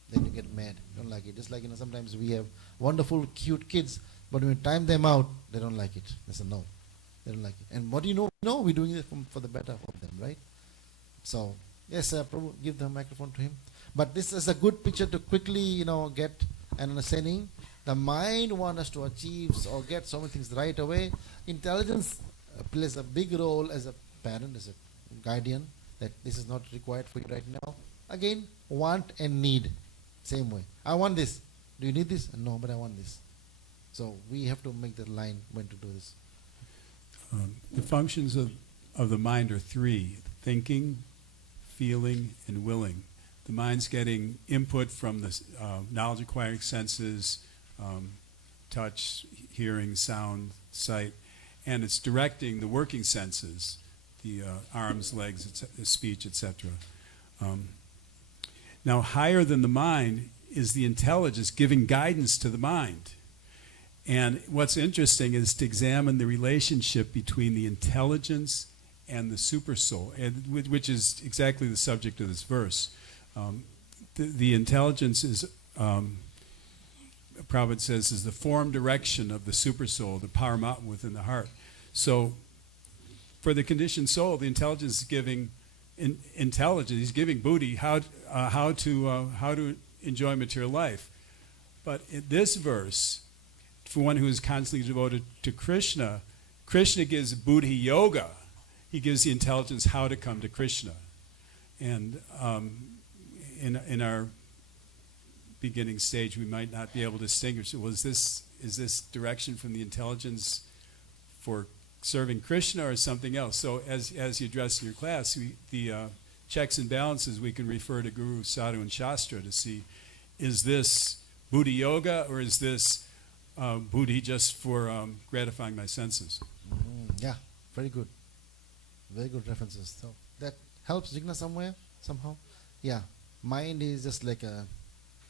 Then you get mad. Don't like it. Just like, sometimes we have wonderful, cute kids, but when we time them out, they don't like it. They say no. They don't like it. And what do you know? No, we're doing it for the better of them, right? So, yes, Prabhu, give the microphone to him. But this is a good picture to quickly, get an understanding. The mind wants us to achieve or get so many things right away. Intelligence plays a big role as a parent, as a guardian, that this is not required for you right now. Again, want and need. Same way. I want this. Do you need this? No, but I want this. So we have to make the line when to do this. The functions of the mind are three: thinking, feeling, and willing. The mind's getting input from the knowledge-acquiring senses, touch, hearing, sound, sight, and it's directing the working senses, the arms, legs, speech, etc. Now, higher than the mind is the intelligence giving guidance to the mind. And what's interesting is to examine the relationship between the intelligence and the supersoul, which is exactly the subject of this verse. The intelligence is, Prabhupada says, is the form direction of the supersoul, the Paramatma within the heart. So, for the conditioned soul, the intelligence is giving intelligence. He's giving buddhi how to enjoy material life. But in this verse, for one who is constantly devoted to Krishna, Krishna gives buddhi yoga. He gives the intelligence how to come to Krishna. And in our beginning stage, we might not be able to distinguish. Is this direction from the intelligence for serving Krishna or something else? So as you address in your class, the checks and balances, we can refer to Guru, Sadhu, and Shastra to see, is this buddhi yoga or is this buddhi just for gratifying my senses? Yeah, very good. Very good references. So that helps Jigna somewhere, somehow. Yeah, mind is just like a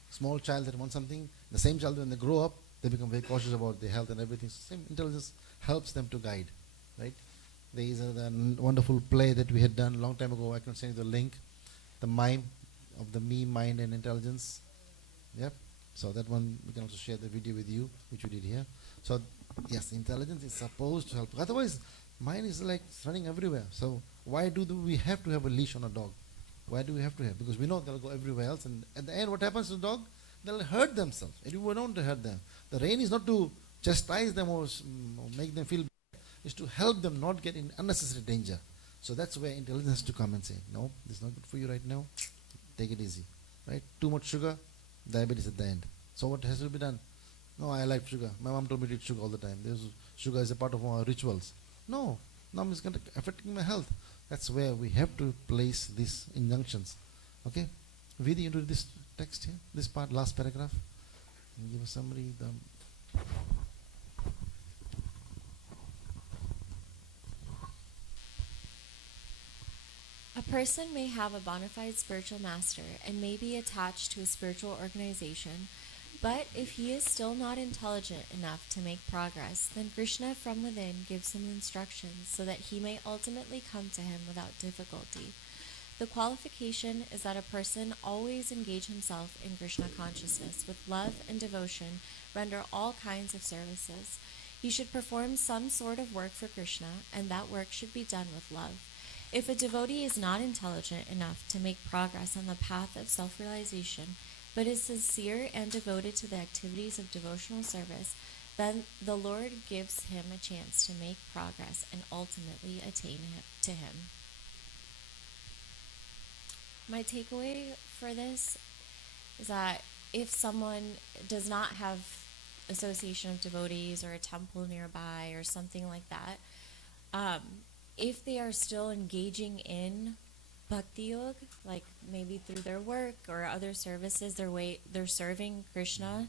small child that wants something. The same child, when they grow up, they become very cautious about their health and everything. So same intelligence helps them to guide, right? There is a wonderful play that we had done a long time ago. I can send you the link. The mime of the me, mind, and intelligence. Yep. So that one, we can also share the video with you, which we did here. So yes, intelligence is supposed to help. Otherwise, mind is like running everywhere. So why do we have to have a leash on a dog? Why do we have to have? Because we know they'll go everywhere else, and at the end, what happens to the dog? They'll hurt themselves. And we don't want to hurt them. The reign is not to chastise them or make them feel bad. It's to help them not get in unnecessary danger. So that's where intelligence has to come and say, no, this is not good for you right now. Take it easy, right? Too much sugar, diabetes at the end. So what has to be done? No, I like sugar. My mom told me to eat sugar all the time. Sugar is a part of our rituals. No, now it's going to affect my health. That's where we have to place these injunctions. Okay? Vidi, into this text here, this part, last paragraph. Give a summary. A person may have a bona fide spiritual master and may be attached to a spiritual organization, but if he is still not intelligent enough to make progress, then Krishna from within gives him instructions so that he may ultimately come to him without difficulty. The qualification is that a person always engage himself in Krishna consciousness with love and devotion, render all kinds of services. He should perform some sort of work for Krishna, and that work should be done with love. If a devotee is not intelligent enough to make progress on the path of self-realization, but is sincere and devoted to the activities of devotional service, then the Lord gives him a chance to make progress and ultimately attain to him. My takeaway for this is that if someone does not have association of devotees or a temple nearby or something like that, if they are still engaging in bhakti yoga, like maybe through their work or other services, they're serving Krishna,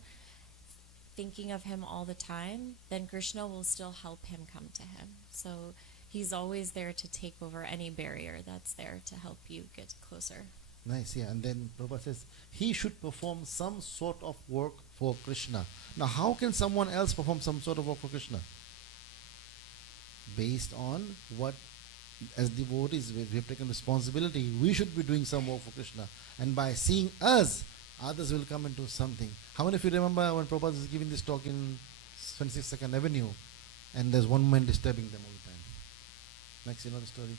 thinking of him all the time, then Krishna will still help him come to him. So he's always there to take over any barrier that's there to help you get closer. Nice, yeah. And then Prabhupada says, he should perform some sort of work for Krishna. Now, how can someone else perform some sort of work for Krishna? Based on what, as devotees, we have taken responsibility, we should be doing some work for Krishna. And by seeing us, others will come and do something. How many of you remember when Prabhupada was giving this talk in 26th Avenue, and there's one man disturbing them all the time? Next, you know the story?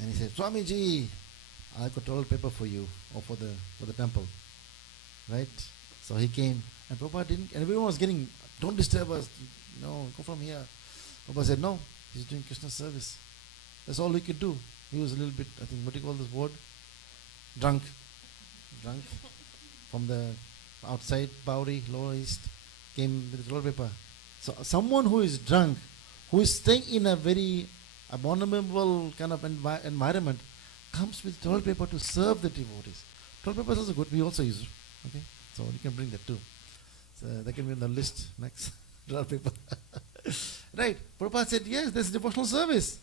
And he said, Swamiji, I got toilet paper for you, or for the temple. Right? So he came, and Prabhupada didn't, and everyone was getting, don't disturb us, no, go from here. Prabhupada said, no, he's doing Krishna service. That's all he could do. He was a little bit, I think, what do you call this word? Drunk. From the outside, Bauri, Lower East, came with toilet paper. So someone who is drunk, who is staying in a very abominable kind of environment, comes with toilet paper to serve the devotees. Toilet paper is also good. We also use it. Okay, so you can bring that too. So that can be on the list next. Toilet paper. Right. Prabhupada said, yes, there's devotional service.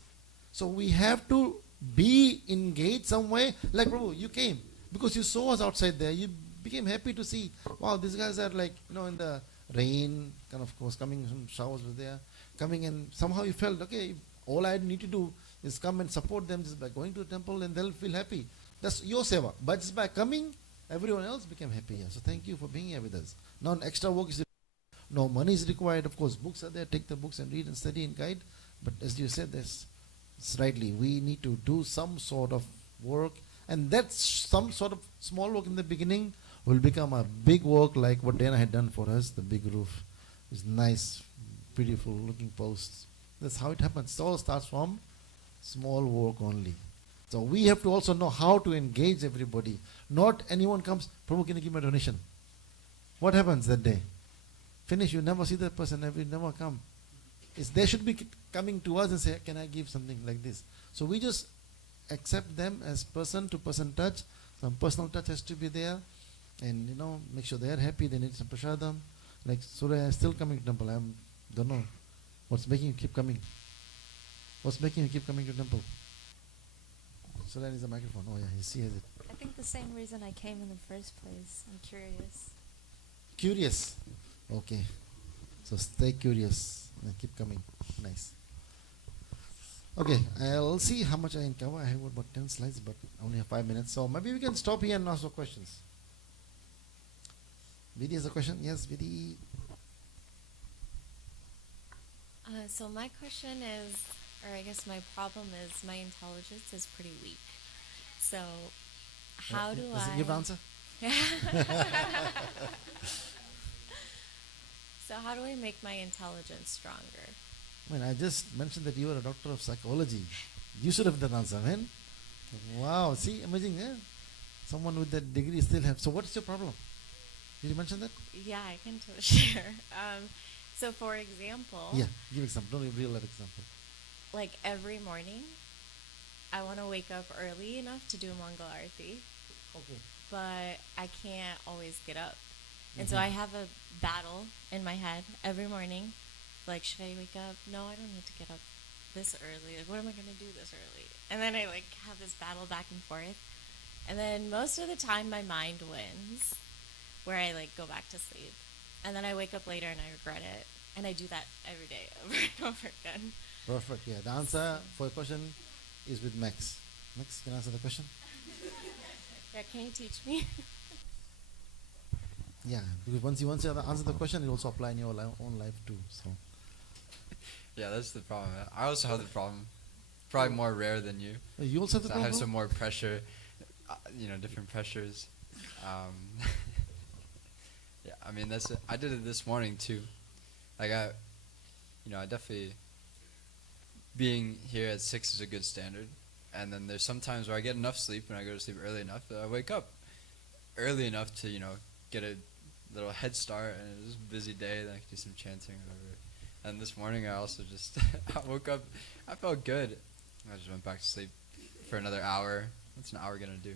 So we have to be engaged some way. Like Prabhu, you came because you saw us outside there. You became happy to see, wow, these guys are like, in the rain, kind of course, coming, some showers were there, coming, and somehow you felt, okay, all I need to do is come and support them just by going to the temple, and they'll feel happy. That's your seva. But just by coming, everyone else became happy here. So thank you for being here with us. Now extra work is no money is required. Of course, books are there. Take the books and read and study and guide. But as you said, it's rightly, we need to do some sort of work, and that some sort of small work in the beginning will become a big work, like what Dana had done for us. The big roof is nice, beautiful looking posts. That's how it happens. It all starts from small work only. So we have to also know how to engage everybody. Not anyone comes, Prabhu, can you give me a donation? What happens that day? Finish, you never see that person, they never come. They should be coming to us and say, can I give something like this? So we just accept them as person to person touch. Some personal touch has to be there. And make sure they are happy, they need some prasadam. Like Surya is still coming to temple. I don't know. What's making you keep coming? What's making you keep coming to temple? Surya needs a microphone. Oh yeah, he has it. I think the same reason I came in the first place. I'm curious. Curious. Okay. So stay curious and keep coming. Nice. Okay, I'll see how much I can cover. I have about 10 slides, but I only have 5 minutes. So maybe we can stop here and ask some questions. Vidhi has a question? Yes, Vidhi. So my question is, or I guess my problem is, my intelligence is pretty weak. So how do Does it give an answer? So how do I make my intelligence stronger? I just mentioned that you are a doctor of psychology. You should have that answer, man. Wow, see, amazing, eh? Someone with that degree still have. So what's your problem? Did you mention that? Yeah, I can share. So for example. Yeah, give example. Don't give real life example. Like every morning, I want to wake up early enough to do Mangal Aarti. Okay. But I can't always get up. And so I have a battle in my head every morning. Like, should I wake up? No, I don't need to get up this early. Like, what am I going to do this early? And then I have this battle back and forth. And then most of the time my mind wins, where I go back to sleep. And then I wake up later and I regret it. And I do that every day over and over again. Perfect, yeah. The answer for your question is with Max. Max, can you answer the question? Yeah, can you teach me? Yeah, because once you answer the question, it also apply in your own life too. So. Yeah, that's the problem. I also have the problem. Probably more rare than you. You also have the problem? I have some more pressure, different pressures. Yeah, I mean that's it. I did it this morning too. Like I definitely being here at 6 is a good standard. And then there's some times where I get enough sleep and I go to sleep early enough that I wake up early enough to get a little head start, and it was a busy day. Then I could do some chanting or whatever. And this morning I also just I woke up. I felt good. I just went back to sleep for another hour. What's an hour gonna do?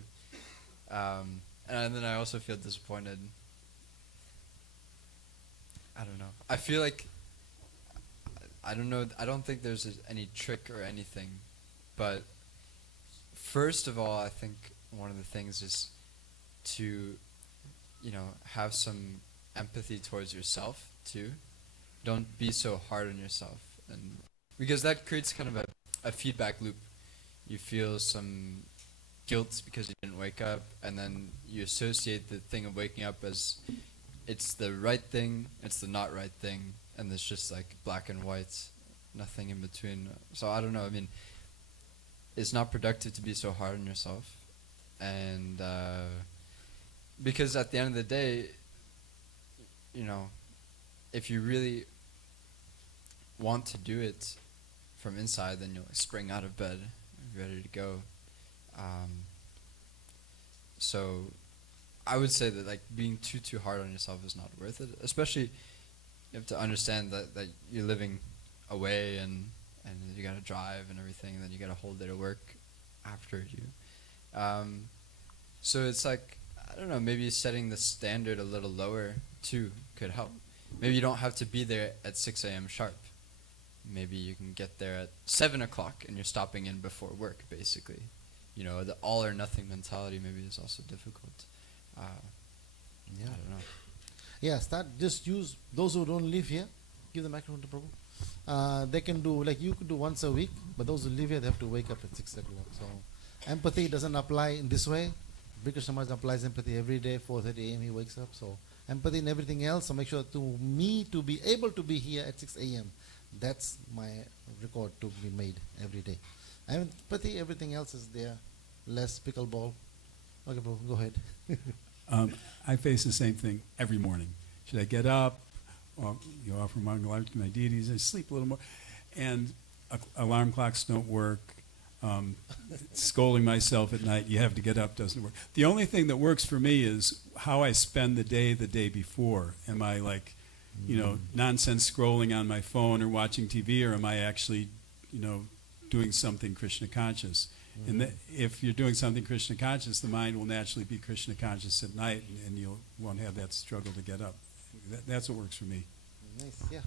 And then I also feel disappointed. I don't know. I feel like I don't know. I don't think there's any trick or anything, but first of all, I think one of the things is to have some empathy towards yourself too. Don't be so hard on yourself, and because that creates kind of a feedback loop. You feel some guilt because you didn't wake up, and then you associate the thing of waking up as it's the right thing, it's the not right thing, and it's just like black and white, nothing in between. So I don't know. I mean, it's not productive to be so hard on yourself, and because at the end of the day, if you really want to do it from inside, then you'll spring out of bed, ready to go. So I would say that like being too hard on yourself is not worth it. Especially you have to understand that you're living away and you gotta drive and everything, and then you got a whole day to work after you. So it's like, I don't know, maybe setting the standard a little lower too could help. Maybe you don't have to be there at 6 a.m. sharp. Maybe you can get there at 7 o'clock and you're stopping in before work, basically. The all or nothing mentality maybe is also difficult. I don't know. Yeah, just use those who don't live here. Give the microphone to Prabhu. They can do, like you could do once a week, but those who live here, they have to wake up at 6 o'clock. So empathy doesn't apply in this way. British Samaj applies empathy every day, 4:30 a.m. he wakes up. So empathy and everything else. So make sure to be able to be here at 6 a.m. That's my record to be made every day. Empathy, everything else is there. Less pickleball. Okay, bro, go ahead. I face the same thing every morning. Should I get up? Offer Mangalam to my deities. I sleep a little more. And alarm clocks don't work. Scolding myself at night, you have to get up, doesn't work. The only thing that works for me is how I spend the day before. Am I like, nonsense scrolling on my phone or watching TV, or am I actually, doing something Krishna conscious? And if you're doing something Krishna conscious, the mind will naturally be Krishna conscious at night, and you won't have that struggle to get up. That's what works for me. Nice, yeah.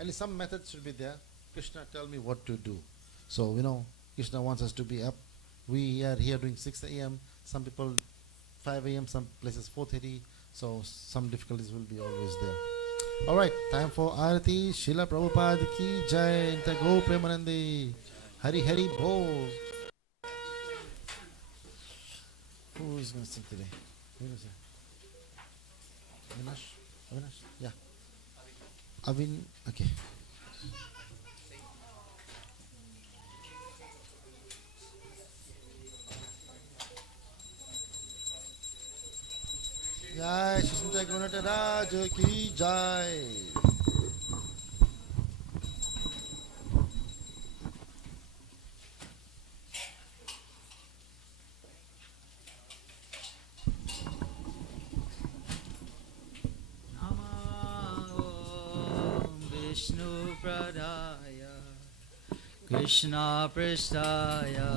At least some methods should be there. Krishna, tell me what to do. So, Krishna wants us to be up. We are here doing 6 a.m. Some people 5 a.m., some places 4:30. So some difficulties will be always there. All right, time for Aarati. Srila Prabhupada ki jai. Go Premanandi. Hari Hari Bol. Who is going to sing today? Who is it? Avinash? Avinash? Yeah. Avin, okay. Jai Shishanta Gunata Raja ki jai. Vishnu Pradaya Krishna Pristaya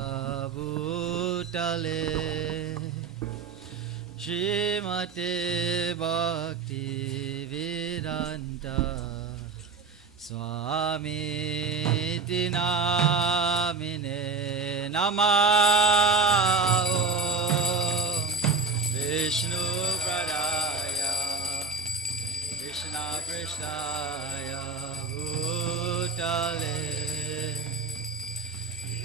Bhutale Srimate Bhakti Vedanta Swami Dinamine Namah Vishnu Pradaya Krishna Pristaya Bhutale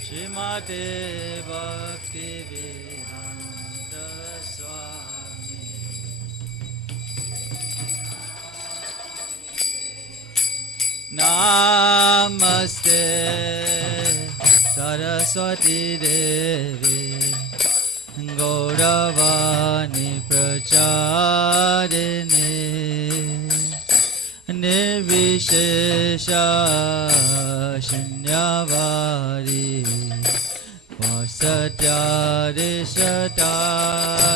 Srimate Bhakti Vedanta Swami Namaste Saraswati Devi Gauravani Prach Shesha Shinyavari Vasatyare Shatadine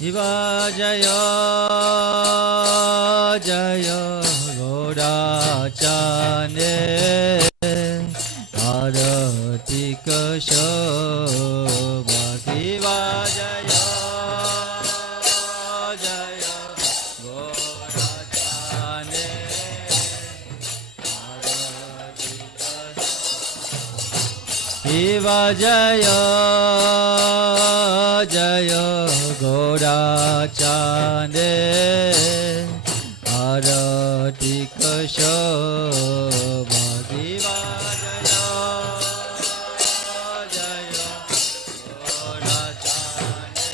Iva Jaya Jaya Gaurachane Aratika Shobha Iva Jaya Jaya Gaurachane Iva Jaya Jaya Gaurachane Aratika Shobha Iva Jaya Jaya Gaurachane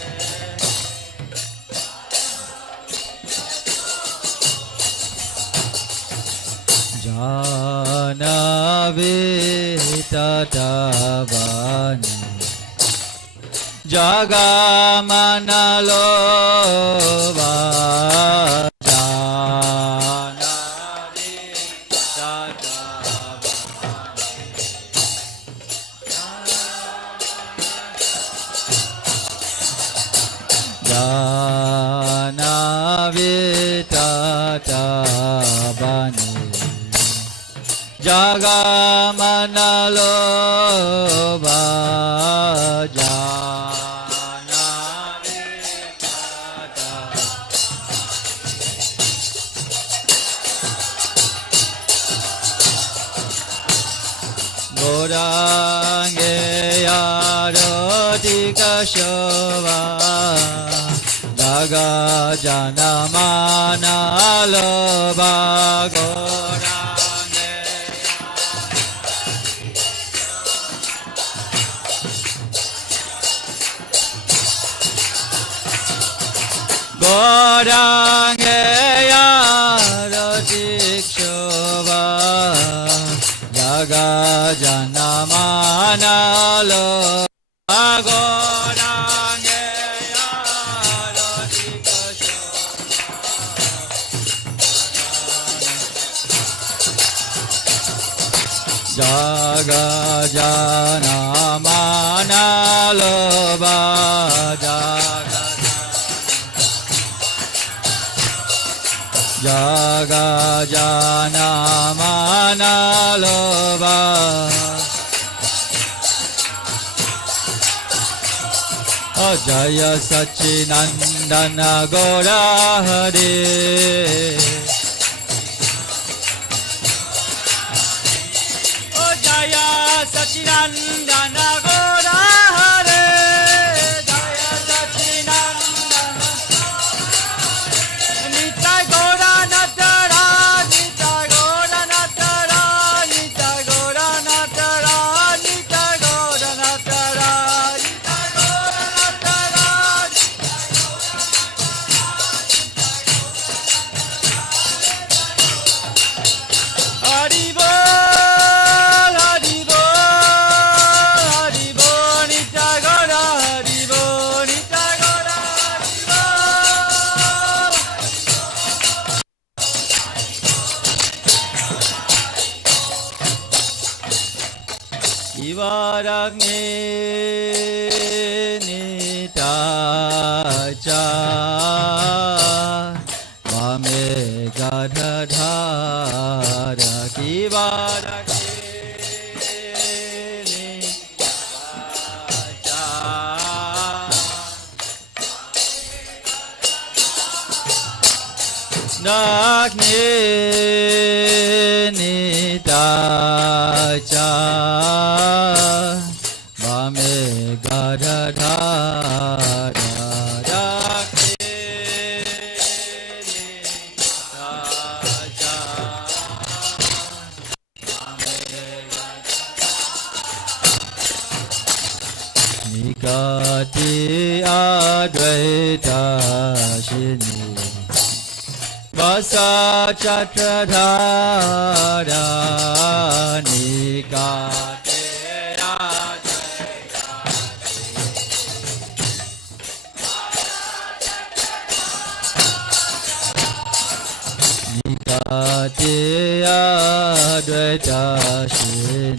Janavi Tatavani Jagamanalova Janavi Janavi Tatabani Jagamanalova Gorange Yarotika Shova Daga Janamana Loba Gorange Gorange Yarotika Shova Daga Janamana Loba Gorange Yarotika Jaga Janamana Loba Jaga Janamana Loba Jaya Sachinandana Gaura Hare Jaya Sachinandana Gaura Hare Jaya Sachinandana Nitai Gaura Natara Nitai Gaura Natara Nitai Gaura Natara Nitai Gaura Natara Nitai Gaura Natara Hari Bol Hari Bol Hari Bol Nitai Gaura Hari Bol Nitai Gaura Hari Bol Ivaragni Nitacha Vame Gadadhara Kivaragni Nitacha Nagni Nitacha Vame Gadadhara Rakhe Nitacha Shini Vasa Chatradhara Nikatera Nikateya Dvaita Shini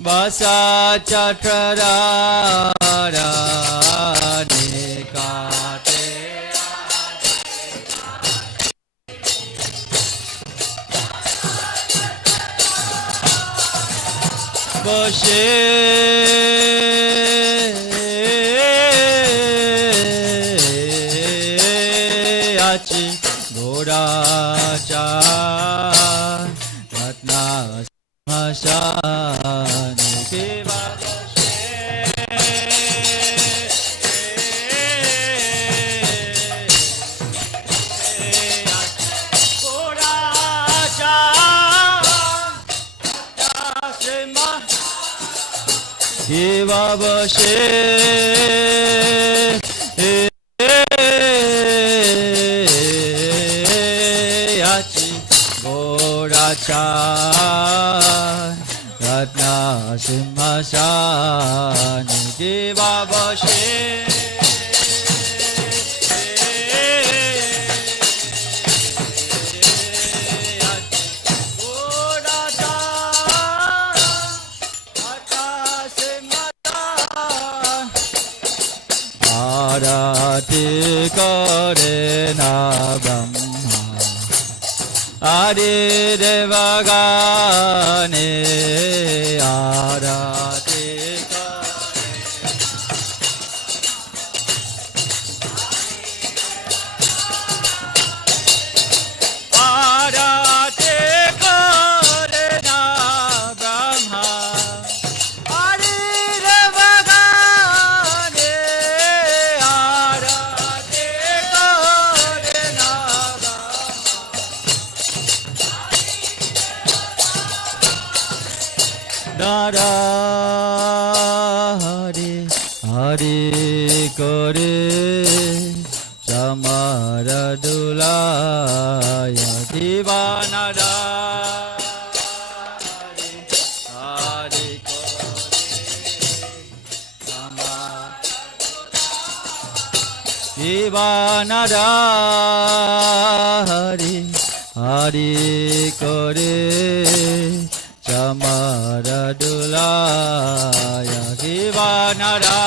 Vasa Chatradhara Nikateya Vashe Achi Goracha Ratna Smashani Deva Deva Vashe Achi Goracha Ratna Simhasani Deva Vashe Arati kare na Brahma Adi devagane Arati Arati kare na Brahma Adi devagane Dara Hari Hari Kore Samara Dulaya Divanada Hari Kore Samara Divanada Hari Hari Kore Samara Dulaya Divanara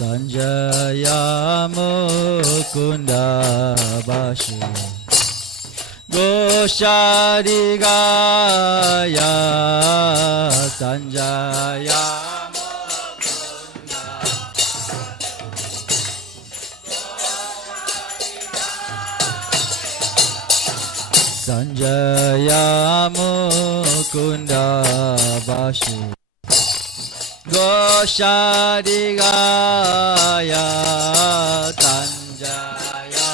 Sanjaya Mukunda Bashi Goshari Gaya Sanjaya Sanjaya Mukunda Bashi Goshari Gaya Sanjaya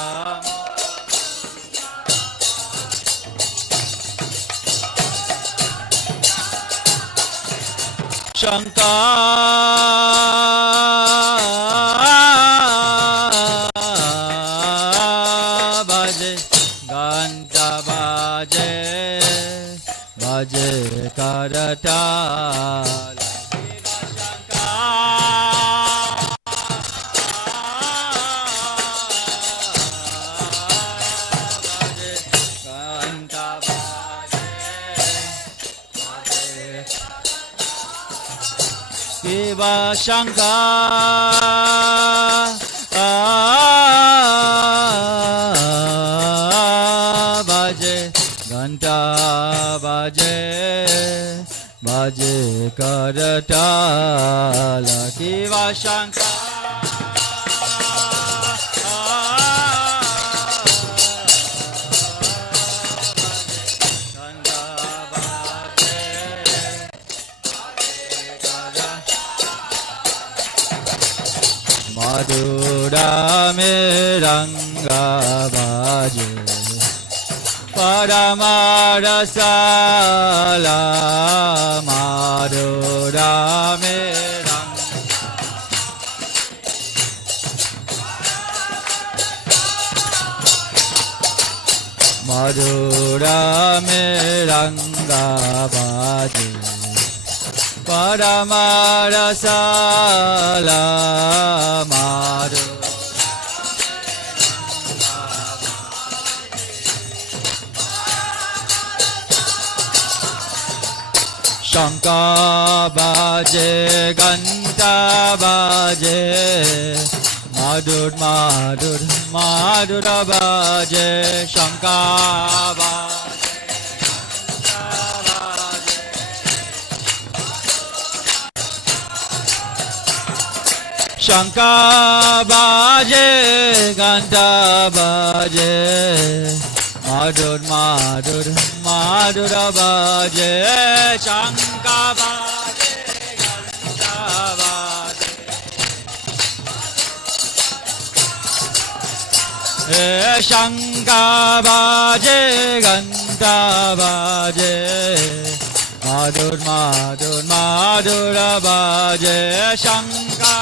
Shankar Baje Ganta Baje Baje Karatal Shiva Shankar Baje Ganta Baje Baje Karatala Shiva Shankar Madhura me ranga baje Paramarasala Madhurame Madhurame Ranga Bhaje Paramarasala Madhurame Shanka baje, ganta baje, madhur madhur madhura baje, Shanka baje, ganta baje, Shanka baje, ganta baje. Madhur madhur madhura baje Shanka baje ganta baje Shanka baje ganta baje Madhur madhur madhura baje Shanka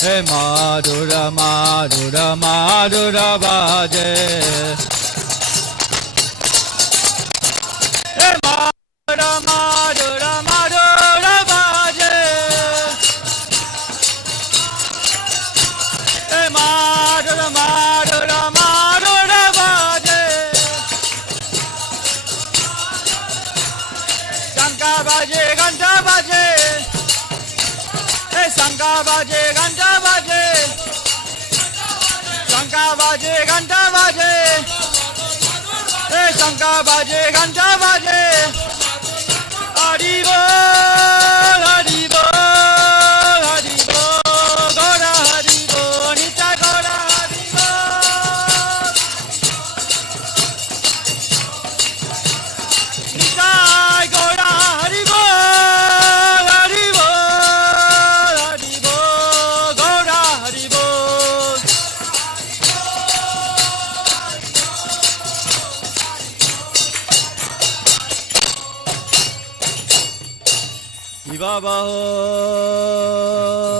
Hey Madhura Madhura Madhura baje Hey Madhura Madhura Madhura baje Hey Madhura Madhura Madhura baje Shanka baje Ganta baje Shanka baje ganta baje Shanka baje ganta baje Shanka baje ganta baje Hari bol Hari bol Hari bol Gora Hari bol Nitya Gora Hari bol Nitya Gora Hari bol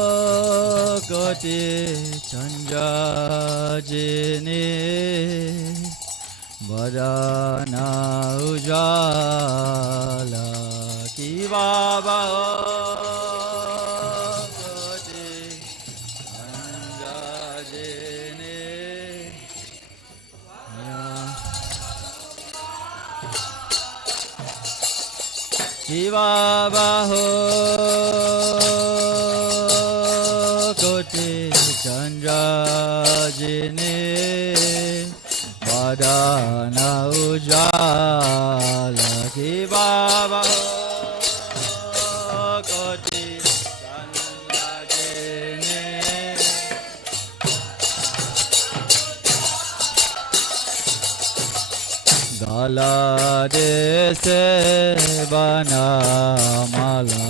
Babaho Koti Chandra Jini Vadana Ujala Ki Babaho Koti Chandra Jini Ki Babaho Koti Chandra Jini Vadana Ujala Ki Babaho Koti Chandra Jini Gala Dese Banamala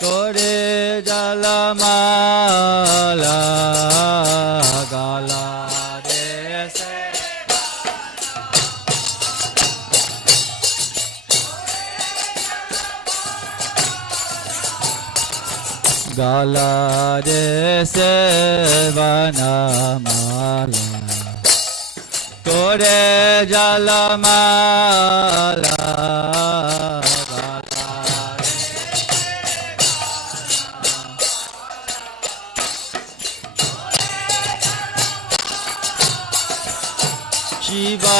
Kore Jalamala Gala Dese Gala Dese Banamala Kore Jalamala Shiva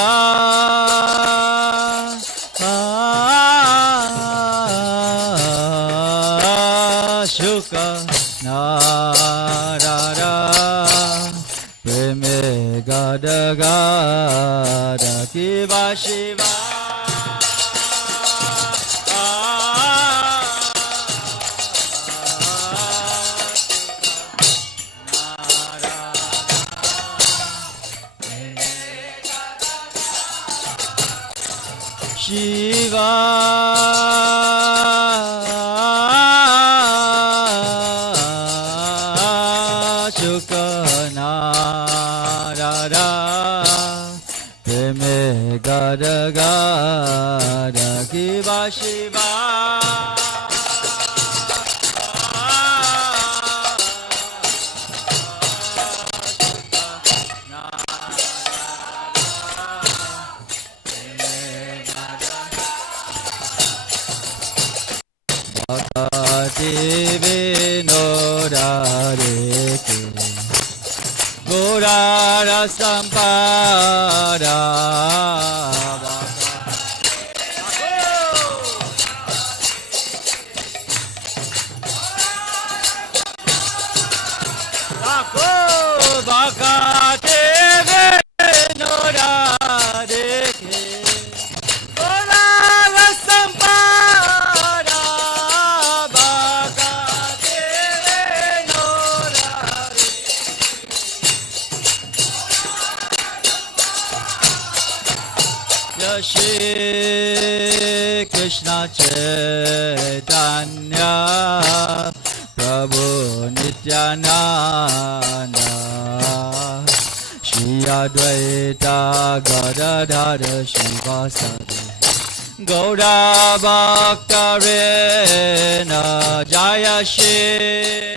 Shuka Narara Preme Gada Gada Kiva Shiva Shiva Shuka Narada Preme Gada Gada Kiva Shiva Vinodadeke Gorara Sampada Bhakate Vinodadeke Gorara Sampada Shri Krishna Chaitanya Prabhu Nityananda Shri Advaita Gadadhara Shivasadi Gaura Bhaktarena Jaya Shri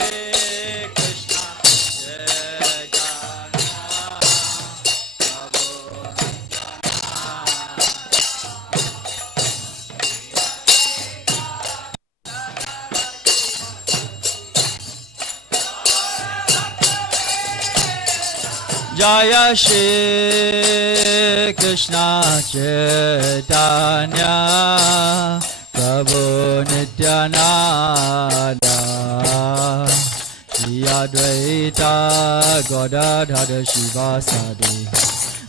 Jaya Shri Krishna Chaitanya Prabhu Nityananda Shri Advaita Gadadhara Shivasadi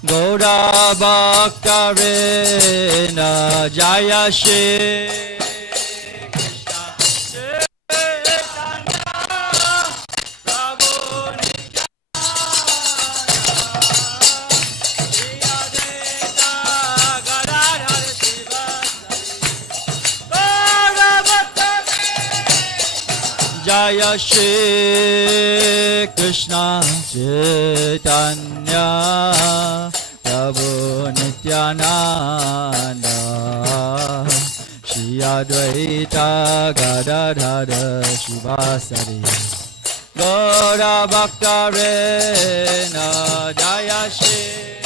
Gaura Bhaktarena Jaya Shri Jaya Shri Krishna Chaitanya Prabhu Nityananda Shri Advaita Gadadhara Shivasadi Gaura Bhaktarena Jaya Shri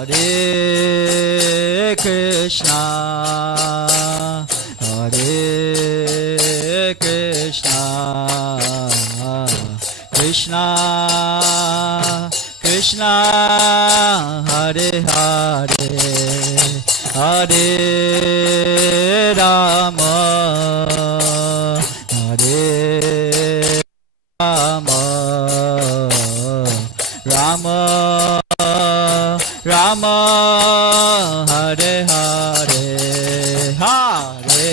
Hare Krishna, Hare Krishna, Krishna, Krishna, Hare Hare, Hare Rama, Hare Rama, Rama Rama Hare Hare Hare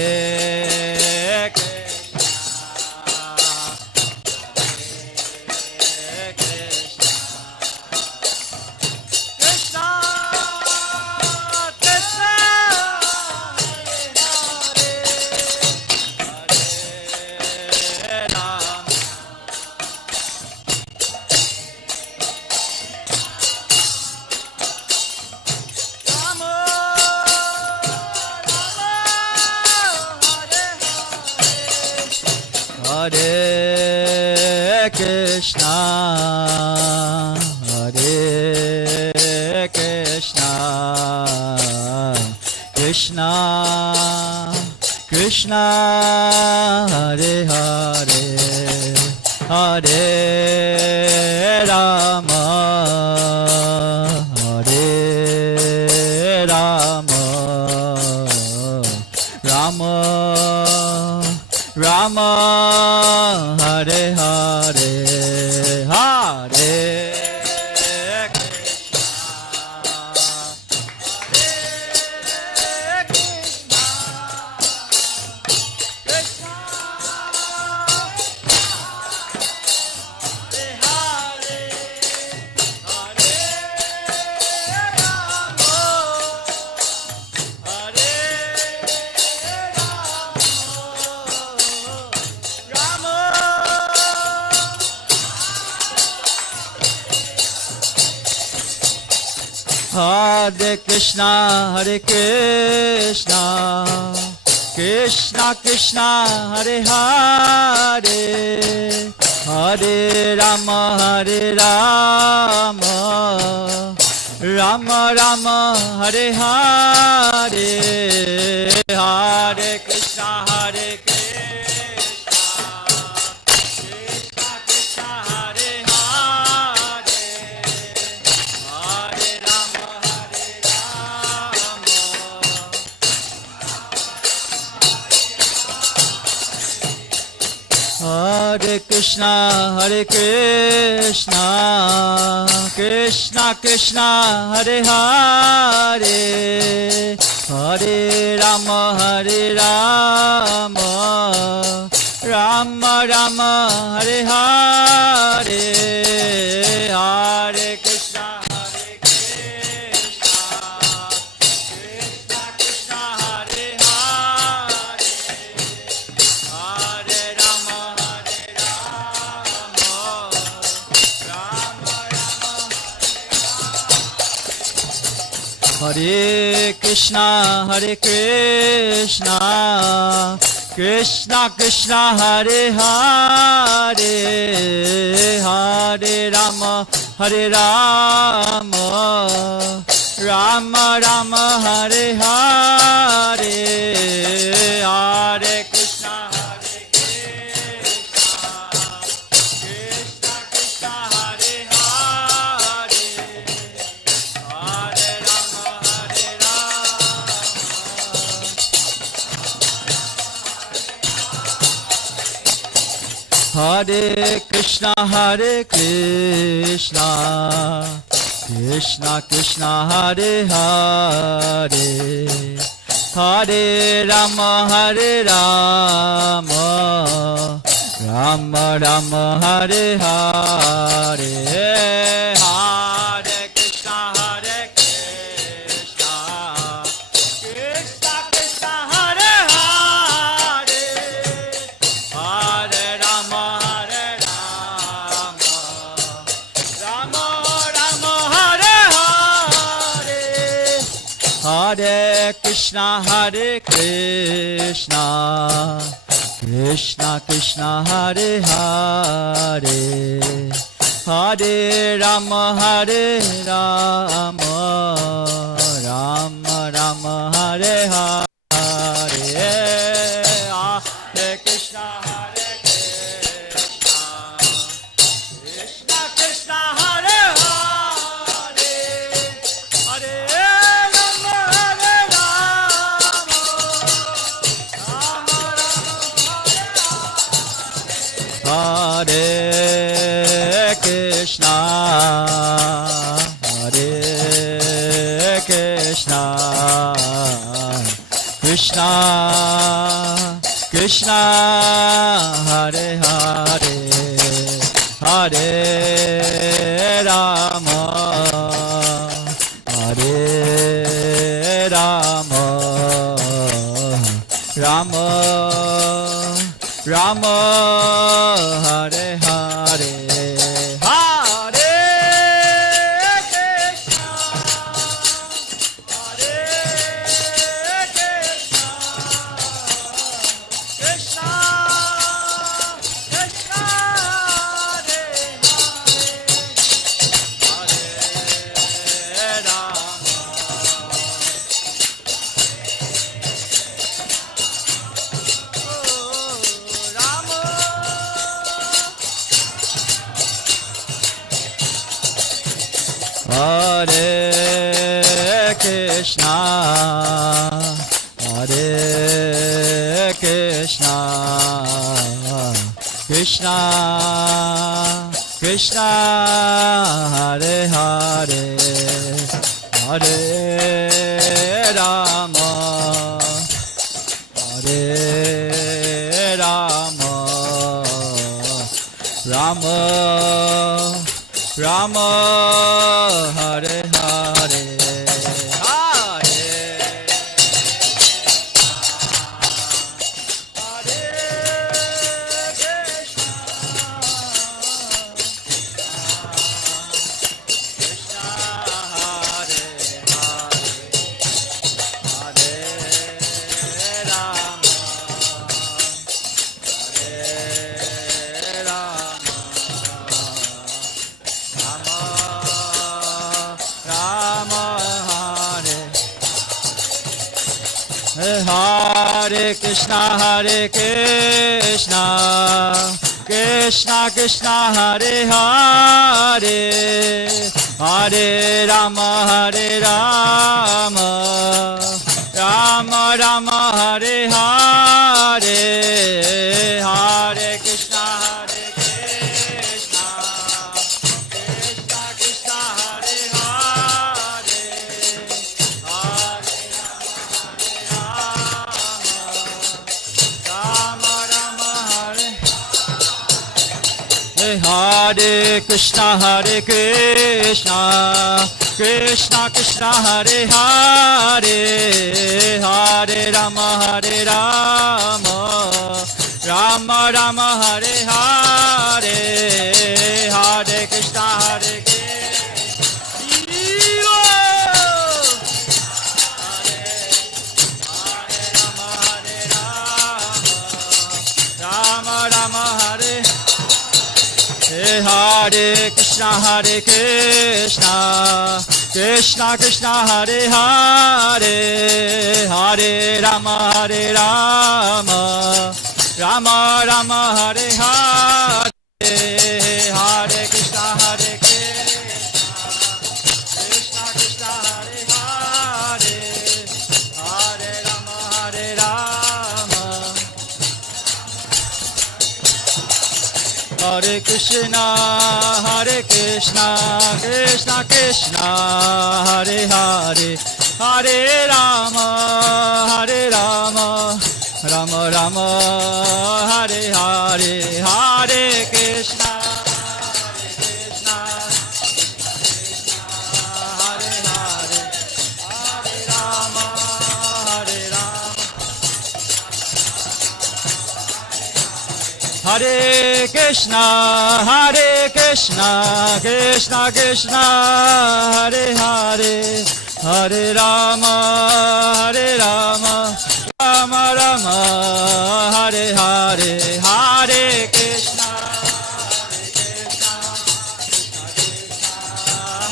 Krishna Krishna Hare Rama Hare Krishna, Hare Krishna, Krishna, Krishna, Hare Hare, Hare Rama, Hare Rama, Rama Rama Hare Hare Hare Krishna Hare Krishna, Hare Krishna, Krishna Krishna, Hare Hare, Hare Rama, Hare Rama, Rama Rama, Hare Hare, Hare Krishna, Hare Krishna, Krishna Krishna, Hare Hare, Hare Rama, Hare Rama, Hare Krishna, Hare Krishna, Krishna Krishna, Hare Hare, Hare Rama, Hare Rama, Rama Rama, Hare Hare, Hare Krishna, Hare Krishna, Krishna Krishna, Hare Hare, Hare Rama, Hare Rama, Rama Rama, Hare Krishna, Hare Krishna, Krishna Krishna, Hare Hare, Hare Rama, Hare Rama, Rama Rama, Hare Hare, Hare Krishna, Hare Krishna, Krishna Krishna, Hare Hare, Hare Rama, Hare Hare Krishna, Hare Krishna, Krishna Krishna, Hare Hare, Hare Rama, Hare Rama, Rama Rama, Hare Hare, Hare Krishna, Hare Krishna, Krishna Krishna, Hare Hare, Hare Rama, Hare Rama, Rama Rama, Hare Hare, Hare Krishna, Hare Krishna, Krishna Krishna, Hare Hare, Hare Rama, Hare Rama, Rama Rama, Hare Hare, Hare Krishna, Hare Krishna, Krishna Krishna, Hare Hare, Hare Rama, Hare Rama, Rama Rama, Hare Krishna, Hare Krishna, Krishna Krishna, Hare Hare, Hare Rama, Hare Rama, Rama Rama, Hare Hare, Hare Krishna, Hare Krishna, Krishna Krishna, Hare Hare, Hare Rama, Rama Hare Krishna, Hare Krishna, Krishna Krishna, Hare Hare, Hare Rama, Hare Rama, Rama Rama, Hare Hare, Hare Krishna, Hare Hare Krishna Krishna Krishna Hare Hare Hare Rama Rama Rama Hare Hare Hare Krishna Krishna Krishna Hare Hare Hare Rama Rama Hare Hare Krishna Krishna Krishna Hare Hare Hare Rama Rama Rama Hare Hare Hare Krishna Rama Rama Hare Hare Krishna Krishna Krishna Hare Hare Hare Rama Rama Rama Hare Hare Hare Krishna Krishna Krishna Hare Hare Hare Rama Hare Krishna Krishna Krishna Hare Hare Hare Rama Rama Rama Hare Hare Hare Krishna Krishna Hare Hare Hare Rama Hare Krishna Krishna Krishna Hare Hare Hare Rama Rama Rama Hare Hare Hare Krishna Krishna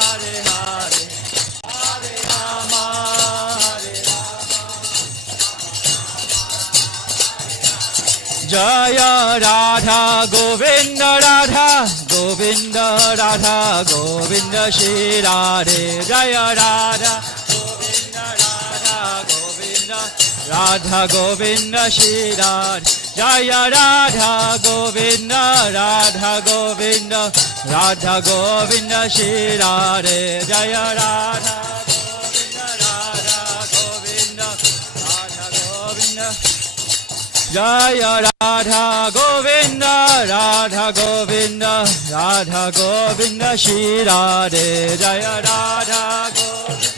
Hare Hare Hare Rama Jaya Radha Govinda Govinda Shri Radhe Jaya Radha Radha Govinda Shri Radhe Jaya Radha Govinda Radha Govinda Shri Radhe Jaya Radha Govinda Jaya Radha Govinda Shri Radhe Jaya Radha Govinda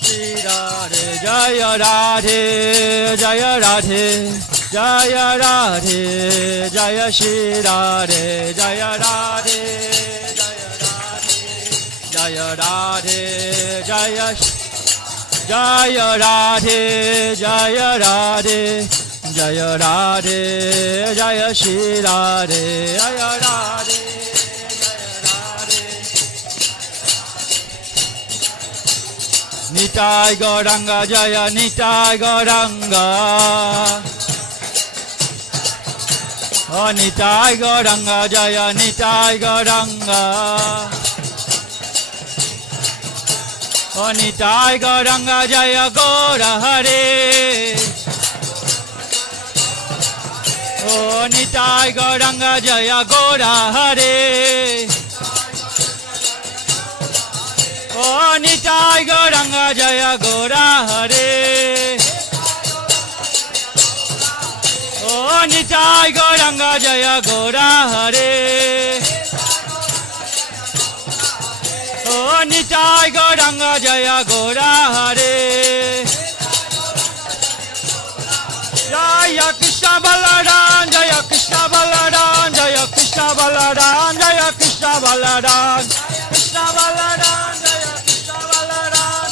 Shri Radhe Jaya Radhe Jaya Shri Radhe Jaya Radhe Jaya Radhe Jaya Shri Radhe Jaya Radhe Nitai Gauranga Jaya Nitai Gauranga Oh Nitai Gauranga Jaya Nitai Gauranga Oh Nitai Gauranga Jaya Gaura Hare Oh Nitai Gauranga Jaya Gaura Hare Oh Nitai Gauranga Jaya Gaura Hare Oh Nitai Gauranga Jaya Gaura Hare Oh Nitai Gauranga Jaya Gaura Hare Jaya Krishna Balaram Jaya Krishna Balaram Jaya Krishna Balaram Jaya Krishna Balaram Krishna Balaram Jaya Krishna Balaram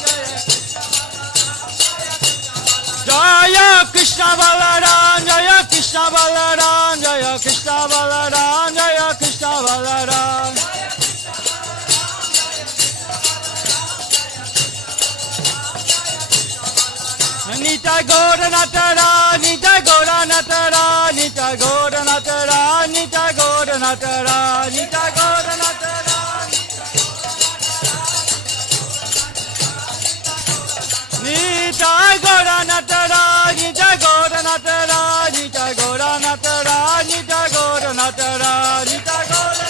Jaya Krishna Balaram Jaya Krishna Balaram Jaya Krishna Balaram Jaya Krishna Balaram Gaura Nitai Gaura Natara Nitai Gaura Natara Nitai Gaura Natara Nitai Gaura Natara Nitai Gaura Natara Nitai Gaura Natara Nitai Gaura Natara Nitai Gaura Natara Nitai Gaura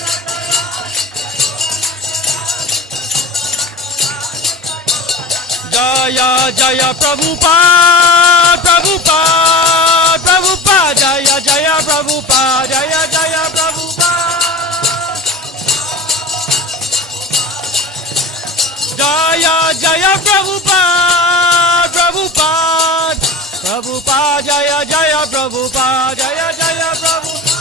Jaya Jaya Prabhupada Prabhupada Prabhupada Jaya Jaya Prabhupada Jaya Jaya Prabhupada Jaya Jaya Prabhupada Prabhupada Prabhupada Jaya Jaya Prabhupada Jaya Jaya Prabhupada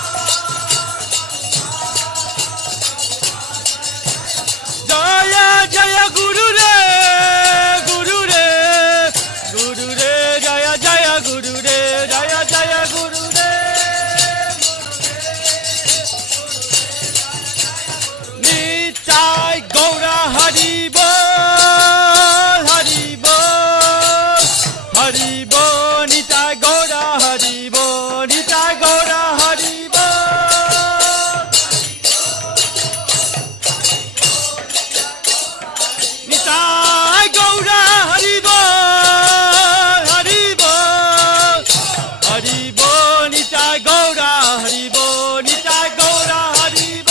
Jaya Jaya Guru Re Guru Re Guru Re Jaya Jaya Guru Re Jaya Jaya Guru Re Nitai Gaura Hari Bol Hari Bol Hari Bol Nitai Gaura Hari Bol Nitai Gaura Hari Bol Nitai Gaura Hari Bol Hari Bol Hari Bol Nitai Gaura Hari Bol Nitai Gaura Hari Bol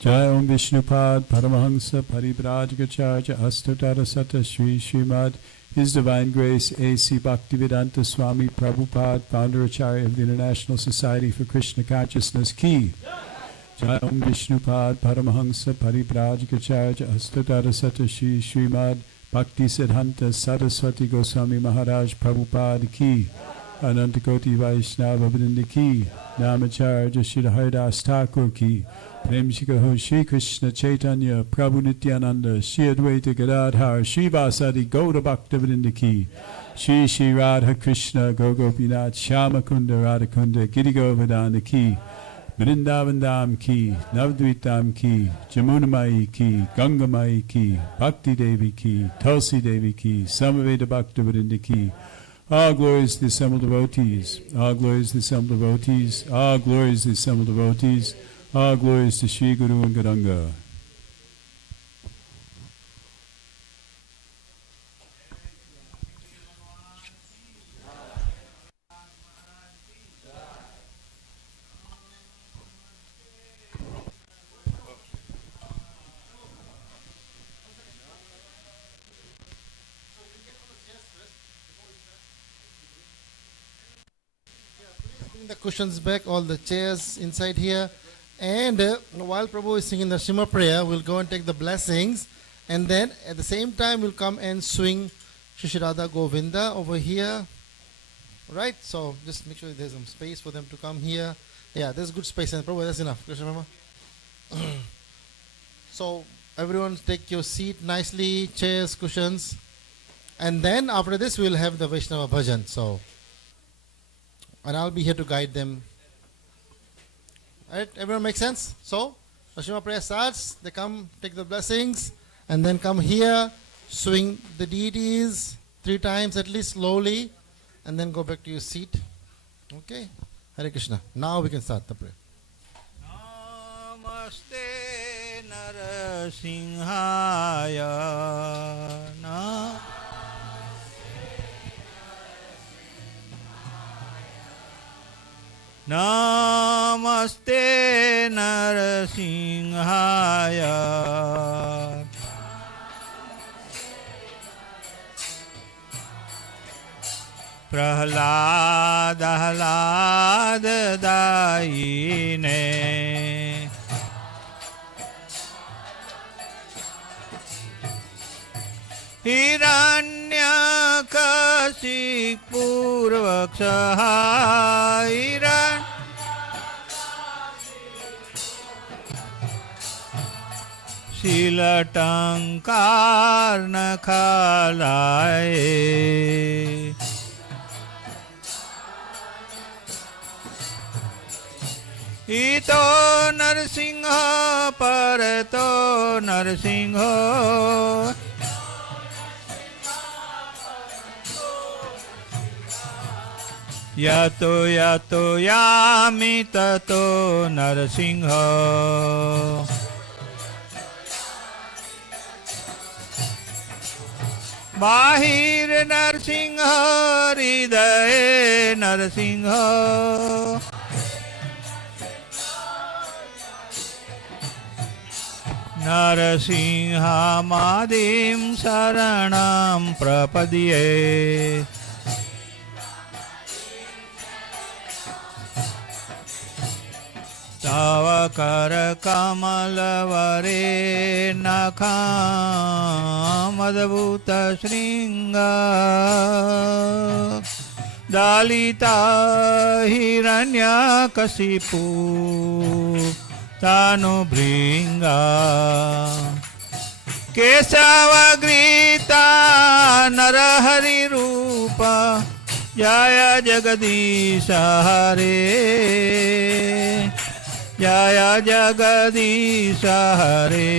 Jai Om Vishnupad Paramahansa Parivrajagacharya Astotara Sata Shri Srimad His Divine Grace A.C. Bhaktivedanta Swami Prabhupada, Founder Acharya of the International Society for Krishna Consciousness, Ki. Jai Om Vishnupad Paramahansa Parivrajagacharya Astotara Sata Shri Srimad Bhakti Siddhanta Saraswati Goswami Maharaj Prabhupada, Ki. Anantakoti Vaishnava Vrinda Ki. Namacharya Shri Haridas Thakur, Ki. Prem Shikaho Shri Krishna Chaitanya Prabhu Nityananda Shri Advaita Gadadhar Shri Vasadi Gauda Bhakta Vrinda Ki Shri Shri Radha Krishna Gogopinath Shyamakunda Radhakunda Giri Govardhana Ki Vrindavan Dham Ki Navadvitam Ki Jamunamai Ki Gangamai Ki Bhakti Devi Ki Tulsi Devi Ki Samaveda Bhakta Vrinda Ki. All glories to the assembled devotees. All glories to the assembled devotees. All glories to the assembled devotees. All glories to Sri Guru and Gauranga. Bring the cushions back, all the chairs inside here. And while Prabhu is singing the Shema prayer, we'll go and take the blessings. And then at the same time, we'll come and swing Shri Radha Govinda over here. Right? So just make sure there's some space for them to come here. Yeah, there's good space. And Prabhu, that's enough. Krishna Mama. So everyone take your seat nicely, chairs, cushions. And then after this, we'll have the Vaishnava Bhajan. So, and I'll be here to guide them. Alright, everyone make sense? So, Shema prayer starts, they come, take the blessings, and then come here, swing the deities 3 times at least slowly, and then go back to your seat. Okay? Hare Krishna. Now we can start the prayer. Namaste Narasimhaya. Namaste Narasimhaya. Prahlad Ahlad Daine. Hiranyakasipu Purvaksaha Silatankar Nakhalaye ईतो Narasimha परतो नरसिंह यतो यतो यामि ततो नरसिंह बाहिर नरसिंह हृदय नरसिंह नरसिंहमादिं शरणं प्रपद्ये तव करकमलवरे नखामद्भुतशृङ्ग दलिता हिरण्यकशिपु तानुभृङ्गा केशवग्रीता नरहरिरूप जय जगदीश हरे जय जगदीश हरे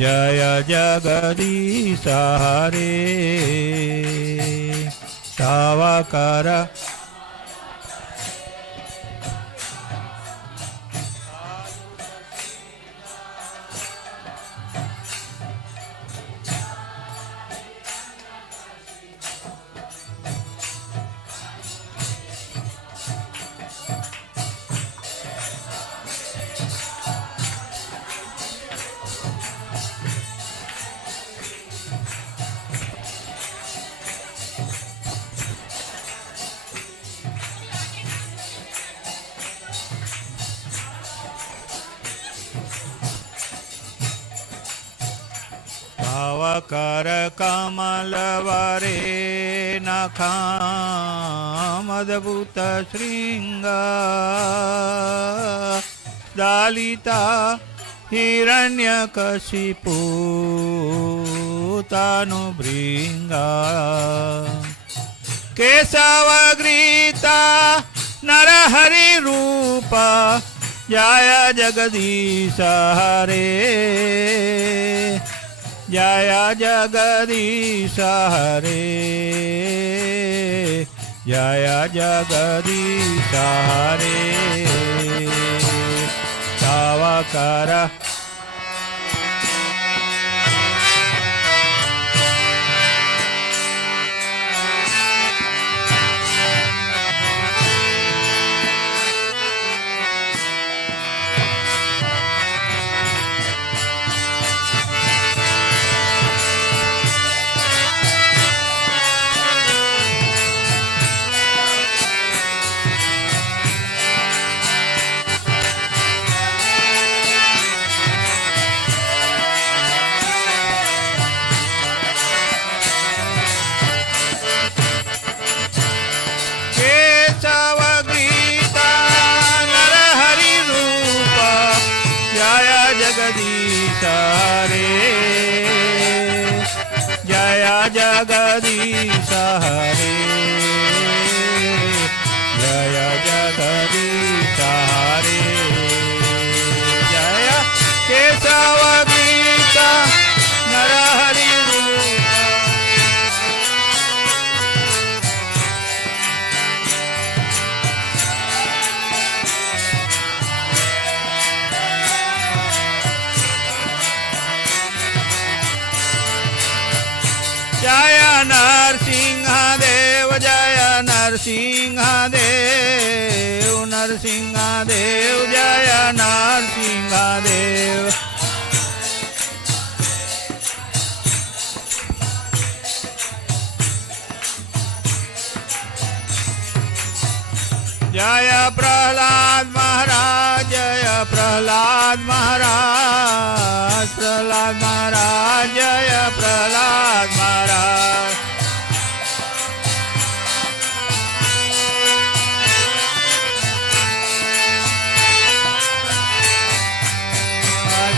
जय जगदीश हरे तव कर कर कमलवरे नखामद्भुत शृङ्ग दलिता हिरण्यकशिपु तानुभृङ्गा केशवग्रीता नरहरिरूप जय जगदीश हरे जय जगदीश हरे जय जगदीश हरे तव कर जगदीश हरे जय जगदीश हरे जय जगदीश हरे जय केशवगीता नरहरि जय नरसिंहदेव जय नरसिंहदेव नरसिंहदेव जय नरसिंहदेव जय प्रहलाद महाराज जय प्रहलाद महाराज प्रहलाद महाराज जय प्रहलाद महाराज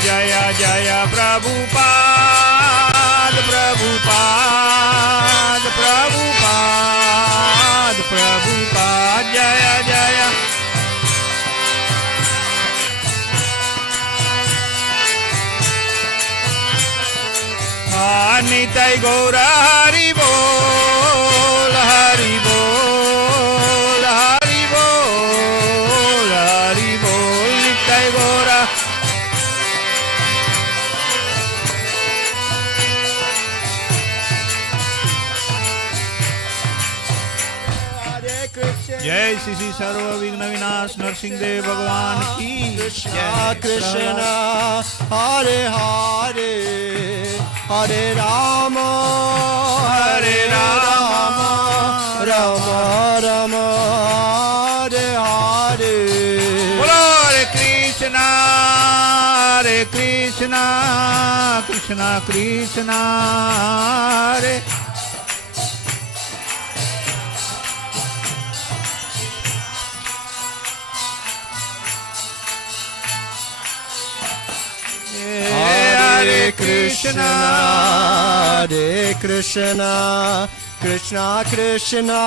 जय जय प्रभुपाद प्रभुपाद प्रभुपाद प्रभुपाद जय जय Nitai Gaura Hari Bol, Hari Bol, Hari Bol, Hari Bol, Nitai Gaura. जय श्री श्री सर्व विघ्न विनाश नरसिंह देव भगवान की Krishna Krishna Hare Hare Hare Rama Hare Rama Rama Rama Hare Hare बोलो हरे कृष्णा कृष्णा कृष्णा हरे Hare Krishna Krishna Krishna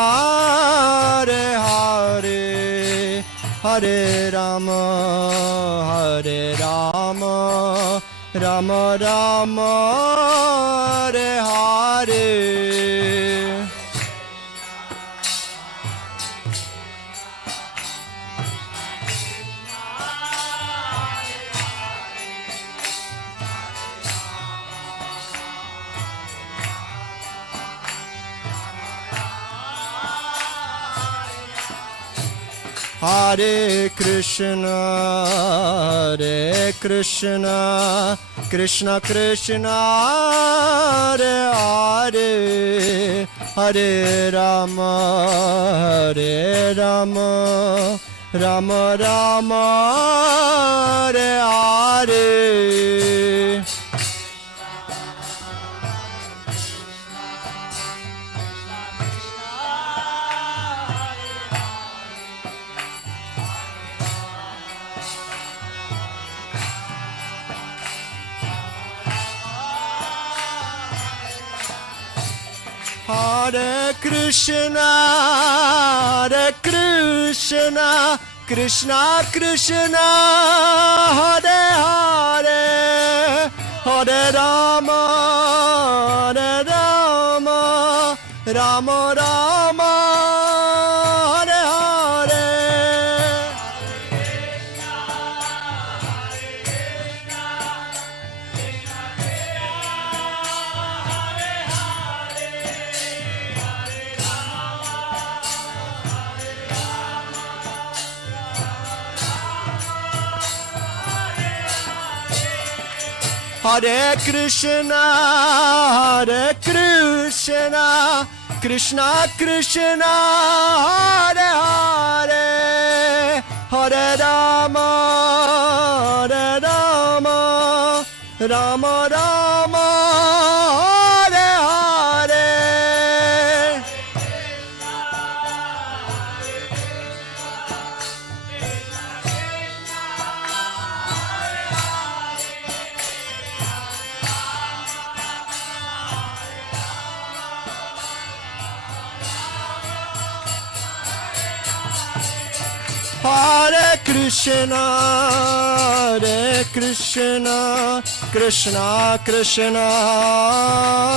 Hare Hare Hare Rama Rama Rama Hare Hare Hare Krishna Krishna Krishna Hare Hare Hare Rama Rama Rama Hare Hare Hare Krishna Krishna Krishna Hare Hare Hare Rama Rama Rama Hare Hare Hare Krishna Krishna Krishna Hare Hare Hare Rama Rama Rama Hare Hare Hare Krishna Krishna Krishna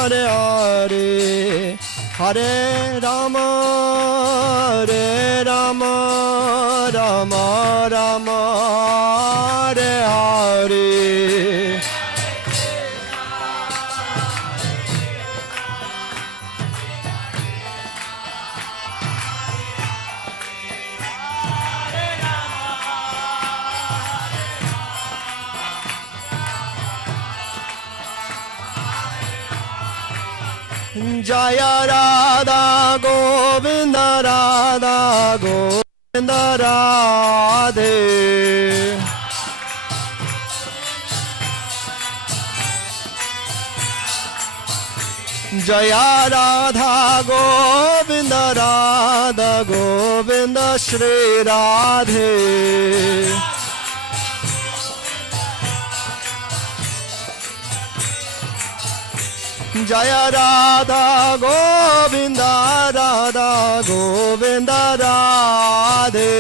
Hare Hare Hare Rama Rama Rama Hare Hare Jaya Radha Govinda Radhe Jaya Radha Govinda Shri Radhe Jaya Radha Govinda Radhe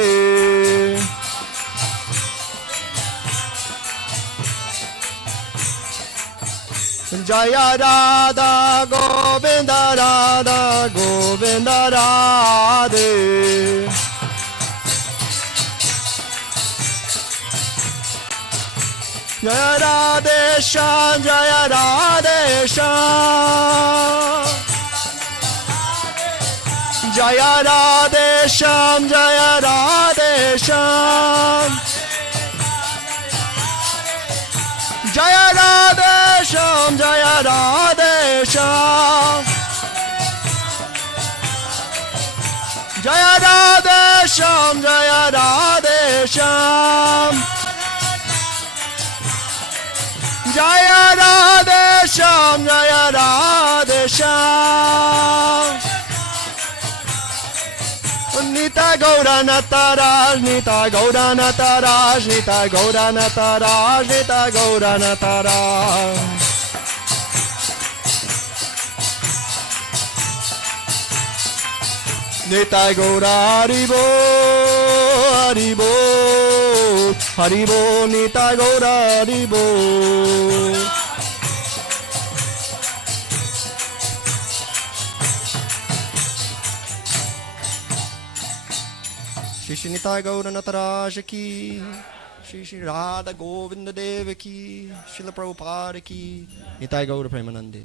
Jaya Radha Govinda Radha Govinda Radhe. Jaya Radhe Shyam Jaya Radhe Shyam Jaya Radhe Shyam Jaya Radhe Shyam Jaya Radhe Shyam Jaya Radhe Shyam Jaya Radhe Shyam Jaya Radhe Shyam Jaya Radhe Shyam Jaya Radhe Shyam Nita Gaura Nataraj Nita Gaura Nataraj Nita Gaura Nataraj Nita Gaura Nataraj Nita Gaura Haribo Haribo Haribo Nita Gaura Haribo Shri Shri Nitai Gaura Nataraj ki, Shri Shri Radha Govinda Deva ki, Srila Prabhupada ki, Nitai Gaura Premanande.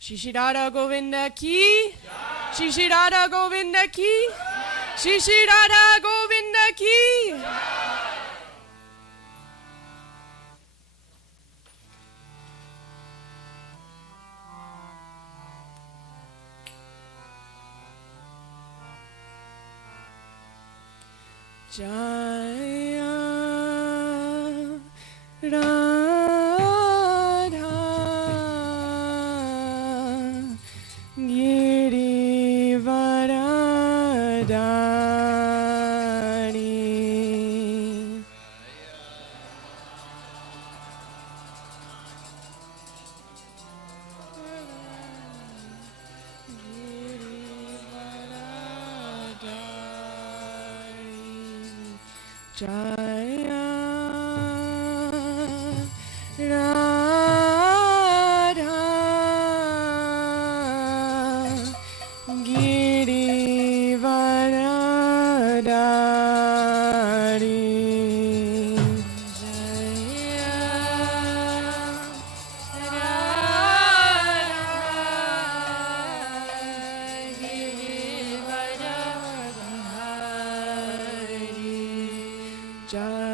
Shri Shri Radha Govinda ki, Shri Shri Radha Govinda ki, Shri Shri Radha Govinda ki. Jaya Radha Girivaradani. Jaya Radha Girivaradani. Jaya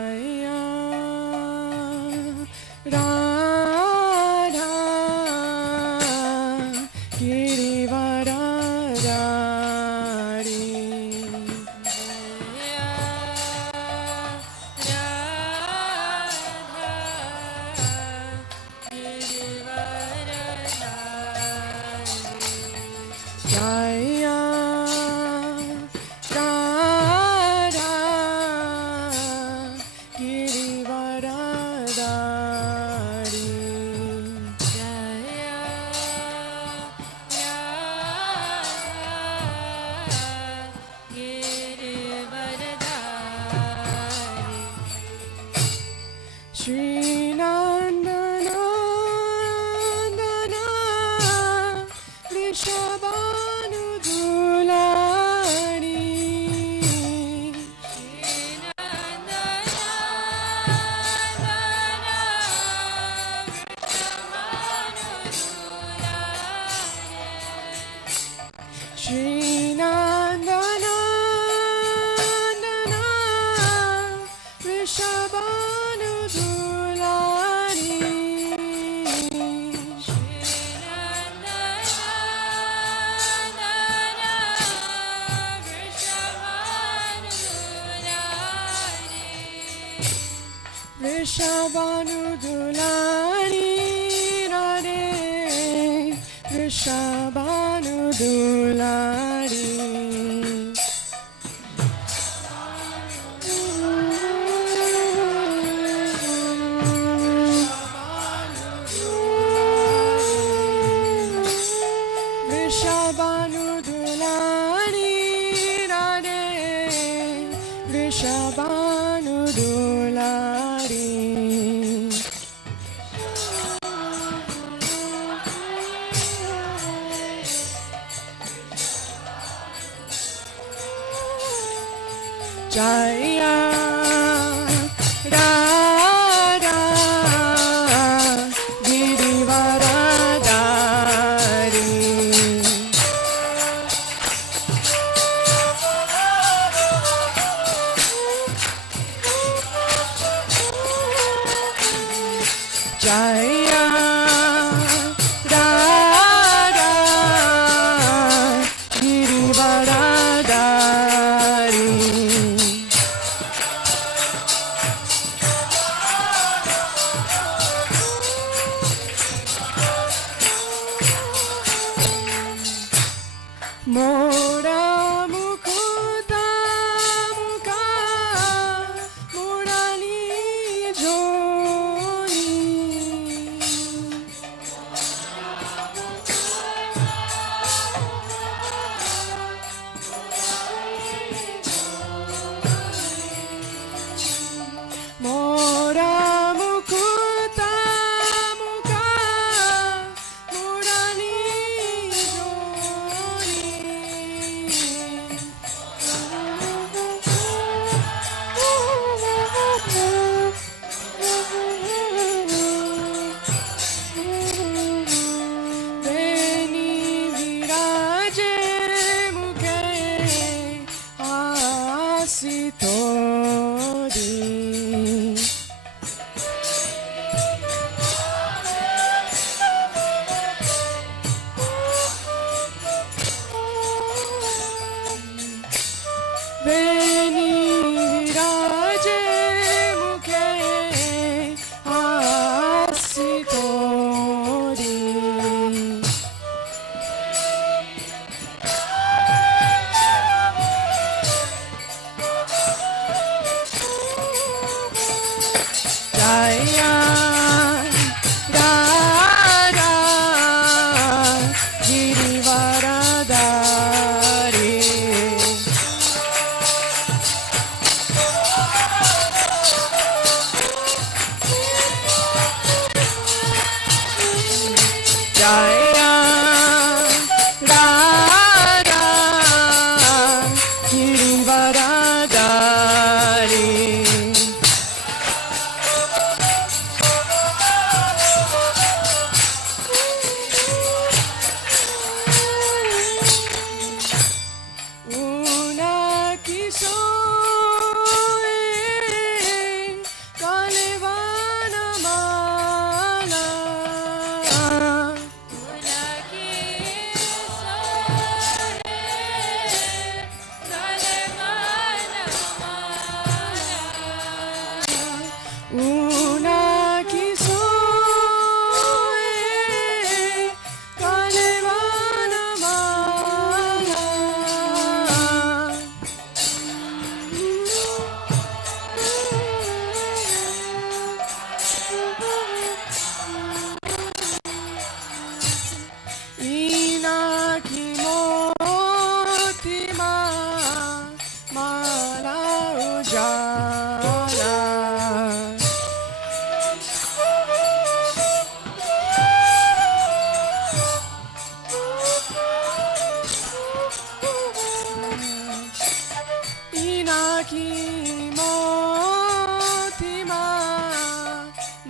की मोती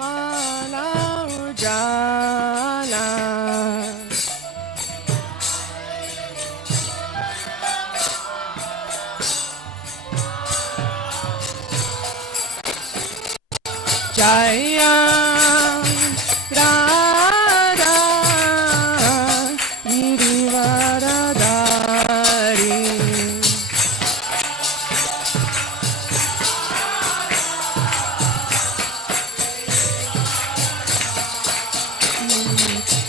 माला उजाला Jaya Radha Girivaradari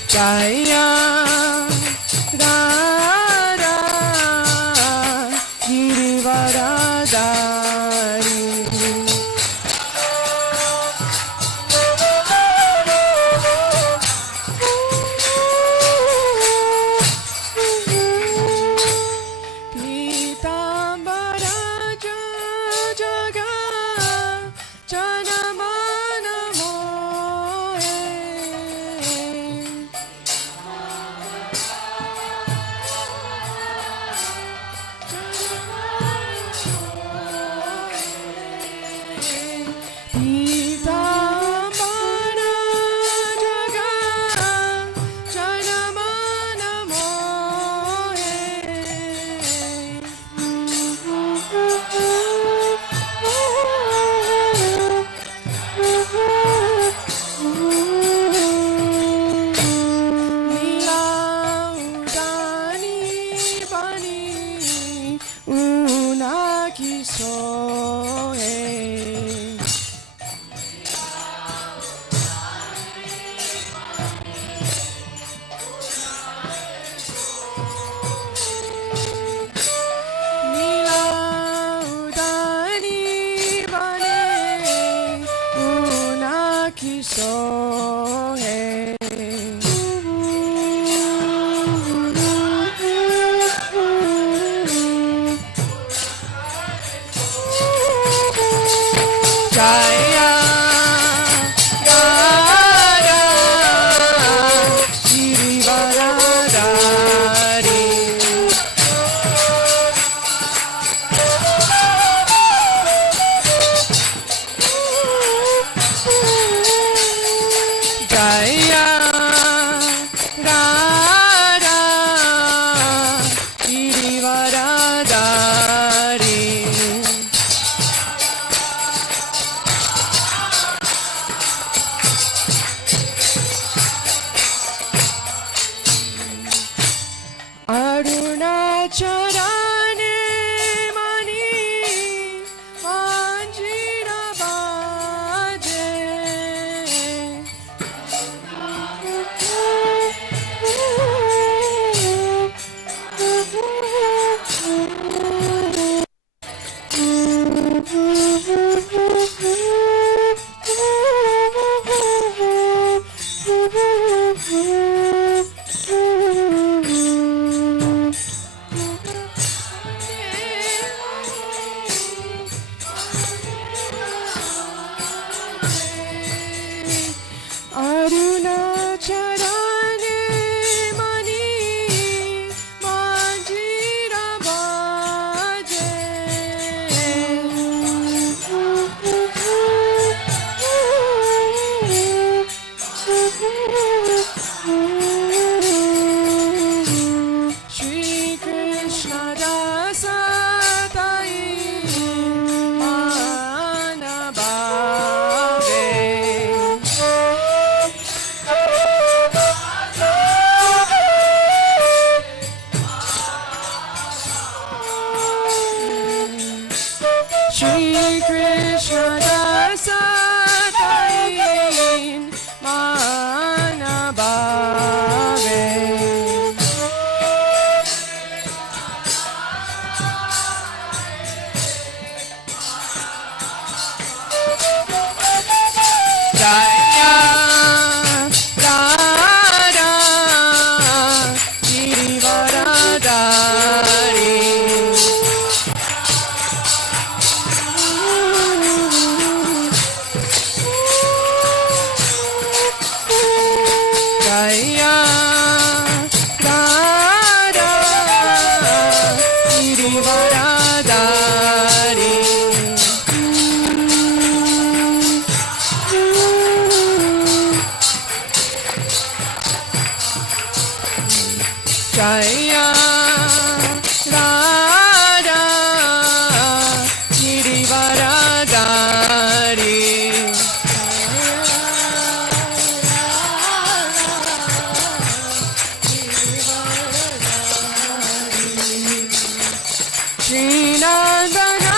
Jaya Radha Girivaradari Jaya Radha Girivaradari Jaya Radha Girivaradari Arunacharane mani manjira baje Jaya Radha Girivaradari Srinandana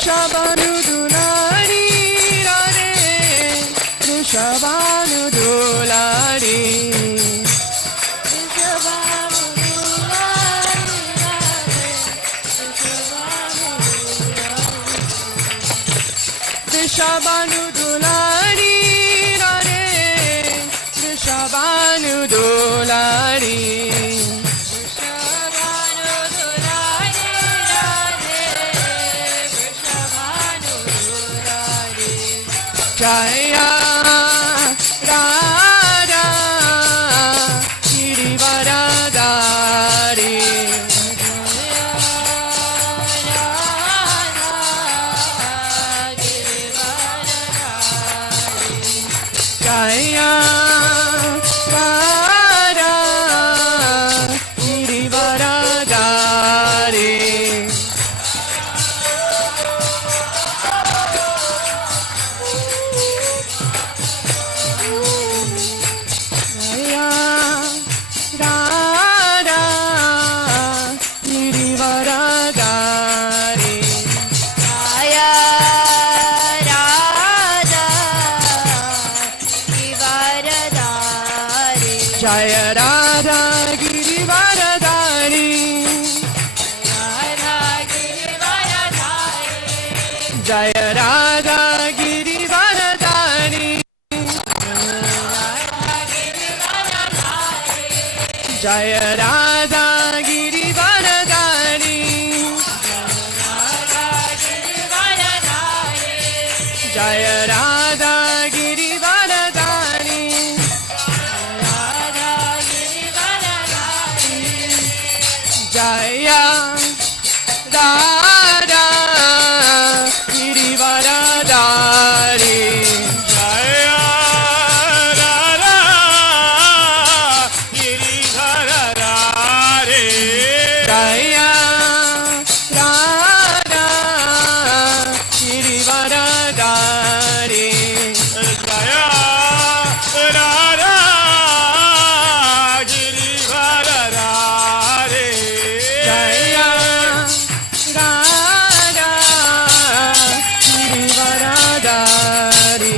Shabanu Dulari Radhe Shabanu Dulari Shabanu Dulari Radhe Shabanu Dulari Jaya Radha Girivaradari Jaya Radha Girivaradari Jaya Radha Girivaradari Jaya Radha Girivaradari Jaya Radha Girivaradari Jaya Radha Girivaradari Jaya Radha Girivaradari Jaya Radha Girivaradari Jaya Radha Girivaradari Jaya Radha Girivaradari Jaya Radha Girivaradari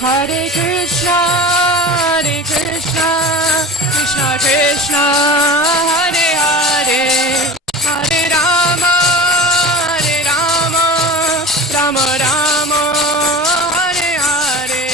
Hare Krishna, Krishna Krishna, Hare Hare, Hare Rama, Rama Rama, Hare Hare.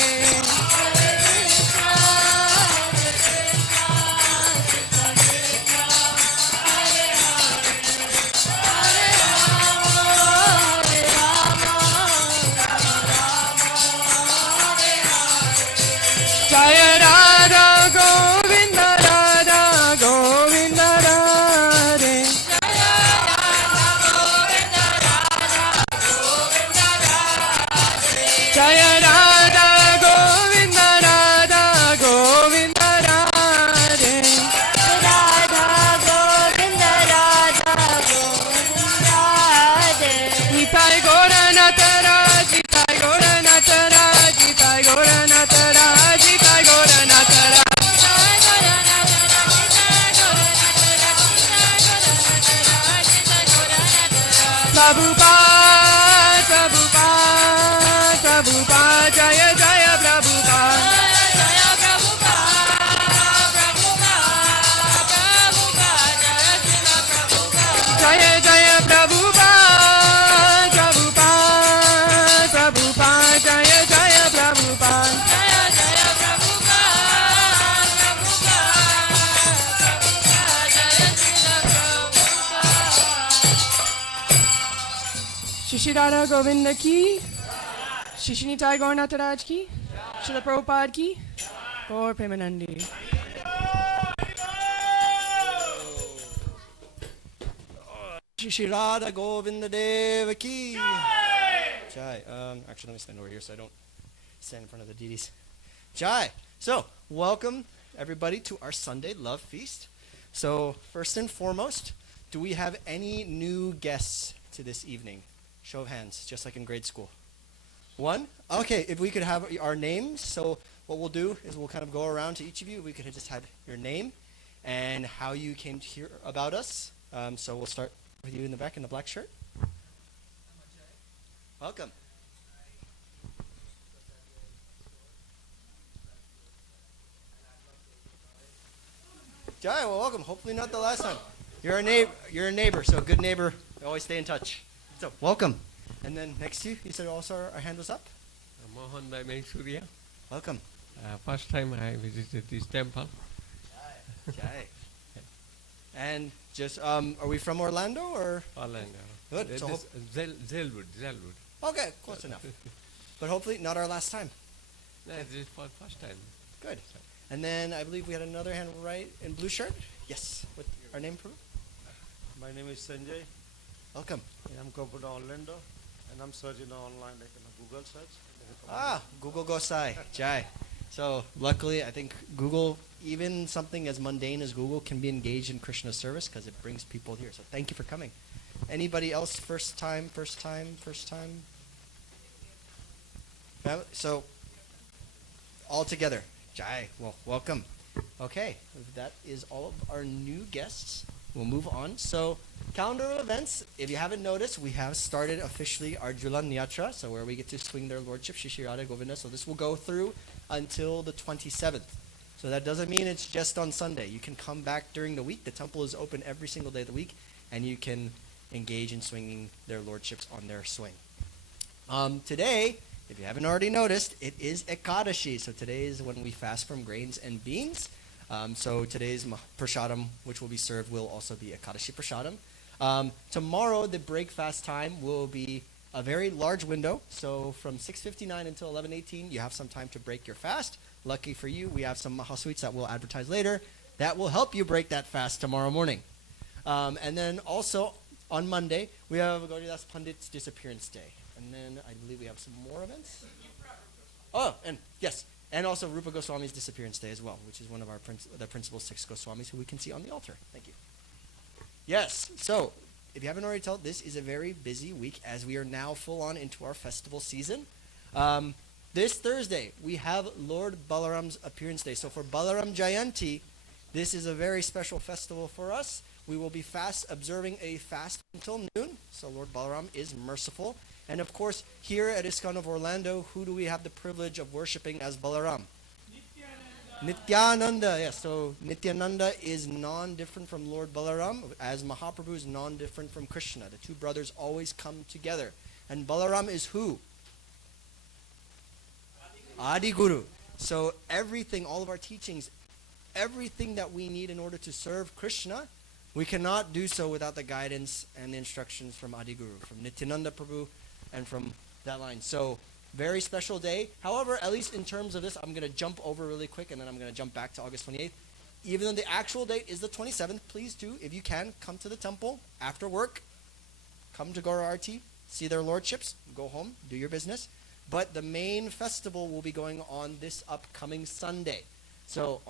Jaya Radha Govinda Radha Govinda Radhe Shri Radha Govinda ki, Shri Nitai Gaurnath Raj ki, Srila Prabhupada ki, Gaur Premanandi. Shri Radha Govinda Deva ki. Jai. Actually, let me stand over here so I don't stand in front of the deities. Jai. So, welcome everybody to our Sunday Love Feast. So, first and foremost, do we have any new guests to this evening? Show of hands, just like in grade school. One? Okay, if we could have our names. So, what we'll do is we'll kind of go around to each of you. We could just have your name and how you came to hear about us. So, we'll start with you in the back in the black shirt. Welcome. Jai, well, welcome. Hopefully not the last time. You're a neighbor, so a good neighbor, always stay in touch. So, welcome. And then next to you, you said also our hand was up? Mohan Bhai Surya. Welcome. First time I visited this temple. Jai. And just, are we from Orlando or? Orlando. Good. So Zellwood. Okay, close enough. But hopefully not our last time. No, this is for first time. Good. And then I believe we had another hand right in blue shirt. Yes. What our name, Prabhu? My name is Sanjay. Welcome. I'm Kopoda Orlando, and I'm searching online like in a Google search. Google Gosai. Jai. So luckily, I think Google, even something as mundane as Google, can be engaged in Krishna service because it brings people here. So thank you for coming. Anybody else? First time. So all together. Jai. Well, welcome. Okay, that is all of our new guests. We'll move on. So, calendar of events. If you haven't noticed, we have started officially our Julan Yatra, so where we get to swing their lordship, Shri Radha Govinda. So this will go through until the 27th. So that doesn't mean it's just on Sunday. You can come back during the week. The temple is open every single day of the week, and you can engage in swinging their lordships on their swing. Today, if you haven't already noticed, it is Ekadashi. So today is when we fast from grains and beans. So today's prasadam, which will be served, will also be Ekadashi prasadam. Tomorrow, the break fast time will be a very large window. So from 6:59 until 11:18, you have some time to break your fast. Lucky for you, we have some mahasweets that we'll advertise later that will help you break that fast tomorrow morning. And then also on Monday, we have Gauridas Pandit's Disappearance Day. And then I believe we have some more events. Oh, and yes. And also Rupa Goswami's Disappearance Day as well, which is one of our the principal 6 Goswamis who we can see on the altar. Thank you. Yes, so if you haven't already told, this is a very busy week as we are now full on into our festival season. This Thursday, we have Lord Balaram's Appearance Day. So for Balaram Jayanti, this is a very special festival for us. We will be observing a fast until noon. So Lord Balaram is merciful. And of course, here at ISKCON of Orlando, who do we have the privilege of worshiping as Balaram? Nityananda. Yes, so Nityananda is non-different from Lord Balaram, as Mahaprabhu is non-different from Krishna. The two brothers always come together. And Balaram is who? Adi Guru. So everything, all of our teachings, everything that we need in order to serve Krishna, we cannot do so without the guidance and the instructions from Adi Guru, from Nityananda Prabhu, and from that line. So, very special day. However, at least in terms of this, I'm going to jump over really quick, and then I'm going to jump back to August 28th. Even though the actual date is the 27th, please do, if you can, come to the temple after work. Come to Gaura Arti, see their lordships, go home, do your business. But the main festival will be going on this upcoming Sunday. So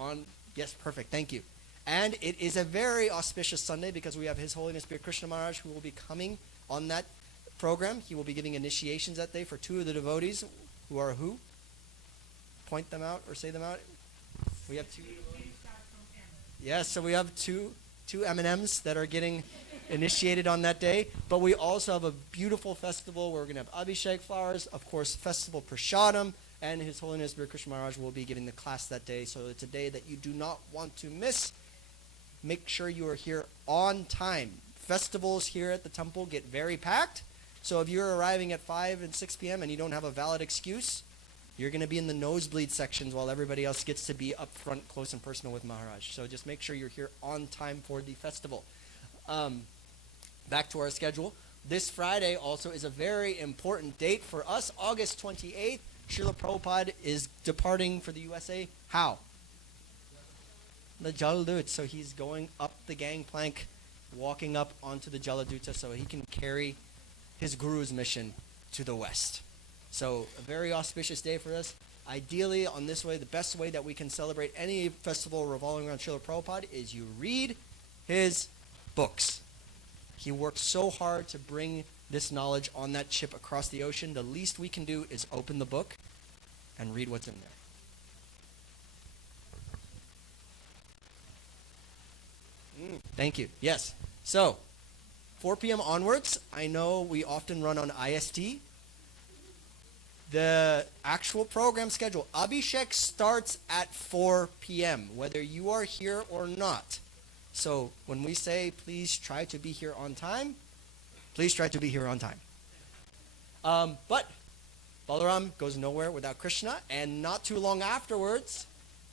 yes, perfect, thank you. And it is a very auspicious Sunday because we have His Holiness Bir Krishna Maharaj who will be coming on that program. He will be giving initiations that day for 2 of the devotees who are who? Point them out or say them out. We have 2. Yes, so we have two M&Ms that are getting initiated on that day. But we also have a beautiful festival where we're going to have Abhishek flowers, of course, Festival Prasadam, and His Holiness Bir Krishna Maharaj will be giving the class that day. So it's a day that you do not want to miss. Make sure you are here on time. Festivals here at the temple get very packed. So if you're arriving at 5 and 6 p.m. and you don't have a valid excuse, you're going to be in the nosebleed sections while everybody else gets to be up front, close and personal with Maharaj. So just make sure you're here on time for the festival. Back to our schedule. This Friday also is a very important date for us. August 28th, Srila Prabhupada is departing for the USA. How? The Jaladut. So he's going up the gangplank, walking up onto the Jaladuta so he can carry his Guru's mission to the West. So a very auspicious day for us. Ideally, on this way, the best way that we can celebrate any festival revolving around Srila Prabhupada is you read his books. He worked so hard to bring this knowledge on that ship across the ocean. The least we can do is open the book and read what's in there. Thank you. Yes. So, 4 p.m. onwards, I know we often run on IST. The actual program schedule, Abhishek starts at 4 p.m., whether you are here or not. So when we say, please try to be here on time, please try to be here on time. But Balaram goes nowhere without Krishna, and not too long afterwards,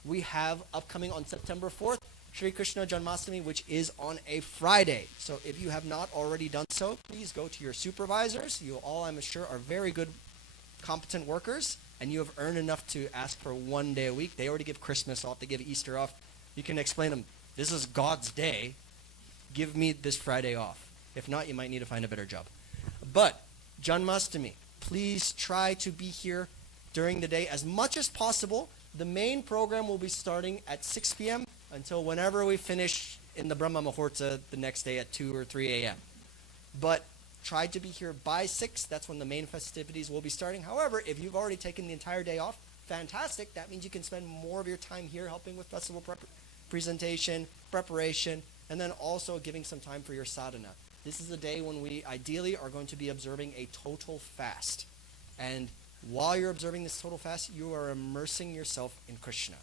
we have upcoming on September 4th, Shri Krishna Janmashtami, which is on a Friday. So if you have not already done so, please go to your supervisors. You all, I'm sure, are very good, competent workers, and you have earned enough to ask for 1 day a week. They already give Christmas off, they give Easter off. You can explain to them, this is God's day. Give me this Friday off. If not, you might need to find a better job. But Janmashtami, please try to be here during the day as much as possible. The main program will be starting at 6 p.m. until whenever we finish in the Brahma Muhurta the next day at 2 or 3 a.m. But try to be here by 6. That's when the main festivities will be starting. However, if you've already taken the entire day off, fantastic. That means you can spend more of your time here helping with festival presentation, preparation, and then also giving some time for your sadhana. This is a day when we ideally are going to be observing a total fast. And while you're observing this total fast, you are immersing yourself in Krishna.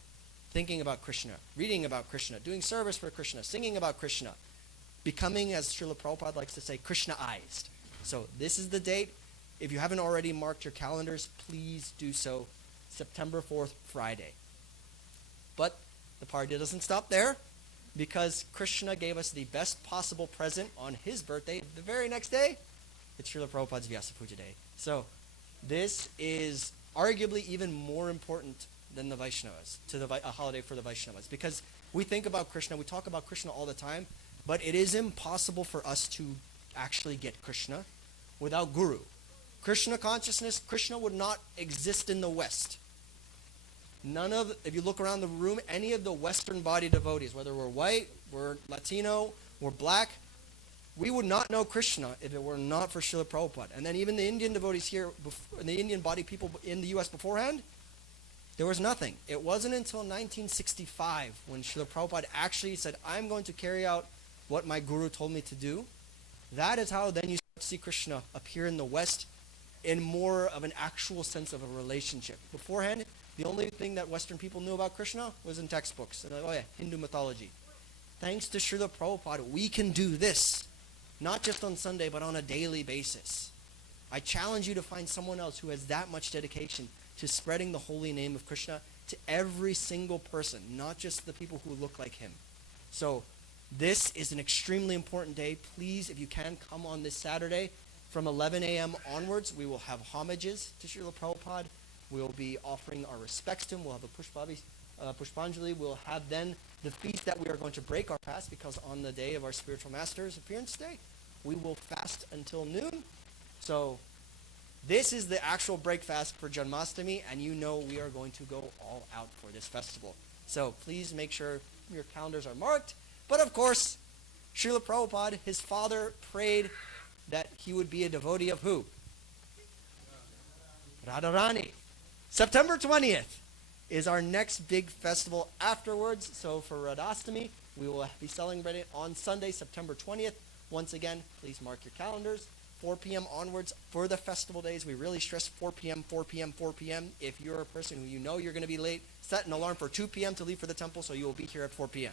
Thinking about Krishna, reading about Krishna, doing service for Krishna, singing about Krishna, becoming, as Srila Prabhupada likes to say, Krishna-ized. So this is the date. If you haven't already marked your calendars, please do so. September 4th, Friday. But the party doesn't stop there, because Krishna gave us the best possible present on his birthday. The very next day, it's Srila Prabhupada's Vyasa Puja Day. So this is arguably even more important than the Vaishnavas, a holiday for the Vaishnavas. Because we think about Krishna, we talk about Krishna all the time, but it is impossible for us to actually get Krishna without Guru. Krishna consciousness, Krishna would not exist in the West. If you look around the room, any of the Western body devotees, whether we're white, we're Latino, we're black, we would not know Krishna if it were not for Srila Prabhupada. And then even the Indian devotees here, the Indian body people in the U.S. beforehand, there was nothing. It wasn't until 1965 when Srila Prabhupada actually said, I'm going to carry out what my Guru told me to do. That is how then you start to see Krishna appear in the West in more of an actual sense of a relationship. Beforehand, the only thing that Western people knew about Krishna was in textbooks. They're like, oh yeah, Hindu mythology. Thanks to Srila Prabhupada, we can do this. Not just on Sunday, but on a daily basis. I challenge you to find someone else who has that much dedication to spreading the holy name of Krishna to every single person, not just the people who look like him. So this is an extremely important day. Please, if you can, come on this Saturday. From 11 a.m. onwards, we will have homages to Srila Prabhupada. We'll be offering our respects to him. We'll have a Pushpanjali. We'll have then the feast that we are going to break our fast, because on the day of our spiritual master's appearance day, we will fast until noon. So this is the actual break fast for Janmashtami, and you know we are going to go all out for this festival. So please make sure your calendars are marked. But of course, Srila Prabhupada, his father, prayed that he would be a devotee of who? Radharani. September 20th is our next big festival afterwards. So for Radhastami, we will be celebrating on Sunday, September 20th. Once again, please mark your calendars. 4 p.m. onwards for the festival days. We really stress 4 p.m., 4 p.m., 4 p.m. If you're a person who you know you're going to be late, set an alarm for 2 p.m. to leave for the temple, so you will be here at 4 p.m.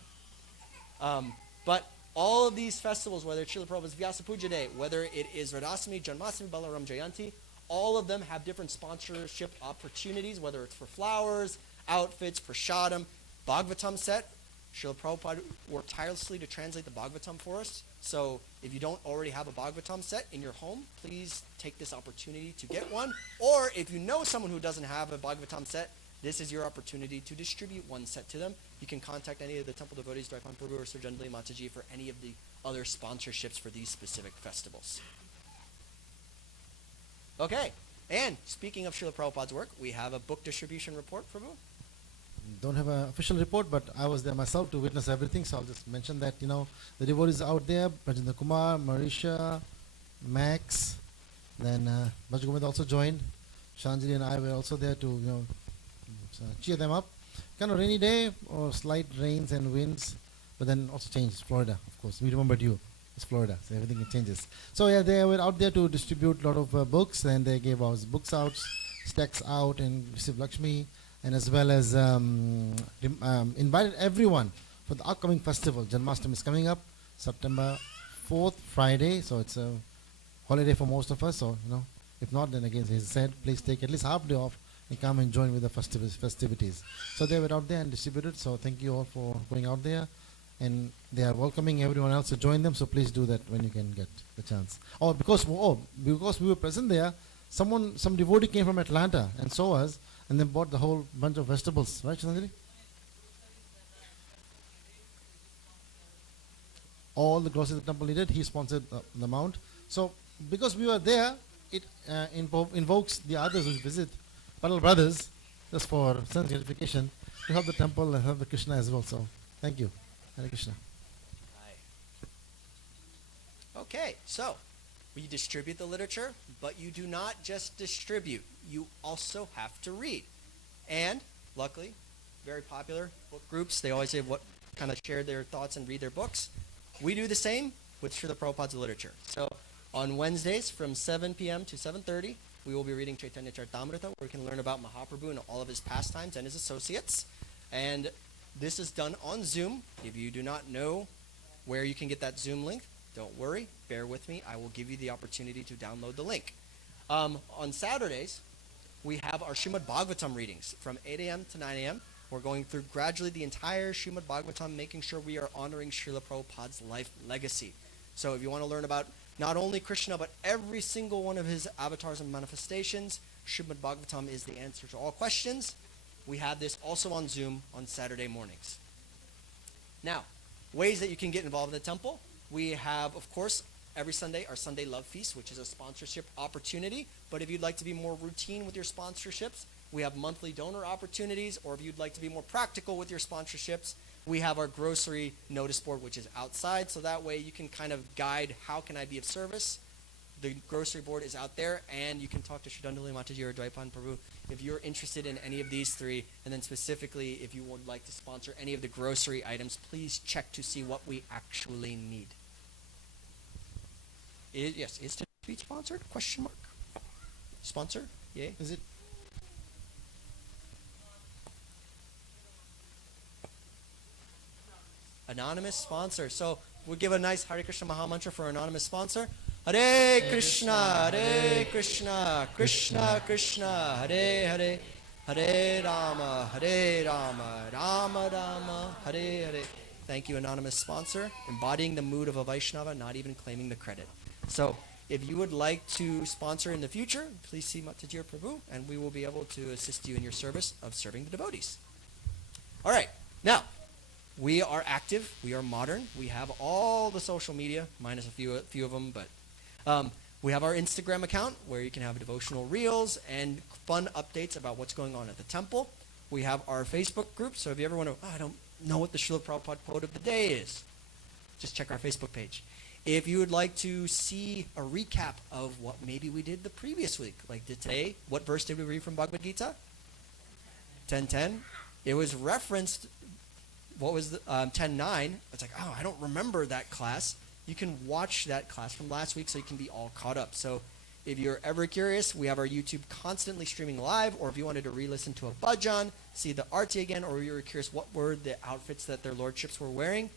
But all of these festivals, whether it's Srila Prabhupada's Vyasa Puja Day, whether it is Radhastami, Janmashtami, Balaram Jayanti, all of them have different sponsorship opportunities, whether it's for flowers, outfits, prasadam, Bhagavatam set. Srila Prabhupada worked tirelessly to translate the Bhagavatam for us. So if you don't already have a Bhagavatam set in your home, please take this opportunity to get one. Or if you know someone who doesn't have a Bhagavatam set, this is your opportunity to distribute one set to them. You can contact any of the temple devotees, Dwaipan Prabhu or Sir Jandali Mataji, for any of the other sponsorships for these specific festivals. Okay, and speaking of Srila Prabhupada's work, we have a book distribution report, Prabhu. Don't have an official report, but I was there myself to witness everything, so I'll just mention that, the devotees out there, Rajendra Kumar, Marisha, Max, then Bhaj Govind also joined. Shanjali and I were also there to, cheer them up. Kind of rainy day or slight rains and winds, but then also changed. Florida, of course. We remembered you. It's Florida, so everything changes. So yeah, they were out there to distribute a lot of books, and they gave us books out, stacks out, and received Lakshmi, and as well as invited everyone for the upcoming festival. Janmashtami is coming up, September 4th, Friday, so it's a holiday for most of us. So if not, then again, he said, please take at least half day off and come and join with the festivities. So they were out there and distributed. So thank you all for going out there. And they are welcoming everyone else to join them, so please do that when you can get the chance. Because we were present there, some devotee came from Atlanta and saw us, and then bought the whole bunch of vegetables, right, Chandrajali? All the groceries the temple needed, he sponsored the amount. So because we were there, it invokes the others who visit, Patel brothers, just for sense gratification, to help the temple and help the Krishna as well. So thank you. Hare Krishna. Okay, so we distribute the literature, but you do not just distribute. You also have to read. And luckily, very popular book groups, they always say what kind of share their thoughts and read their books. We do the same with Srila Prabhupada's literature. So on Wednesdays from 7 p.m. to 7:30, we will be reading Chaitanya Charitamrita, where we can learn about Mahaprabhu and all of his pastimes and his associates. And this is done on Zoom. If you do not know where you can get that Zoom link, don't worry. Bear with me. I will give you the opportunity to download the link. On Saturdays, we have our Srimad Bhagavatam readings from 8 a.m. to 9 a.m. We're going through gradually the entire Srimad Bhagavatam, making sure we are honoring Srila Prabhupada's life legacy. So if you want to learn about not only Krishna, but every single one of his avatars and manifestations, Srimad Bhagavatam is the answer to all questions. We have this also on Zoom on Saturday mornings. Now, ways that you can get involved in the temple. We have, of course, every Sunday our Sunday Love Feast, which is a sponsorship opportunity. But if you'd like to be more routine with your sponsorships, we have monthly donor opportunities. Or if you'd like to be more practical with your sponsorships, we have our grocery notice board, which is outside. So that way you can kind of guide, how can I be of service? The grocery board is out there, and you can talk to Sri Dandali Mataji or Dwaipan Prabhu if you're interested in any of these three. And then specifically, if you would like to sponsor any of the grocery items, please check to see what we actually need. Yes, is to be sponsored? Question mark. Sponsor? Yay. Is it? Anonymous sponsor. So we'll give a nice Hare Krishna Maha Mantra for anonymous sponsor. Hare Krishna, Hare Krishna, Krishna Krishna, Hare Hare, Hare Rama, Rama Rama, Hare Hare. Thank you, anonymous sponsor. Embodying the mood of a Vaishnava, not even claiming the credit. So if you would like to sponsor in the future, please see Mataji or Prabhu, and we will be able to assist you in your service of serving the devotees. All right, now, we are active, we are modern, we have all the social media, minus a few of them, but we have our Instagram account where you can have devotional reels and fun updates about what's going on at the temple. We have our Facebook group, so if you ever want to, I don't know what the Srila Prabhupada quote of the day is, just check our Facebook page. If you would like to see a recap of what maybe we did the previous week, like today, what verse did we read from Bhagavad Gita? 10:10. It was referenced, what was the 10:9? It's like, oh, I don't remember that class. You can watch that class from last week so you can be all caught up. So if you're ever curious, we have our YouTube constantly streaming live, or if you wanted to re-listen to a bhajan, see the arti again, or you were curious what were the outfits that their lordships were wearing,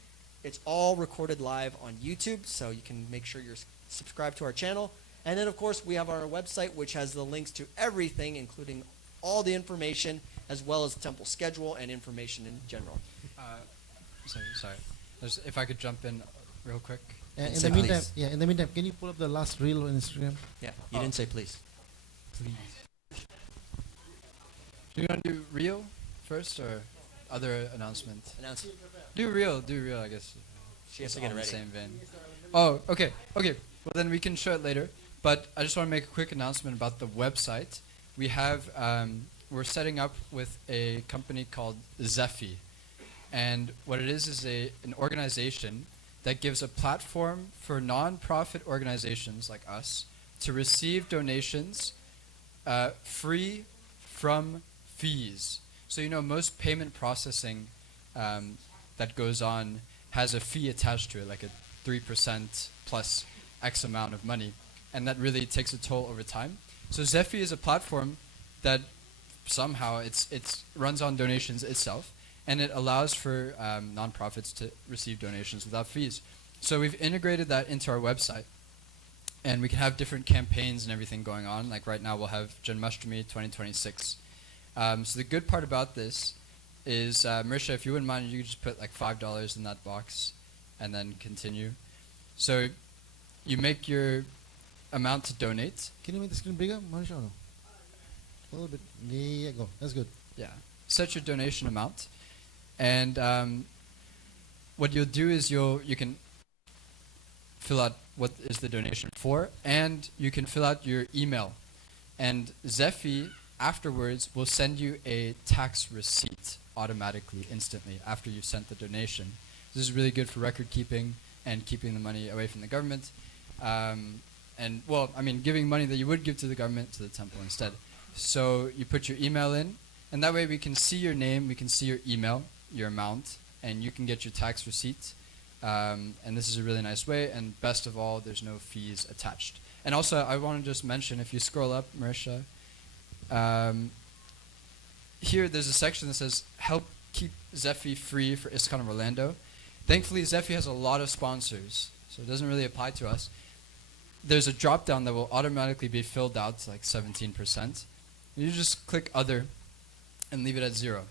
it's all recorded live on YouTube, so you can make sure you're subscribed to our channel. And then, of course, we have our website, which has the links to everything, including all the information, as well as the temple schedule and information in general. Sorry. If I could jump in real quick. In Say the meantime, please. yeah. In the meantime, can you pull up the last reel on Instagram? Yeah, you didn't say please. Do you want to do real first or other announcement? Announce. Do real, I guess. She has to It's get all it in the ready. same vein. Oh, okay. Well, then we can show it later. But I just want to make a quick announcement about the website. We have, we're setting up with a company called Zephy. And what it is an organization that gives a platform for non-profit organizations like us to receive donations free from fees. So most payment processing that goes on has a fee attached to it, like a 3% plus X amount of money, and that really takes a toll over time. So Zephy is a platform that somehow it's runs on donations itself, and it allows for nonprofits to receive donations without fees. So we've integrated that into our website, and we can have different campaigns and everything going on. Like right now we'll have Janmashtami 2026. So the good part about this is, Marisha, if you wouldn't mind, you could just put like $5 in that box and then continue. So you make your amount to donate. Can you make the screen bigger, Manisha? Or no? A little bit. Yeah, go. That's good. Yeah. Set your donation amount, and what you'll do is you can fill out what is the donation for, and you can fill out your email, and Zephy afterwards will send you a tax receipt automatically, instantly, after you've sent the donation. This is really good for record keeping and keeping the money away from the government. And, well, I mean, giving money that you would give to the government to the temple instead. So you put your email in, and that way we can see your name, we can see your email, your amount, and you can get your tax receipt. And this is a really nice way, and best of all, there's no fees attached. And also, I want to just mention, if you scroll up, Marisha, here there's a section that says, help keep Zephy free for ISKCON of Orlando. Thankfully, Zephy has a lot of sponsors, so it doesn't really apply to us. There's a drop-down that will automatically be filled out to like 17%. You just click Other and leave it at 0.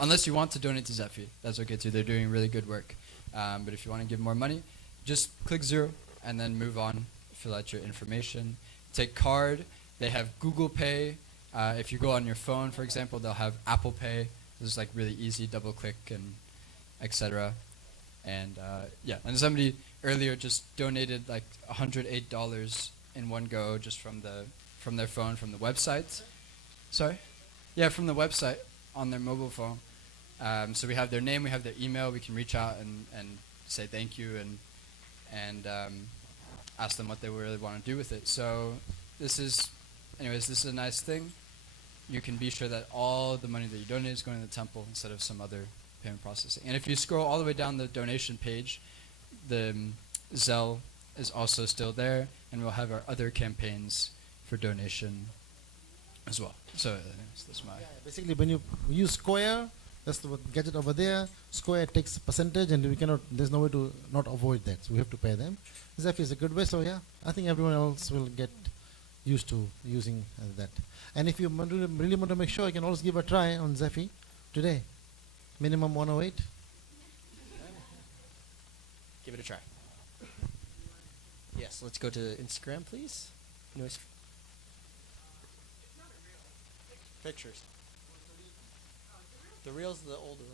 Unless you want to donate to Zephy, that's okay too. They're doing really good work. But if you want to give more money, just click 0 and then move on. Fill out your information. Take card. They have Google Pay. If you go on your phone, for example, they'll have Apple Pay. This is like really easy, double click and etc. And yeah, and somebody earlier just donated like $108 in one go just from their phone, from the website. Sorry? Yeah, from the website on their mobile phone. So we have their name, we have their email, we can reach out and say thank you and ask them what they really want to do with it. So this is a nice thing. You can be sure that all the money that you donate is going to the temple instead of some other payment processing. And if you scroll all the way down the donation page, the Zelle is also still there, and we'll have our other campaigns for donation as well. So that's my... Basically, when you use Square, that's the gadget over there. Square takes a percentage, and there's no way to not avoid that. So we have to pay them. Zephy is a good way. So yeah, I think everyone else will get used to using that. And if you really want to make sure, you can always give a try on Zephy today. Minimum 108. Give it a try. Yes, let's go to Instagram, please. Noise. Pictures. The reel's the older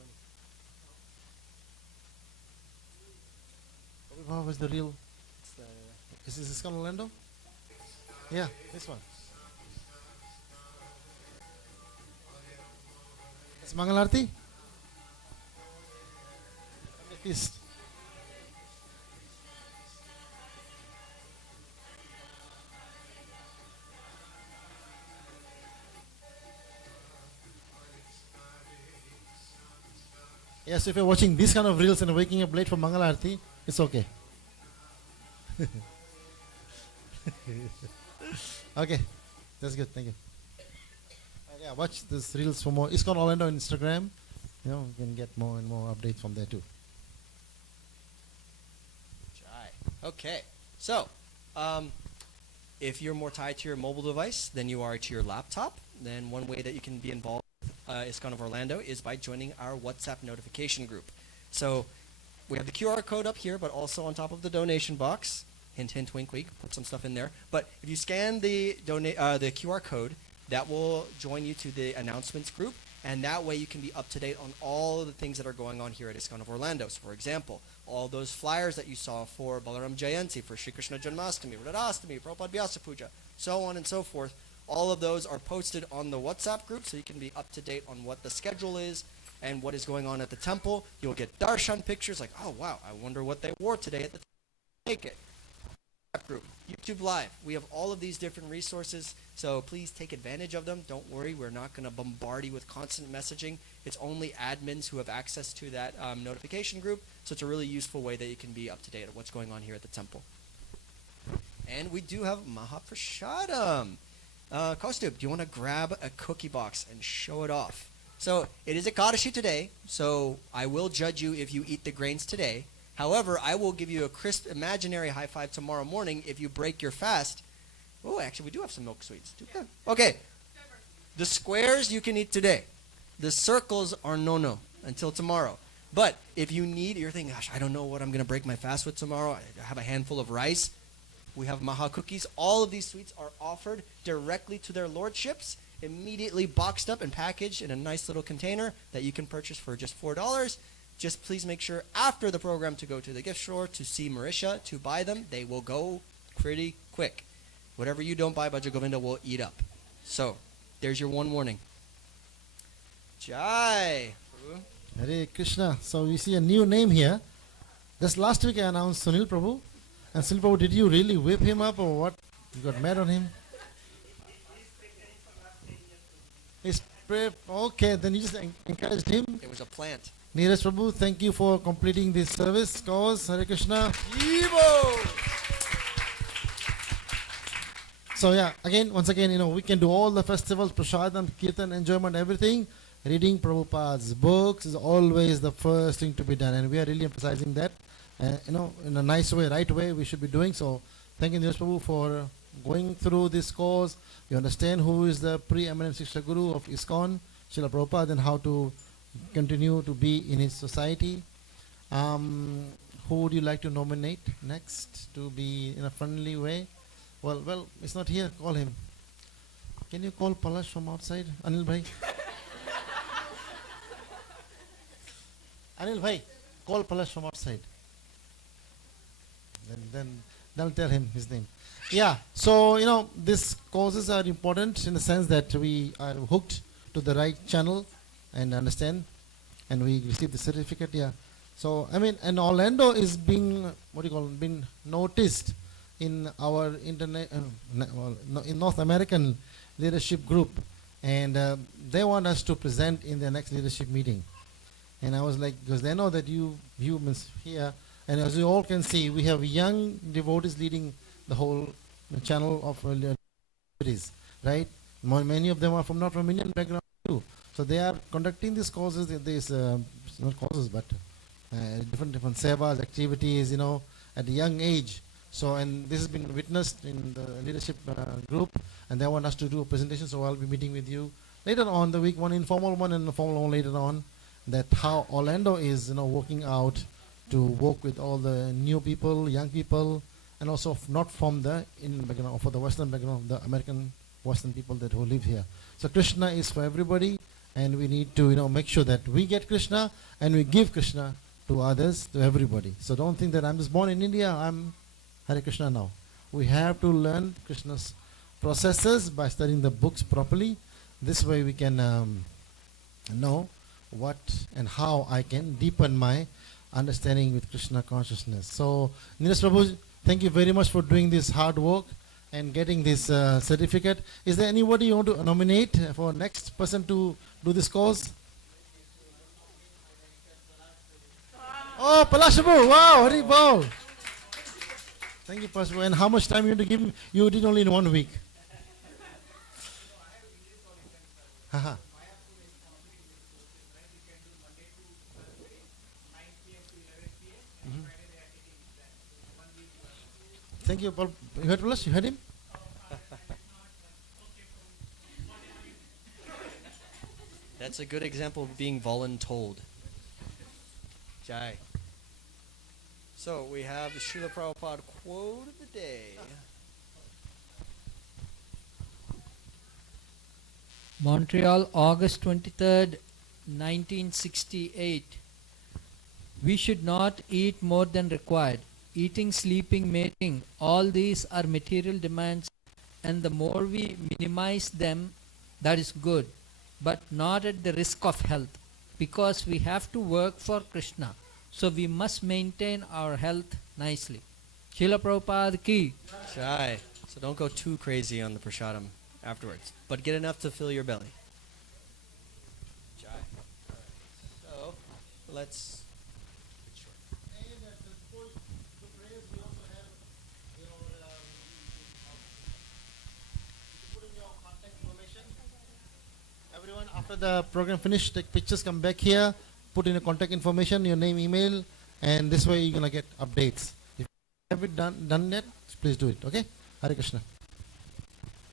one. What was the real? It's Is this ISKCON Orlando? Yeah, this one. It's Mangal Arti? Feast. Yes, if you're watching these kind of reels and waking up late for Mangal Arti, it's okay. Okay, that's good. Thank you. Yeah, watch these reels for more. ISKCON Orlando on Instagram. You can get more and more updates from there too. Try. Okay. So, if you're more tied to your mobile device than you are to your laptop, then one way that you can be involved with ISKCON of Orlando is by joining our WhatsApp notification group. So, we have the QR code up here, but also on top of the donation box. Hint, hint, wink, wink. Put some stuff in there. But if you scan the QR code, that will join you to the announcements group, and that way you can be up to date on all of the things that are going on here at ISKCON of Orlando. So, for example, all those flyers that you saw for Balaram Jayanti, for Sri Krishna Janmashtami, Radhastami, Prabhupada Vyasa Puja, so on and so forth. All of those are posted on the WhatsApp group, so you can be up to date on what the schedule is and what is going on at the temple. You'll get darshan pictures like, oh wow, I wonder what they wore today at the temple. Make it. Group, YouTube Live. We have all of these different resources, so please take advantage of them. Don't worry, we're not going to bombard you with constant messaging. It's only admins who have access to that notification group, so it's a really useful way that you can be up to date on what's going on here at the temple. And we do have Mahaprashadam. Kostub, do you want to grab a cookie box and show it off? So it is Ekadashi today, so I will judge you if you eat the grains today. However, I will give you a crisp imaginary high five tomorrow morning if you break your fast. Oh, actually, we do have some milk sweets. Okay. The squares you can eat today. The circles are no until tomorrow. But if you need, you're thinking, gosh, I don't know what I'm going to break my fast with tomorrow. I have a handful of rice. We have Maha cookies. All of these sweets are offered directly to their lordships, immediately boxed up and packaged in a nice little container that you can purchase for just $4. Just please make sure after the program to go to the gift store to see Marisha to buy them. They will go pretty quick. Whatever you don't buy, Bhaja Govinda will eat up. So, there's your one warning. Jai. Hare Krishna. So we see a new name here. Just last week I announced Sunil Prabhu. And Sunil Prabhu, did you really whip him up or what? You got mad on him? Okay, then you just encouraged him. It was a plant. Neeraj Prabhu, thank you for completing this service. Cause Hare Krishna. So yeah, once again, we can do all the festivals, prasadam, kirtan, enjoyment, everything. Reading Prabhupada's books is always the first thing to be done, and we are really emphasizing that. In a nice way, right way, we should be doing so. Thank you, Neeraj Prabhu, for going through this course. You understand who is the preeminent Shiksha Guru of ISKCON, Srila Prabhupada, and how to continue to be in his society. Who would you like to nominate next to be in a friendly way? Well, it's not here. Call him. Can you call Palash from outside? Anil Bhai. Anil Bhai, call Palash from outside. Then they'll tell him his name. Yeah, so these causes are important in the sense that we are hooked to the right channel and understand, and we receive the certificate. Yeah, so and Orlando is being being noticed in our in North American leadership group, and they want us to present in their next leadership meeting. And I was like, because they know that you means here, and as you all can see, we have young devotees leading the whole channel of devotees, right? Many of them are not from Indian background too. So they are conducting these courses, not courses, but different sevas, activities, at a young age. So, and this has been witnessed in the leadership group, and they want us to do a presentation. So I'll be meeting with you later on the week, one informal one and a formal one later on, that how Orlando is, working out to work with all the new people, young people, and also not from the Indian background, or for the Western background, the American Western people that who live here. So Krishna is for everybody, and we need to make sure that we get Krishna and we give Krishna to others, to everybody. So don't think that I'm just born in India, I'm Hare Krishna now. We have to learn Krishna's processes by studying the books properly. This way we can know what and how I can deepen my understanding with Krishna consciousness. So Neeraj Prabhu, thank you very much for doing this hard work and getting this certificate. Is there anybody you want to nominate for next person to do this course? Oh, Palashabu, wow, Hari Bol. Thank you, Pastor. And how much time you want to give me? You did only in 1 week. Haha. Thank you, Paul. You heard Palas? You heard him? That's a good example of being voluntold. Jai. So we have the Srila Prabhupada quote of the day. Montreal, August 23rd, 1968. We should not eat more than required. Eating, sleeping, mating, all these are material demands, and the more we minimize them, that is good, but not at the risk of health, because we have to work for Krishna. So we must maintain our health nicely. Srila Prabhupada ki. Jai. So don't go too crazy on the prasadam afterwards, but get enough to fill your belly. Jai. So let's. Everyone, after the program finish, take pictures, come back here, put in your contact information, your name, email, and this way you're gonna get updates. If you haven't done yet, please do it. Okay? Hare Krishna.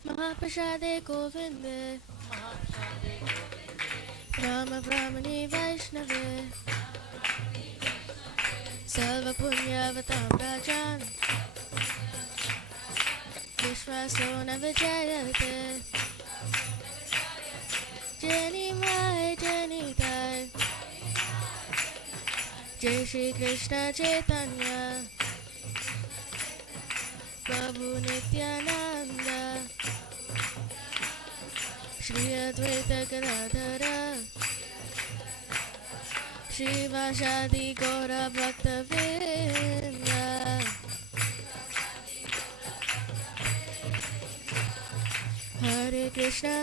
Mahaprasade Govinde Rama Brahmani Vaishnave Salva Punyavatam Rajan Vishwasona Vijayate Jani Mai Jani Dai Jai Shri Krishna Chaitanya Prabhu Nityananda Shri Advaita Gadadhara Shri Vashadi Gaura Bhakta Vrinda Hare Krishna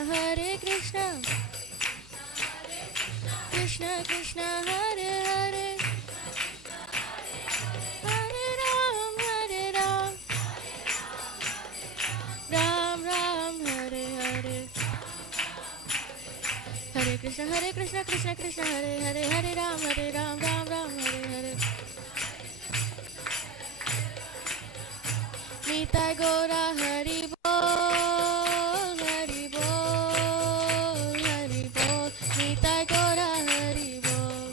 Krishna Krishna Hare Hare Hare Ram Ram Ram Hare Hare Hare Krishna Krishna Krishna Hare Hare Hare Ram Ram Ram Hare Hare Nitai Gaura Hari Bol Hari Bol Hari Bol Nitai Gaura Hari Bol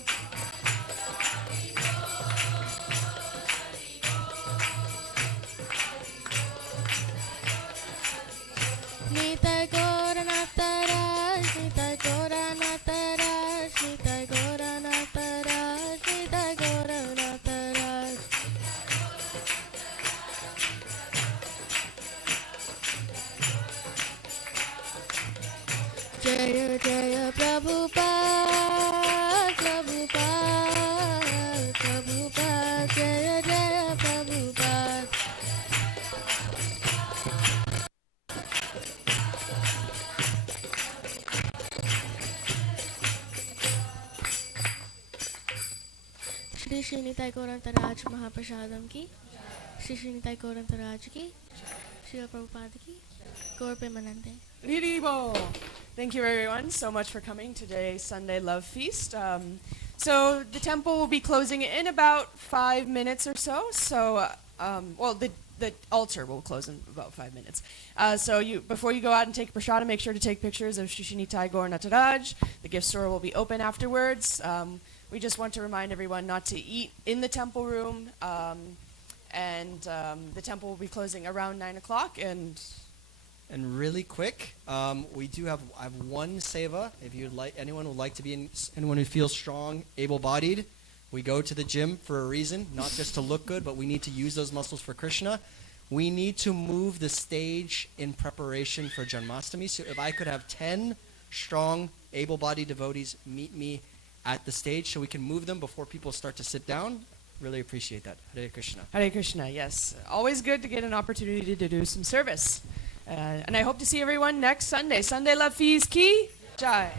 Nitai Gaura Nataraj Nitai Gaura Nataraj Nitai Gaura Nataraj Nitai Gaura Nataraj Jaya Jaya Prabhupada Prabhupada Prabhupada Jaya Jaya Prabhupada Shri Shri Nitai Gaurantaraj Mahaprasadam ki Shri Shri Nitai Gaurantaraj ki Srila Prabhupada ki Gaur Premanande. Haribo! Thank you everyone so much for coming to today's Sunday Love Feast. So the temple will be closing in about 5 minutes or so. So, the altar will close in about 5 minutes. So before you go out and take prasada, make sure to take pictures of Shri Shri Nitai Gaur Nataraj. The gift store will be open afterwards. We just want to remind everyone not to eat in the temple room. And the temple will be closing around 9 o'clock. And really quick, I have one seva. If you'd like, anyone would like to be anyone who feels strong, able-bodied, we go to the gym for a reason, not just to look good, but we need to use those muscles for Krishna. We need to move the stage in preparation for Janmashtami. So if I could have 10 strong, able-bodied devotees meet me at the stage so we can move them before people start to sit down, really appreciate that. Hare Krishna. Hare Krishna, yes. Always good to get an opportunity to do some service. And I hope to see everyone next Sunday. Sunday Love Feast Ki Jai.